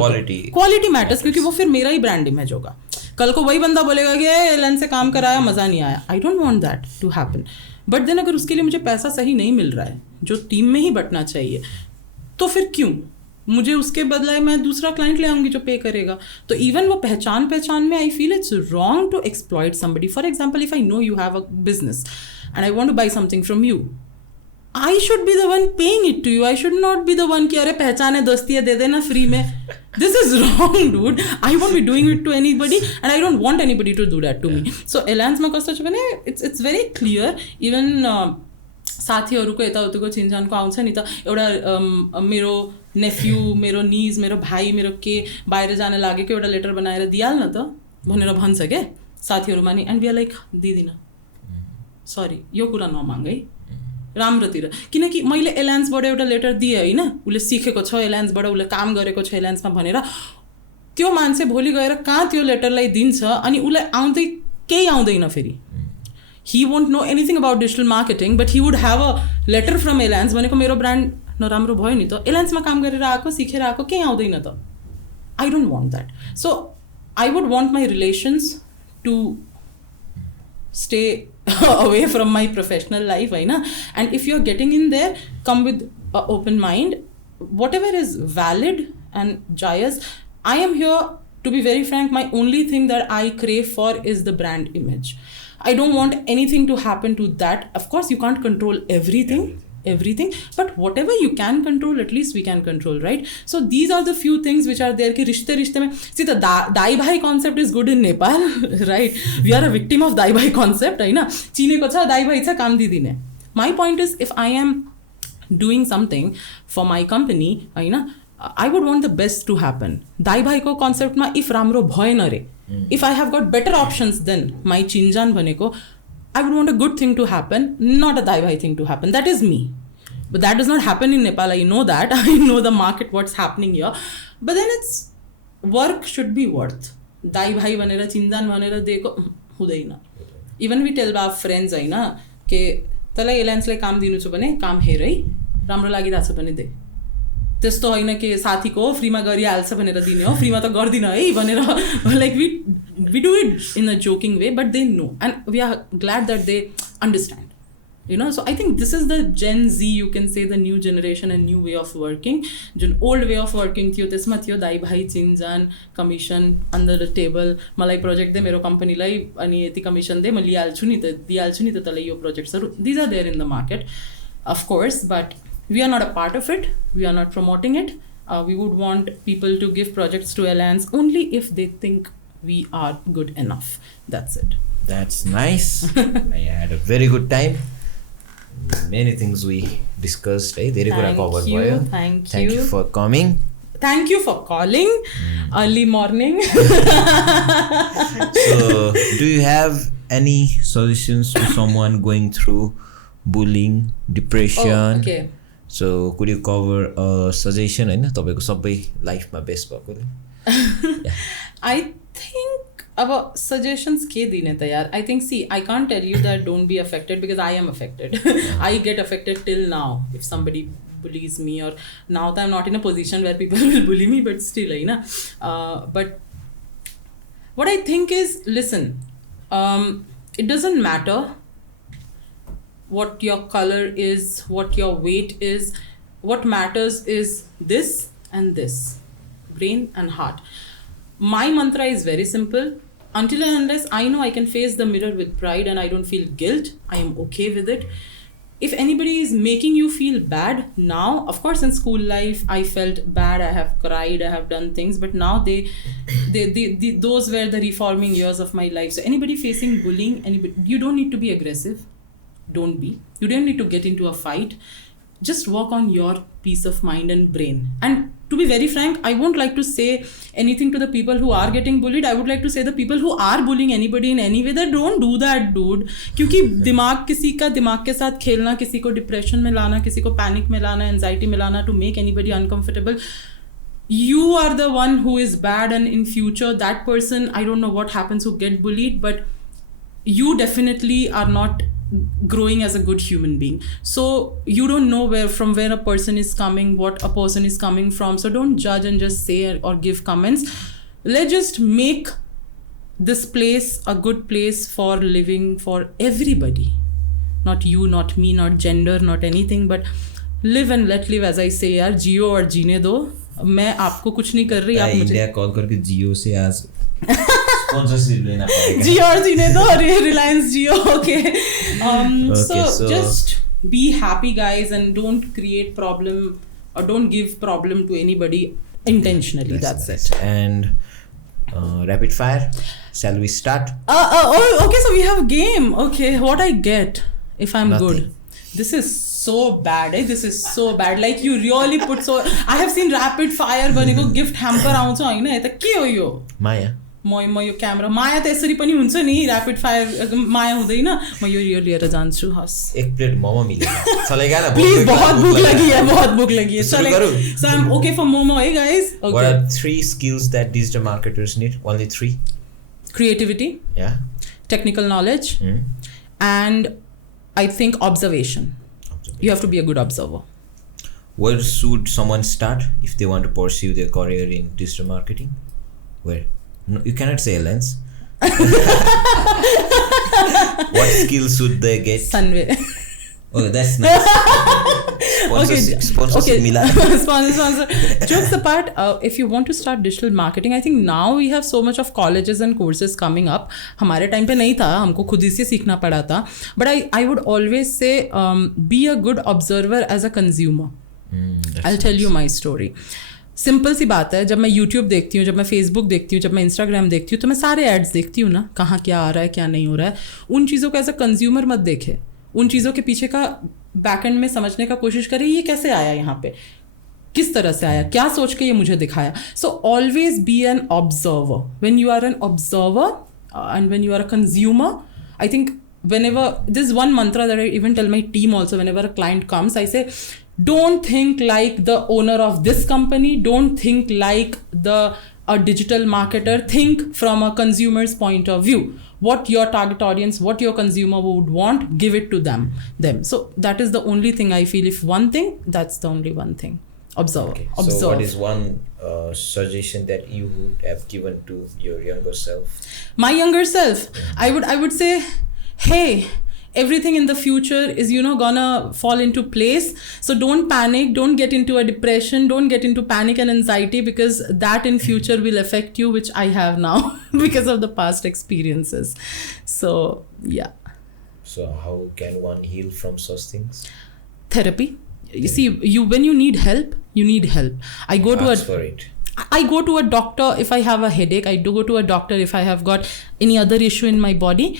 क्वालिटी मैटर्स क्योंकि वो फिर मेरा ही ब्रांड इमेज होगा कल को वही बंदा बोलेगा कि एलांस से काम कराया मज़ा नहीं आया. I don't want that to happen. But then अगर उसके लिए मुझे पैसा सही नहीं मिल रहा है जो टीम में ही बंटना चाहिए तो फिर क्यों मुझे उसके बदले मैं दूसरा क्लाइंट ले आऊँगी जो पे करेगा. तो इवन वो पहचान में I feel it's wrong to exploit somebody. For example if I know you have a business and I want to buy something from you, I should be the one paying it to you. I should not be the one कि अरे पहचान है दोस्ती है दे देना free में. This is wrong, dude. I won't be doing it to anybody and I don't want anybody to do that to me. So Elance मा कस्तो छ भने it's very clear. Even साथीहरूको यताउतिको चिनजानको आउँछ नि त एउटा मेरो नेफ्यू मेरो निज मेरो भाइ मेरो के बाहिर जान लागेको एउटा लेटर बनाएर दिइहाल न त भनेर भन्छ के साथीहरूमा नि. एन्ड वी आर लाइक दिदिन सरी यो कुरा नमाग है राम्रोतिर. किनकि मैले एलान्सबाट एउटा लेटर दिएँ होइन, उसले सिकेको छ एलान्सबाट, उसले काम गरेको छ एलान्समा भनेर, त्यो मान्छे भोलि गएर कहाँ त्यो लेटरलाई दिन्छ अनि उसलाई आउँदै केही आउँदैन फेरि. He won't know anything about digital marketing but he would have a letter from Elance भनेको मेरो ब्रान्ड नराम्रो भयो नि त, एलान्समा काम गरेर आएको सिकेर आएको केही आउँदैन त. I don't want that. So I would want my relations to stay away from my professional life, right? And if you're getting in there, come with an open mind. Whatever is valid and joyous. I am here, to be very frank, my only thing that I crave for is the brand image. I don't want anything to happen to that. Of course, you can't control everything, but whatever you can control, at least we can control, right? So these are the few things which are there ki rishte mein. See, the dai bhai concept is good in Nepal, right? We are a victim of dai bhai concept, hai na? Chine ko cha dai bhai cha kam didine. My point is, if I am doing something for my company, hai na, I would want the best to happen. Dai bhai ko concept ma if ramro bhoy na re, if I have got better options than my chinjan bhaneko, I would want a good thing to happen, not a dai bhai thing to happen. That is me. But that does not happen in Nepal. I know that. I know the market, what's happening here. But then it's, work should be worth. Dai bhai vanera, chinjan vanera deko, hudaina. Even we tell our friends, aina, ke tala Elance lai kaam dinu chu bane, kaam herai, राम्रो लागिरहेछ भने दे. त्यस्तो होइन कि साथीको फ्रीमा गरिहाल्छ भनेर दिने हो, फ्रीमा त गर्दिन है भनेर. Like we do it in a joking way, but they know and we are glad that they understand, you know. So I think this is the Gen Z, you can say, the new generation and new way of working. Jun old way of working थियो त्यसमा थियो दाइ भाइ चिनजान commission under the table, मलाई project दे मेरो कम्पनीलाई अनि यति commission दे म लिइहाल्छु नि त दिइहाल्छु नि त तँलाई यो प्रोजेक्ट्सहरू. These are there in the market, of course, but we are not a part of it. We are not promoting it. We would want people to give projects to Elance only if they think we are good enough. That's it. That's nice. I had a very good time. Many things we discussed. Thank you for coming. Thank you for calling early morning. So, do you have any suggestions to someone going through bullying, depression? Oh, okay. So, could you cover a suggestion हैन तपाईको सबै लाइफमा best भएकोले? I think अब suggestions के दिने त यार. I think, see, I can't tell you that don't be affected because I am affected. I get affected till now if somebody bullies me, or now that I'm not in a position where people will bully me, but still, you know. But what I think is, listen, it doesn't matter what your color is, what your weight is. What matters is this and this, brain and heart. My mantra is very simple. Until and unless I know I can face the mirror with pride and I don't feel guilt, I am okay with it. If anybody is making you feel bad now, of course in school life I felt bad, I have cried, I have done things, but now those were the reforming years of my life. So anybody facing bullying, you don't need to be aggressive. Don't be. You don't need to get into a fight. Just work on your peace of mind and brain. And to be very frank, I won't like to say anything to the people who are getting bullied. I would like to say the people who are bullying anybody in any way, that don't do that, dude. क्योंकि दिमाग किसी का दिमाग के साथ खेलना, किसी को डिप्रेशन में लाना, किसी को पैनिक में लाना, एंजाइटी में लाना, to make anybody uncomfortable, you are the one who is bad. And in future, that person, I don't know what happens who get bullied, but you definitely are not growing as a good human being. So you don't know from where a person is coming, what a person is coming from. So don't judge and just say or give comments. Let's just make this place a good place for living for everybody, not you, not me, not gender, not anything, but live and let live, as I say यार, जियो और जीने दो. मैं आपको कुछ नहीं कर रही, आप मुझे इंडिया कॉल करके जियो से आज स्पॉन्सरशिप लेना पड़ेगा. जियो और जीने दो, रिलायंस जियो. Okay. So just be happy, guys, and don't create problem or don't give problem to anybody intentionally. That's nice. it. And rapid fire, shall we start? Okay, so we have a game. Okay, what I get if I'm Nothing. good? This is so bad. This is so bad. Like you really put so. I have seen rapid fire बनेको gift hamper आउँछ हैन, यता के हो यो? माया. म यो camera माया त यसरी पनि हुन्छ नि, ऱ्यापिड फायर माया हुँदैन. म यो लिएर जान्छु. हस्, एक प्लेट मोमो मिलेगा, चलेगा ना? प्लिज, बहुत भूख लगी है, बहुत भूख लगी है. करूं? So I'm okay for momo, hey guys. Okay. What are 3 skills that digital marketers need? Only 3. Creativity, Yeah. technical knowledge, and I think observation. You have to be a good observer. Where should someone start if they want to pursue their career in digital marketing? Where? No, you cannot say Elance. What skills should they get? Sunway. Oh, that's nice. Sponsorship mila. Sponsor. Jokes apart, if you want to start digital marketing, I think now we have so much of colleges and courses coming up. हमारे time पे नहीं था, हमको खुद ही से सीखना पड़ा था. But I would always say, be a good observer as a consumer. I'll tell you my story. Simple सी बात है, जब मैं YouTube देखती हूँ, जब मैं Facebook देखती हूँ, जब मैं Instagram देखती हूँ, तो मैं सारे एड्स देखती हूँ ना, कहाँ क्या आ रहा है, क्या नहीं हो रहा है. उन चीज़ों को एज अ कंज्यूमर मत देखे, उन चीज़ों के पीछे का बैकएंड में समझने का कोशिश करें, ये कैसे आया यहाँ पे, किस तरह से आया, क्या सोच के ये मुझे दिखाया. So always be an observer. When you are an observer and when you are a consumer, I think whenever, this one mantra that I even tell my team also, whenever a client comes, I say, don't think like the owner of this company, don't think like a digital marketer, think from a consumer's point of view. What your target audience, what your consumer would want, give it to them. So that is the only thing I feel. If one thing, that's the only one thing. Observe. Okay. Observe. So what is one suggestion that you would have given to your younger self? My younger self, I would say, hey, everything in the future is, gonna fall into place. So don't panic, don't get into a depression, don't get into panic and anxiety, because that in future will affect you, which I have now because of the past experiences. So yeah. So how can one heal from such things? Therapy. You see, when you need help, you need help. I go to a doctor if I have a headache. I do go to a doctor if I have got any other issue in my body.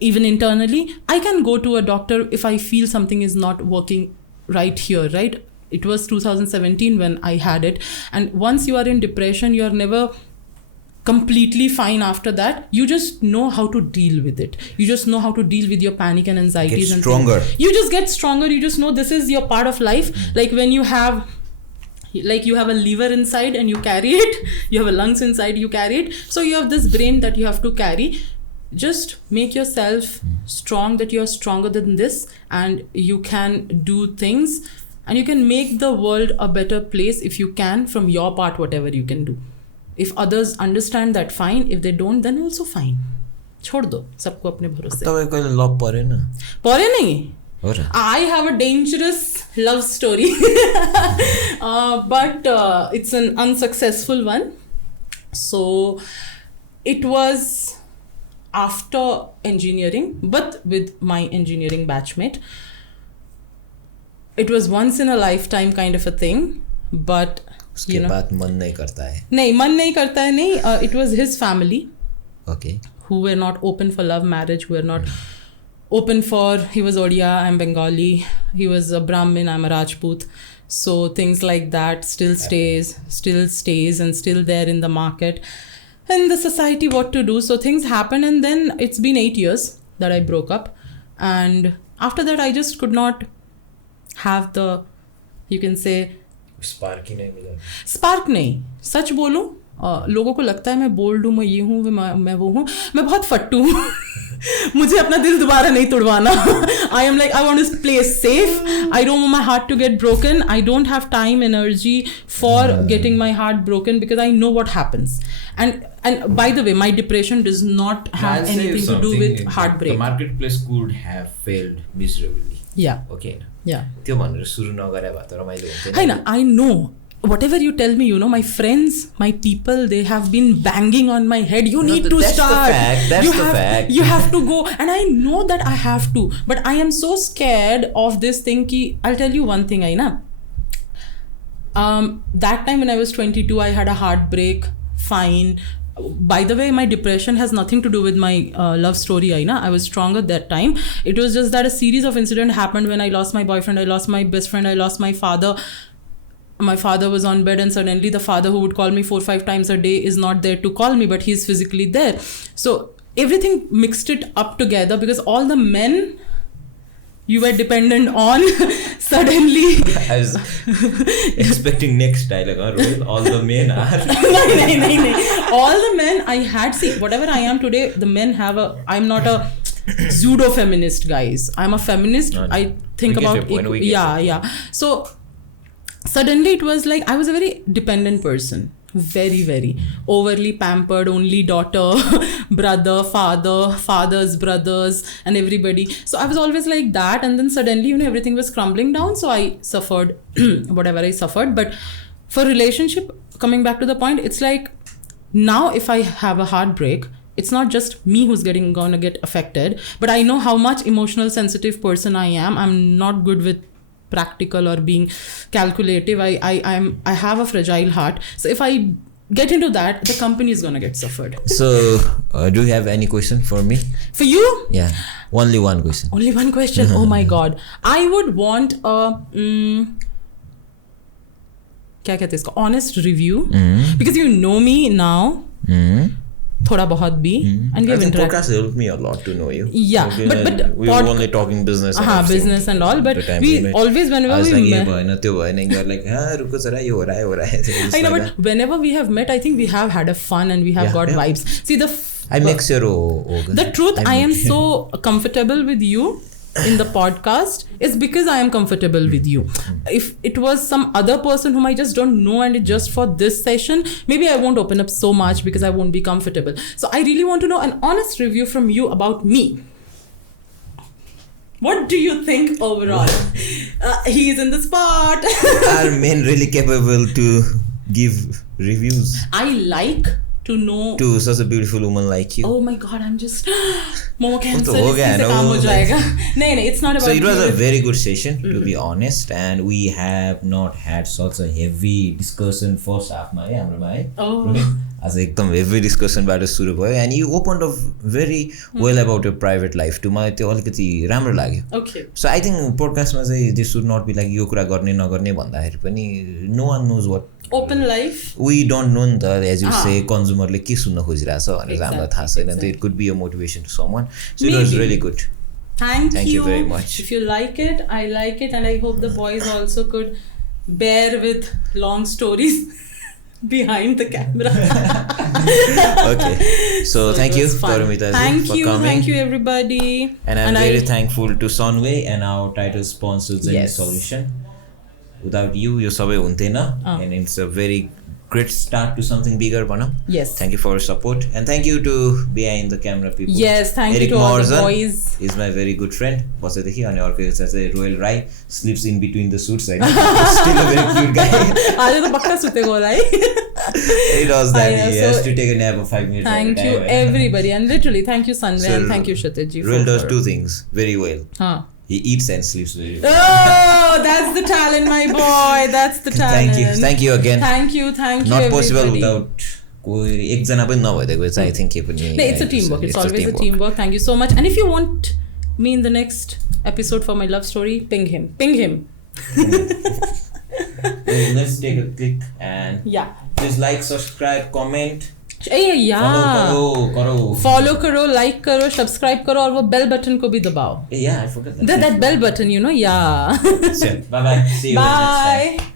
Even internally, I can go to a doctor if I feel something is not working right here, right? It was 2017 when I had it. And once you are in depression, you are never completely fine after that. You just know how to deal with it. You just know how to deal with your panic and anxieties. Get stronger. You just get stronger. You just know this is your part of life. Like when you have a liver inside and you carry it. You have a lungs inside, you carry it. So you have this brain that you have to carry. Just make yourself strong, that you're stronger than this, and you can do things, and you can make the world a better place if you can, from your part, whatever you can do. If others understand that, fine. If they don't, then also fine. छोड़ दो सबको अपने भरोसे. तपाईं कहिले लभ परेन? परे नहीं. हो र? I have a dangerous love story, but it's an unsuccessful one. So it was after engineering, but with my engineering batchmate. It was once in a lifetime kind of a thing, but उसके बाद मन नहीं करता है. नहीं, मन नहीं करता है नहीं. It was his family. Okay. Who were not open for love marriage, who were not open for, he was Odia, I'm Bengali, he was a Brahmin, I'm a Rajput. So things like that still stays and still there in the market. And the society, what to do. So things happen, and then it's been 8 years that I broke up. And after that, I just could not have the, you can say, spark ही नहीं मिला. Spark नहीं. सच बोलूं, लोगों को लगता है मैं bold हूँ, मैं ये हूँ, मैं वो हूँ. मैं बहुत फट्टू हूँ. मुझे अपना दिल दोबारा नहीं तोड़वाना. I am like, I want to play safe. I don't want my heart to get broken. I don't have time, energy for getting my heart broken because I know what happens. And by the way, my depression does not have anything to do with heartbreak. The marketplace could have failed miserably. Yeah. Okay. Yeah. त्यो भनेर सुरु नगरे भए त रमाइलो हुन्थ्यो. Haina, I know. Whatever you tell me, my friends, my people, they have been banging on my head. You need to that's start. The fact. That's the fact. You have to go. And I know that I have to. But I am so scared of this thing. I'll tell you one thing, Aina. That time when I was 22, I had a heartbreak. Fine. By the way, my depression has nothing to do with my love story, Aina. I was strong at that time. It was just that a series of incidents happened when I lost my boyfriend, I lost my best friend, I lost my father. My father was on bed and suddenly the father who would call me 4-5 times a day is not there to call me, but he's physically there. So everything mixed it up together because all the men you were dependent on suddenly. I was expecting next dialogue, all the men are. No. All the men I had, see, whatever I am today, the men have I'm not a pseudo feminist, guys. I'm a feminist. No. I think about it. Yeah. So suddenly it was like I was a very dependent person. Very, very overly pampered, only daughter, brother, father's brothers, and everybody. So I was always like that. And then suddenly, everything was crumbling down. So I suffered whatever I suffered. But for relationship, coming back to the point, it's like now if I have a heartbreak, it's not just me who's gonna get affected, but I know how much emotional sensitive person I am. I'm not good with practical or being calculative. I have a fragile heart. So if I get into that, the company is gonna get suffered. So do you have any question for me? For you? Yeah, only one question. Only one question. Oh my god, I would want a क्या कहते हैं इसको, honest review, because you know me now. थोड़ा बहुत भी, and we have interacted. Podcast helped me a lot to know you. Yeah, but we were only talking business. Business and all, but we always whenever we met. You're like, रुको जरा ये हो रहा है. I know, but whenever we have met, I think we have had a fun and we have got vibes. See I mix your the truth. I am so comfortable with you in the podcast is because I am comfortable with you. If it was some other person whom I just don't know and it's just for this session, maybe I won't open up so much because I won't be comfortable. So I really want to know an honest review from you about me. What do you think overall? He's in the spot. Are men really capable to give reviews? I like to know to such a beautiful woman like you. Oh my god, I'm just more cancer. No, it's not about. So it was a very good session, to be honest, and we have not had such a heavy discussion first half ma hai. Oh. As एकदम heavy discussion बाट सुरु भयो, and you opened up very well about your private life to मलाई त्यो अलिकति राम्रो लाग्यो. Okay. So I think podcast मा चाहिँ this should not be like यो कुरा गर्ने नगर्ने भन्दाखेरि पनि no one knows what open life. We don't know the, as you say, consumer ले के सुन्न खोजिरहेछ भनेर हामीलाई थाहा छैन. So it could be a motivation to someone. So it was really good. Thank you very much. If you like it, I like it, and I hope the boys also could bear with long stories behind the camera. Okay. So thank you, Tarumita, for coming. Thank you everybody. And I'm very thankful to Sunway and our title sponsor, Elance Solution. Without you, यो सबै हुन्थेन, and it's a very great start to something bigger, भनौँ. Yes. Thank you for your support, and thank you to behind the camera people. Yes, thank you to all the boys. He's my very good friend. बसेदेखि अनि अर्को चाहिँ royal राई sleeps in between the suits. Still a very cute guy. आज त पक्का सुतेको होला है. He does that. He has to take a nap of 5 minutes. Thank you everybody, and literally thank you Sunway and thank you Ksitiz. Roel does two things very well. He eats and sleeps very well. Oh, that's the talent, my boy. That's the talent. Thank you again. Thank you Not everybody. Possible without एकजना पनि नभइदिएको चाहिँ I think के पनि. It's a teamwork. It's always a teamwork. Thank you so much. And if you want me in the next episode for my love story, ping him. Let's take a click and please like, subscribe, comment. Follow करो, like करो, subscribe करो और वो bell button को भी दबाओ. Yeah, I forgot that. That bell button, you know, yeah. So, bye. See you next time.